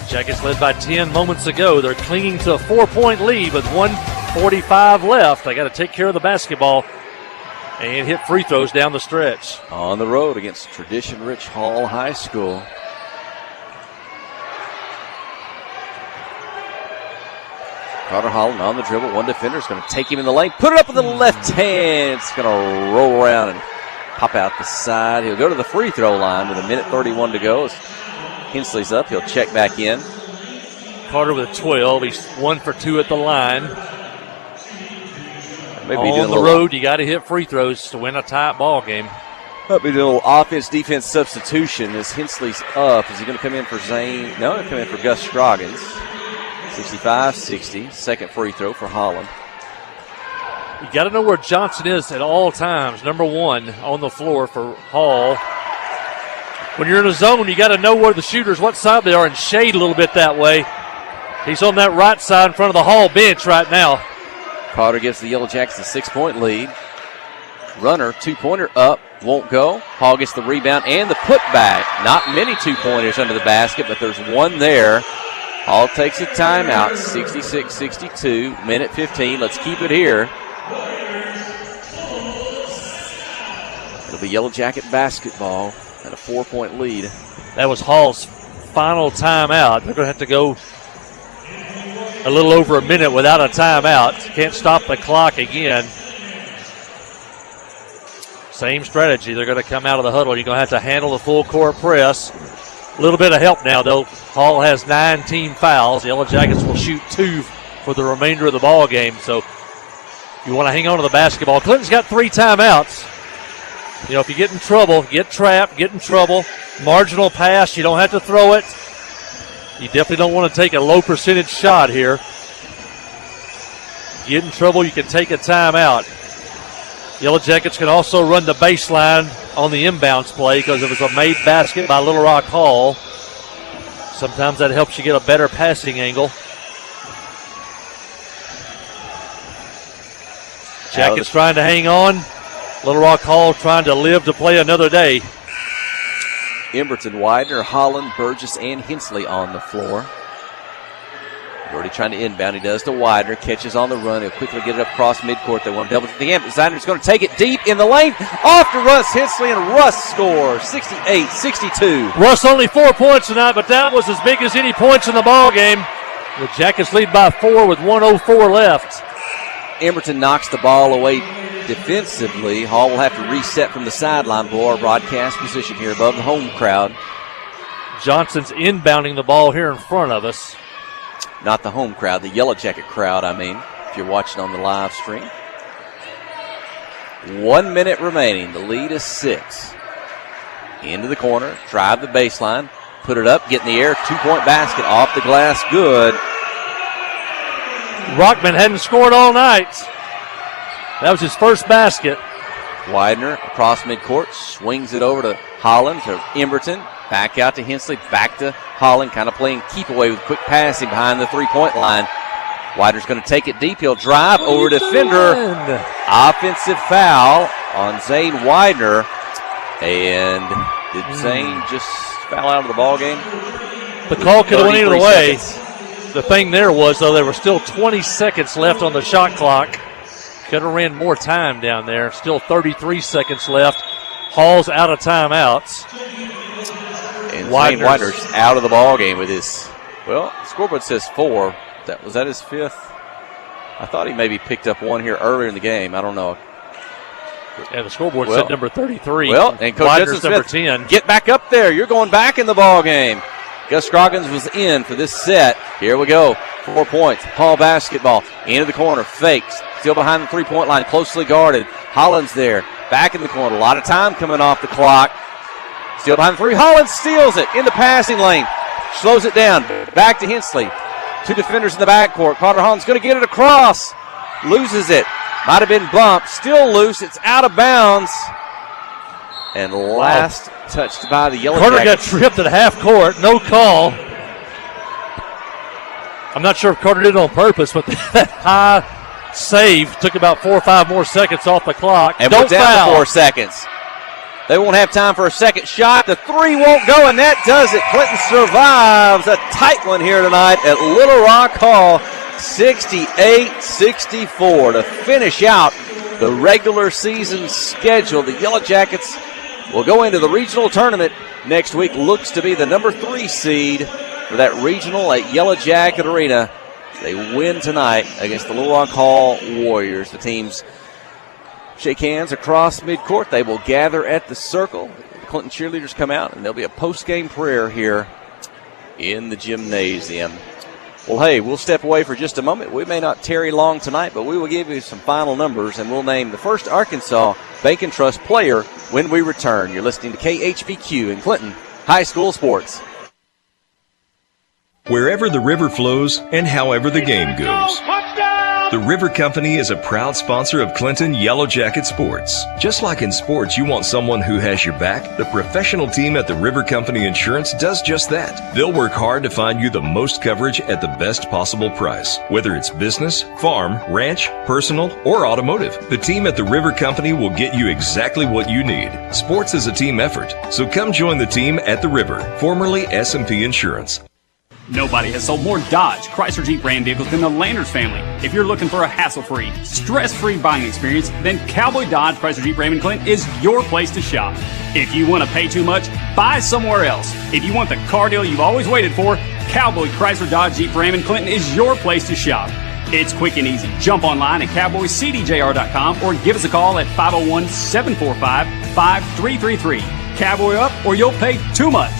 Jackets led by 10 moments ago. They're clinging to a 4-point lead with 1:45 left. They got to take care of the basketball and hit free throws down the stretch. On the road against tradition-rich Hall High School. Carter Holland on the dribble. One defender is going to take him in the lane. Put it up with the left hand. It's going to roll around and pop out the side. He'll go to the free throw line with 1:31 to go. Hensley's up. He'll check back in. Carter with 12. He's 1 for 2 at the line. Maybe on the road, you got to hit free throws to win a tight ball game. Might be doing a little offense-defense substitution as Hensley's up. Is he going to come in for Zane? No, he'll come in for Gus Scroggins. 65-60. Second free throw for Holland. You got to know where Johnson is at all times. Number 1 on the floor for Hall. When you're in a zone, you got to know where the shooters, what side they are, and shade a little bit that way. He's on that right side in front of the Hall bench right now. Carter gives the Yellow Jackets a 6-point lead. Runner, two-pointer up, won't go. Hall gets the rebound and the putback. Not many two-pointers under the basket, but there's one there. Hall takes a timeout, 66-62, minute 15. Let's keep it here. It'll be Yellow Jacket basketball. And a 4-point lead. That was Hall's final timeout. They're going to have to go a little over a minute without a timeout. Can't stop the clock again. Same strategy. They're going to come out of the huddle. You're going to have to handle the full court press. A little bit of help now, though. Hall has 9 team fouls. The Yellow Jackets will shoot 2 for the remainder of the ball game. So you want to hang on to the basketball. Clinton's got 3 timeouts. You know, if you get in trouble, get trapped, get in trouble, marginal pass, you don't have to throw it. You definitely don't want to take a low percentage shot here. Get in trouble, you can take a timeout. Yellow Jackets can also run the baseline on the inbounds play because it was a made basket by Little Rock Hall. Sometimes that helps you get a better passing angle. Jackets trying to hang on. Little Rock Hall trying to live to play another day. Emberton, Widener, Holland, Burgess, and Hensley on the floor. Already trying to inbound. He does to Widener. Catches on the run. He'll quickly get it up across midcourt. They want to double to the end. Designer's going to take it deep in the lane. Off to Russ Hensley, and Russ scores 68-62. Russ only 4 points tonight, but that was as big as any points in the ball game. The Jackets lead by 4 with 1:04 left. Emberton knocks the ball away defensively. Hall will have to reset from the sideline below our broadcast position here above the home crowd. Johnson's inbounding the ball here in front of us. Not the home crowd, the Yellow Jacket crowd, I mean, if you're watching on the live stream. 1 minute remaining. The lead is 6. Into the corner, drive the baseline, put it up, get in the air, 2-point basket off the glass, good. Rockman hadn't scored all night. That was his first basket. Widener across midcourt, swings it over to Holland, to Emberton, back out to Hensley, back to Holland, kind of playing keep away with quick passing behind the 3-point line. Widener's going to take it deep. He'll drive over defender. Offensive foul on Zane Widener. And did Zane just foul out of the ball game? The call could have went either way. The thing there was, though, there were still 20 seconds left on the shot clock. Could have ran more time down there. Still 33 seconds left. Hall's out of timeouts. And Widener's out of the ball game with his, well, scoreboard says 4. Was that his 5th? I thought he maybe picked up one here earlier in the game. I don't know. And the scoreboard said number 33. Well, and Coach Widener's Smith, number 10. Get back up there. You're going back in the ball game. Gus Scroggins was in for this set. Here we go. 4 points. Hall basketball. Into the corner. Fakes. Still behind the 3-point line. Closely guarded. Holland's there. Back in the corner. A lot of time coming off the clock. Still behind the 3. Holland steals it in the passing lane. Slows it down. Back to Hensley. 2 defenders in the backcourt. Carter Holland's going to get it across. Loses it. Might have been bumped. Still loose. It's out of bounds. And last touched by the Yellow Carter Jackets. got tripped at half court. No call. I'm not sure if Carter did it on purpose, but that high save took about 4 or 5 more seconds off the clock. And Don't we're down foul. to 4 seconds. They won't have time for a second shot. The 3 won't go, and that does it. Clinton survives a tight one here tonight at Little Rock Hall, 68-64 to finish out the regular season schedule. The Yellow Jackets will go into the regional tournament next week. Looks to be the number 3 seed for that regional at Yellow Jacket Arena. They win tonight against the Little Rock Hall Warriors. The teams shake hands across midcourt. They will gather at the circle. The Clinton cheerleaders come out, and there'll be a post-game prayer here in the gymnasium. Well, hey, we'll step away for just a moment. We may not tarry long tonight, but we will give you some final numbers, and we'll name the first Arkansas Bank and Trust player when we return. You're listening to KHBQ in Clinton High School Sports. Wherever the river flows and however the game goes, the River Company is a proud sponsor of Clinton Yellow Jacket Sports. Just like in sports, you want someone who has your back, the professional team at the River Company Insurance does just that. They'll work hard to find you the most coverage at the best possible price, whether it's business, farm, ranch, personal, or automotive. The team at the River Company will get you exactly what you need. Sports is a team effort, so come join the team at the River, formerly S&P Insurance. Nobody has sold more Dodge, Chrysler Jeep Ram vehicles than the Landers family. If you're looking for a hassle-free, stress-free buying experience, then Cowboy Dodge, Chrysler Jeep Ram in Clinton is your place to shop. If you want to pay too much, buy somewhere else. If you want the car deal you've always waited for, Cowboy Chrysler Dodge Jeep Ram in Clinton is your place to shop. It's quick and easy. Jump online at cowboycdjr.com or give us a call at 501-745-5333. Cowboy up or you'll pay too much.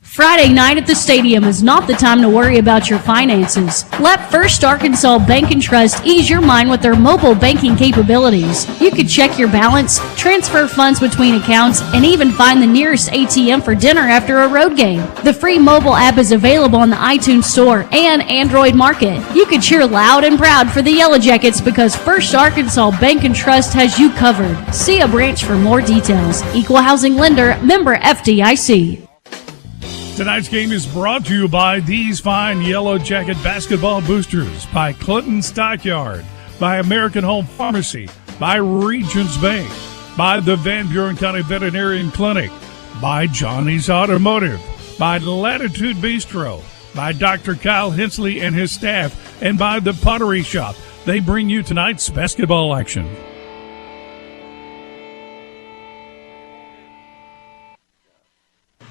Friday night at the stadium is not the time to worry about your finances. Let First Arkansas Bank and Trust ease your mind with their mobile banking capabilities. You can check your balance, transfer funds between accounts, and even find the nearest ATM for dinner after a road game. The free mobile app is available on the iTunes Store and Android Market. You can cheer loud and proud for the Yellow Jackets because First Arkansas Bank and Trust has you covered. See a branch for more details. Equal Housing Lender, member FDIC. Tonight's game is brought to you by these fine Yellow Jacket basketball boosters, by Clinton Stockyard, by American Home Pharmacy, by Regions Bank, by the Van Buren County Veterinarian Clinic, by Johnny's Automotive, by Latitude Bistro, by Dr. Kyle Hensley and his staff, and by the Pottery Shop. They bring you tonight's basketball action.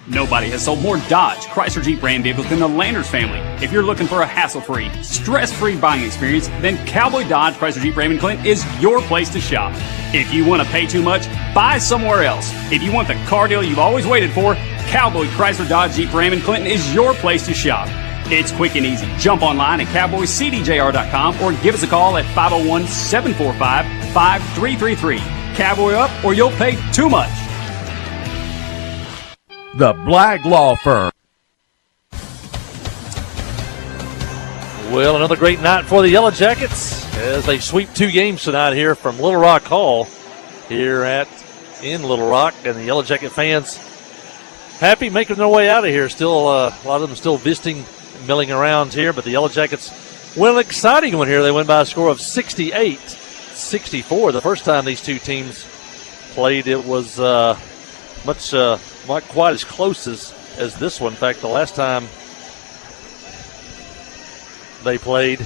Nobody has sold more Dodge, Chrysler Jeep Ram vehicles than the Landers family. If you're looking for a hassle-free, stress-free buying experience, then Cowboy Dodge, Chrysler Jeep Ram in Clinton is your place to shop. If you want to pay too much, buy somewhere else. If you want the car deal you've always waited for, Cowboy Chrysler Dodge Jeep Ram in Clinton is your place to shop. It's quick and easy. Jump online at cowboycdjr.com or give us a call at 501-745-5333. 888-533-5333. Cowboy up or you'll pay too much. The Blagg Law Firm. Well, another great night for the Yellow Jackets as they sweep 2 games tonight here from Little Rock Hall here in Little Rock. And the Yellow Jacket fans happy making their way out of here. Still, a lot of them still visiting, milling around here. But the Yellow Jackets win an exciting one here. They win by a score of 68-64. The first time these two teams played, it was not quite as close as this one. In fact, the last time they played,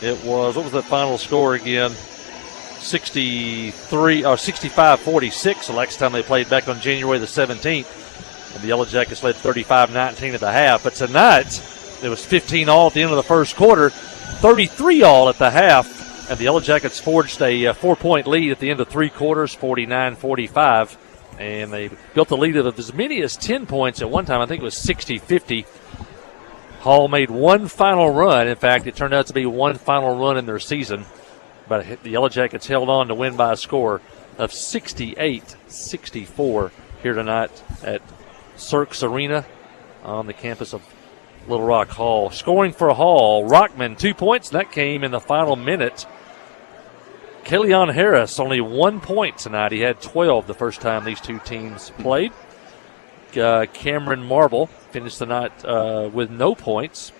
it was, what was that final score again? 65-46. The last time they played back on January the 17th. And the Yellow Jackets led 35-19 at the half. But tonight, it was 15-all at the end of the first quarter, 33-all at the half. And the Yellow Jackets forged a 4-point lead at the end of 3 quarters, 49-45. And they built a lead of as many as 10 points at one time. I think it was 60-50. Hall made one final run. In fact, it turned out to be one final run in their season. But the Yellow Jackets held on to win by a score of 68-64 here tonight at Cirques Arena on the campus of Little Rock Hall. Scoring for Hall, Rockman 2 points, and that came in the final minute. Kaleon Harris only 1 point tonight. He had 12 the first time these two teams played. Cameron Marble finished the night with no points.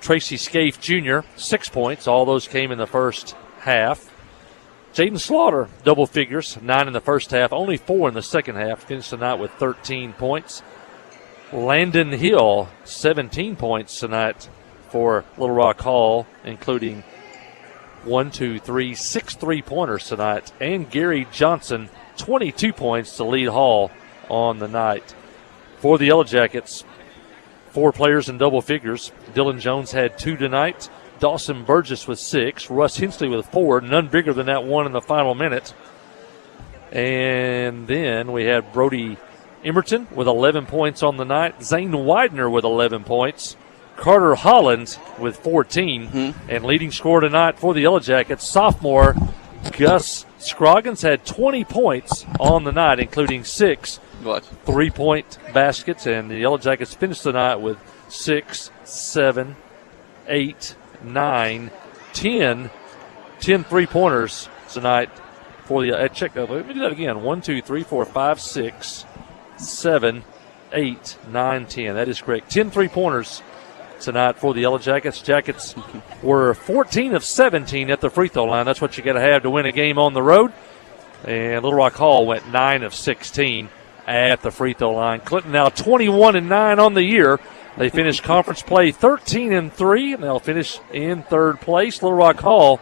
Tracy Scaife Jr., 6 points. All those came in the first half. Jaden Slaughter, double figures, 9 in the first half, only 4 in the second half. Finished the night with 13 points. Landon Hill, 17 points tonight for Little Rock Hall, including 6 3-pointers tonight. And Gary Johnson, 22 points to lead Hall on the night. For the Yellow Jackets, 4 players in double figures. Dylan Jones had 2 tonight. Dawson Burgess with 6. Russ Hensley with 4. None bigger than that one in the final minute. And then we had Brody Emerton with 11 points on the night. Zane Widener with 11 points. Carter Holland with 14. And leading scorer tonight for the Yellow Jackets, sophomore Gus Scroggins had 20 points on the night, including 6 3-point baskets. And the Yellow Jackets finished the night with 6, 7, 8, 9, 10 3-pointers tonight for the let me do that again. 1, 2, 3, 4, 5, 6, 7, 8, 9, 10. That is correct. 10 3-pointers tonight for the Yellow Jackets. Jackets were 14 of 17 at the free throw line. That's what you got to have to win a game on the road. And Little Rock Hall went 9 of 16 at the free throw line. Clinton now 21-9 on the year. They finished conference play 13-3, and they'll finish in third place. Little Rock Hall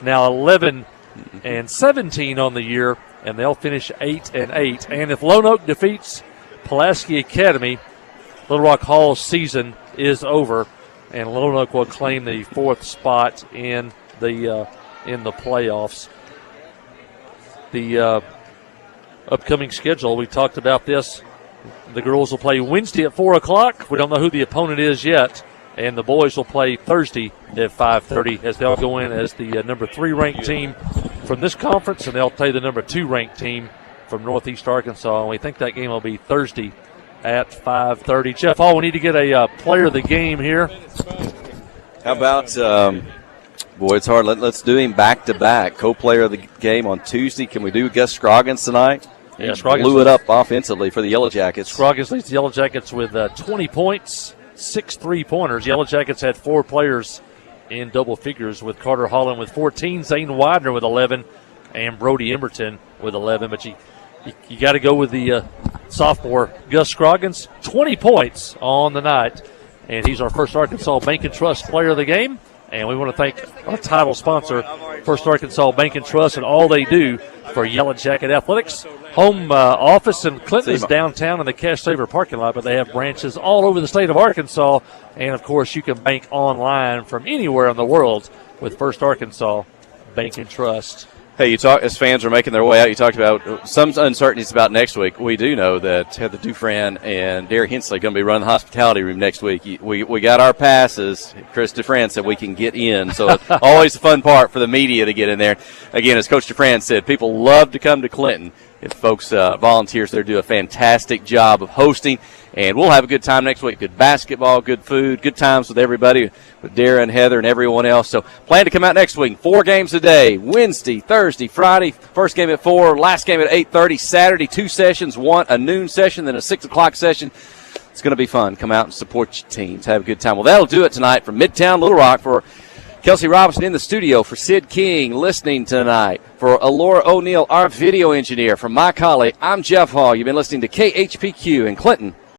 now 11-17 on the year, and they'll finish 8-8. And if Lone Oak defeats Pulaski Academy, Little Rock Hall's season is over, and Lone Oak will claim the 4th spot in the playoffs. The upcoming schedule, we talked about this. The girls will play Wednesday at 4 o'clock. We don't know who the opponent is yet. And the boys will play Thursday at 5:30 as they'll go in as the number 3 ranked team from this conference, and they'll play the number 2 ranked team from Northeast Arkansas. And we think that game will be Thursday at 5:30. Jeff Hall, we need to get a player of the game here. How about, boy, it's hard. Let's do him back-to-back. Co-player of the game on Tuesday. Can we do Gus Scroggins tonight? Yeah, Scroggins blew it up offensively for the Yellow Jackets. Scroggins leads the Yellow Jackets with 20 points, 6 3-pointers. Yellow Jackets had 4 players in double figures, with Carter Holland with 14, Zane Widener with 11, and Brody Emerton with 11. But you got to go with the sophomore Gus Scroggins, 20 points on the night, and he's our First Arkansas Bank and Trust player of the game. And we want to thank our title sponsor, First Arkansas Bank and Trust, and all they do for Yellow Jacket Athletics. Home office in Clinton is downtown in the Cash Saver parking lot, but they have branches all over the state of Arkansas. And, of course, you can bank online from anywhere in the world with First Arkansas Bank and Trust. Hey, as fans are making their way out, you talked about some uncertainties about next week. We do know that Heather Dufran and Derek Hensley are going to be running the hospitality room next week. We got our passes. Chris Dufran said we can get in, so it's always the fun part for the media to get in there. Again, as Coach Dufran said, people love to come to Clinton. If folks, volunteers there, do a fantastic job of hosting, and we'll have a good time next week. Good basketball, good food, good times with everybody, with Dara and Heather and everyone else. So plan to come out next week. 4 games a day, Wednesday, Thursday, Friday. First game at 4, last game at 8:30. Saturday, 2 sessions, a noon session, then a 6 o'clock session. It's going to be fun. Come out and support your teams. Have a good time. Well, that'll do it tonight from Midtown Little Rock. For Kelsey Robinson in the studio, for Sid King listening tonight, for Alora O'Neill, our video engineer, from my colleague, I'm Jeff Hall. You've been listening to KHPQ in Clinton,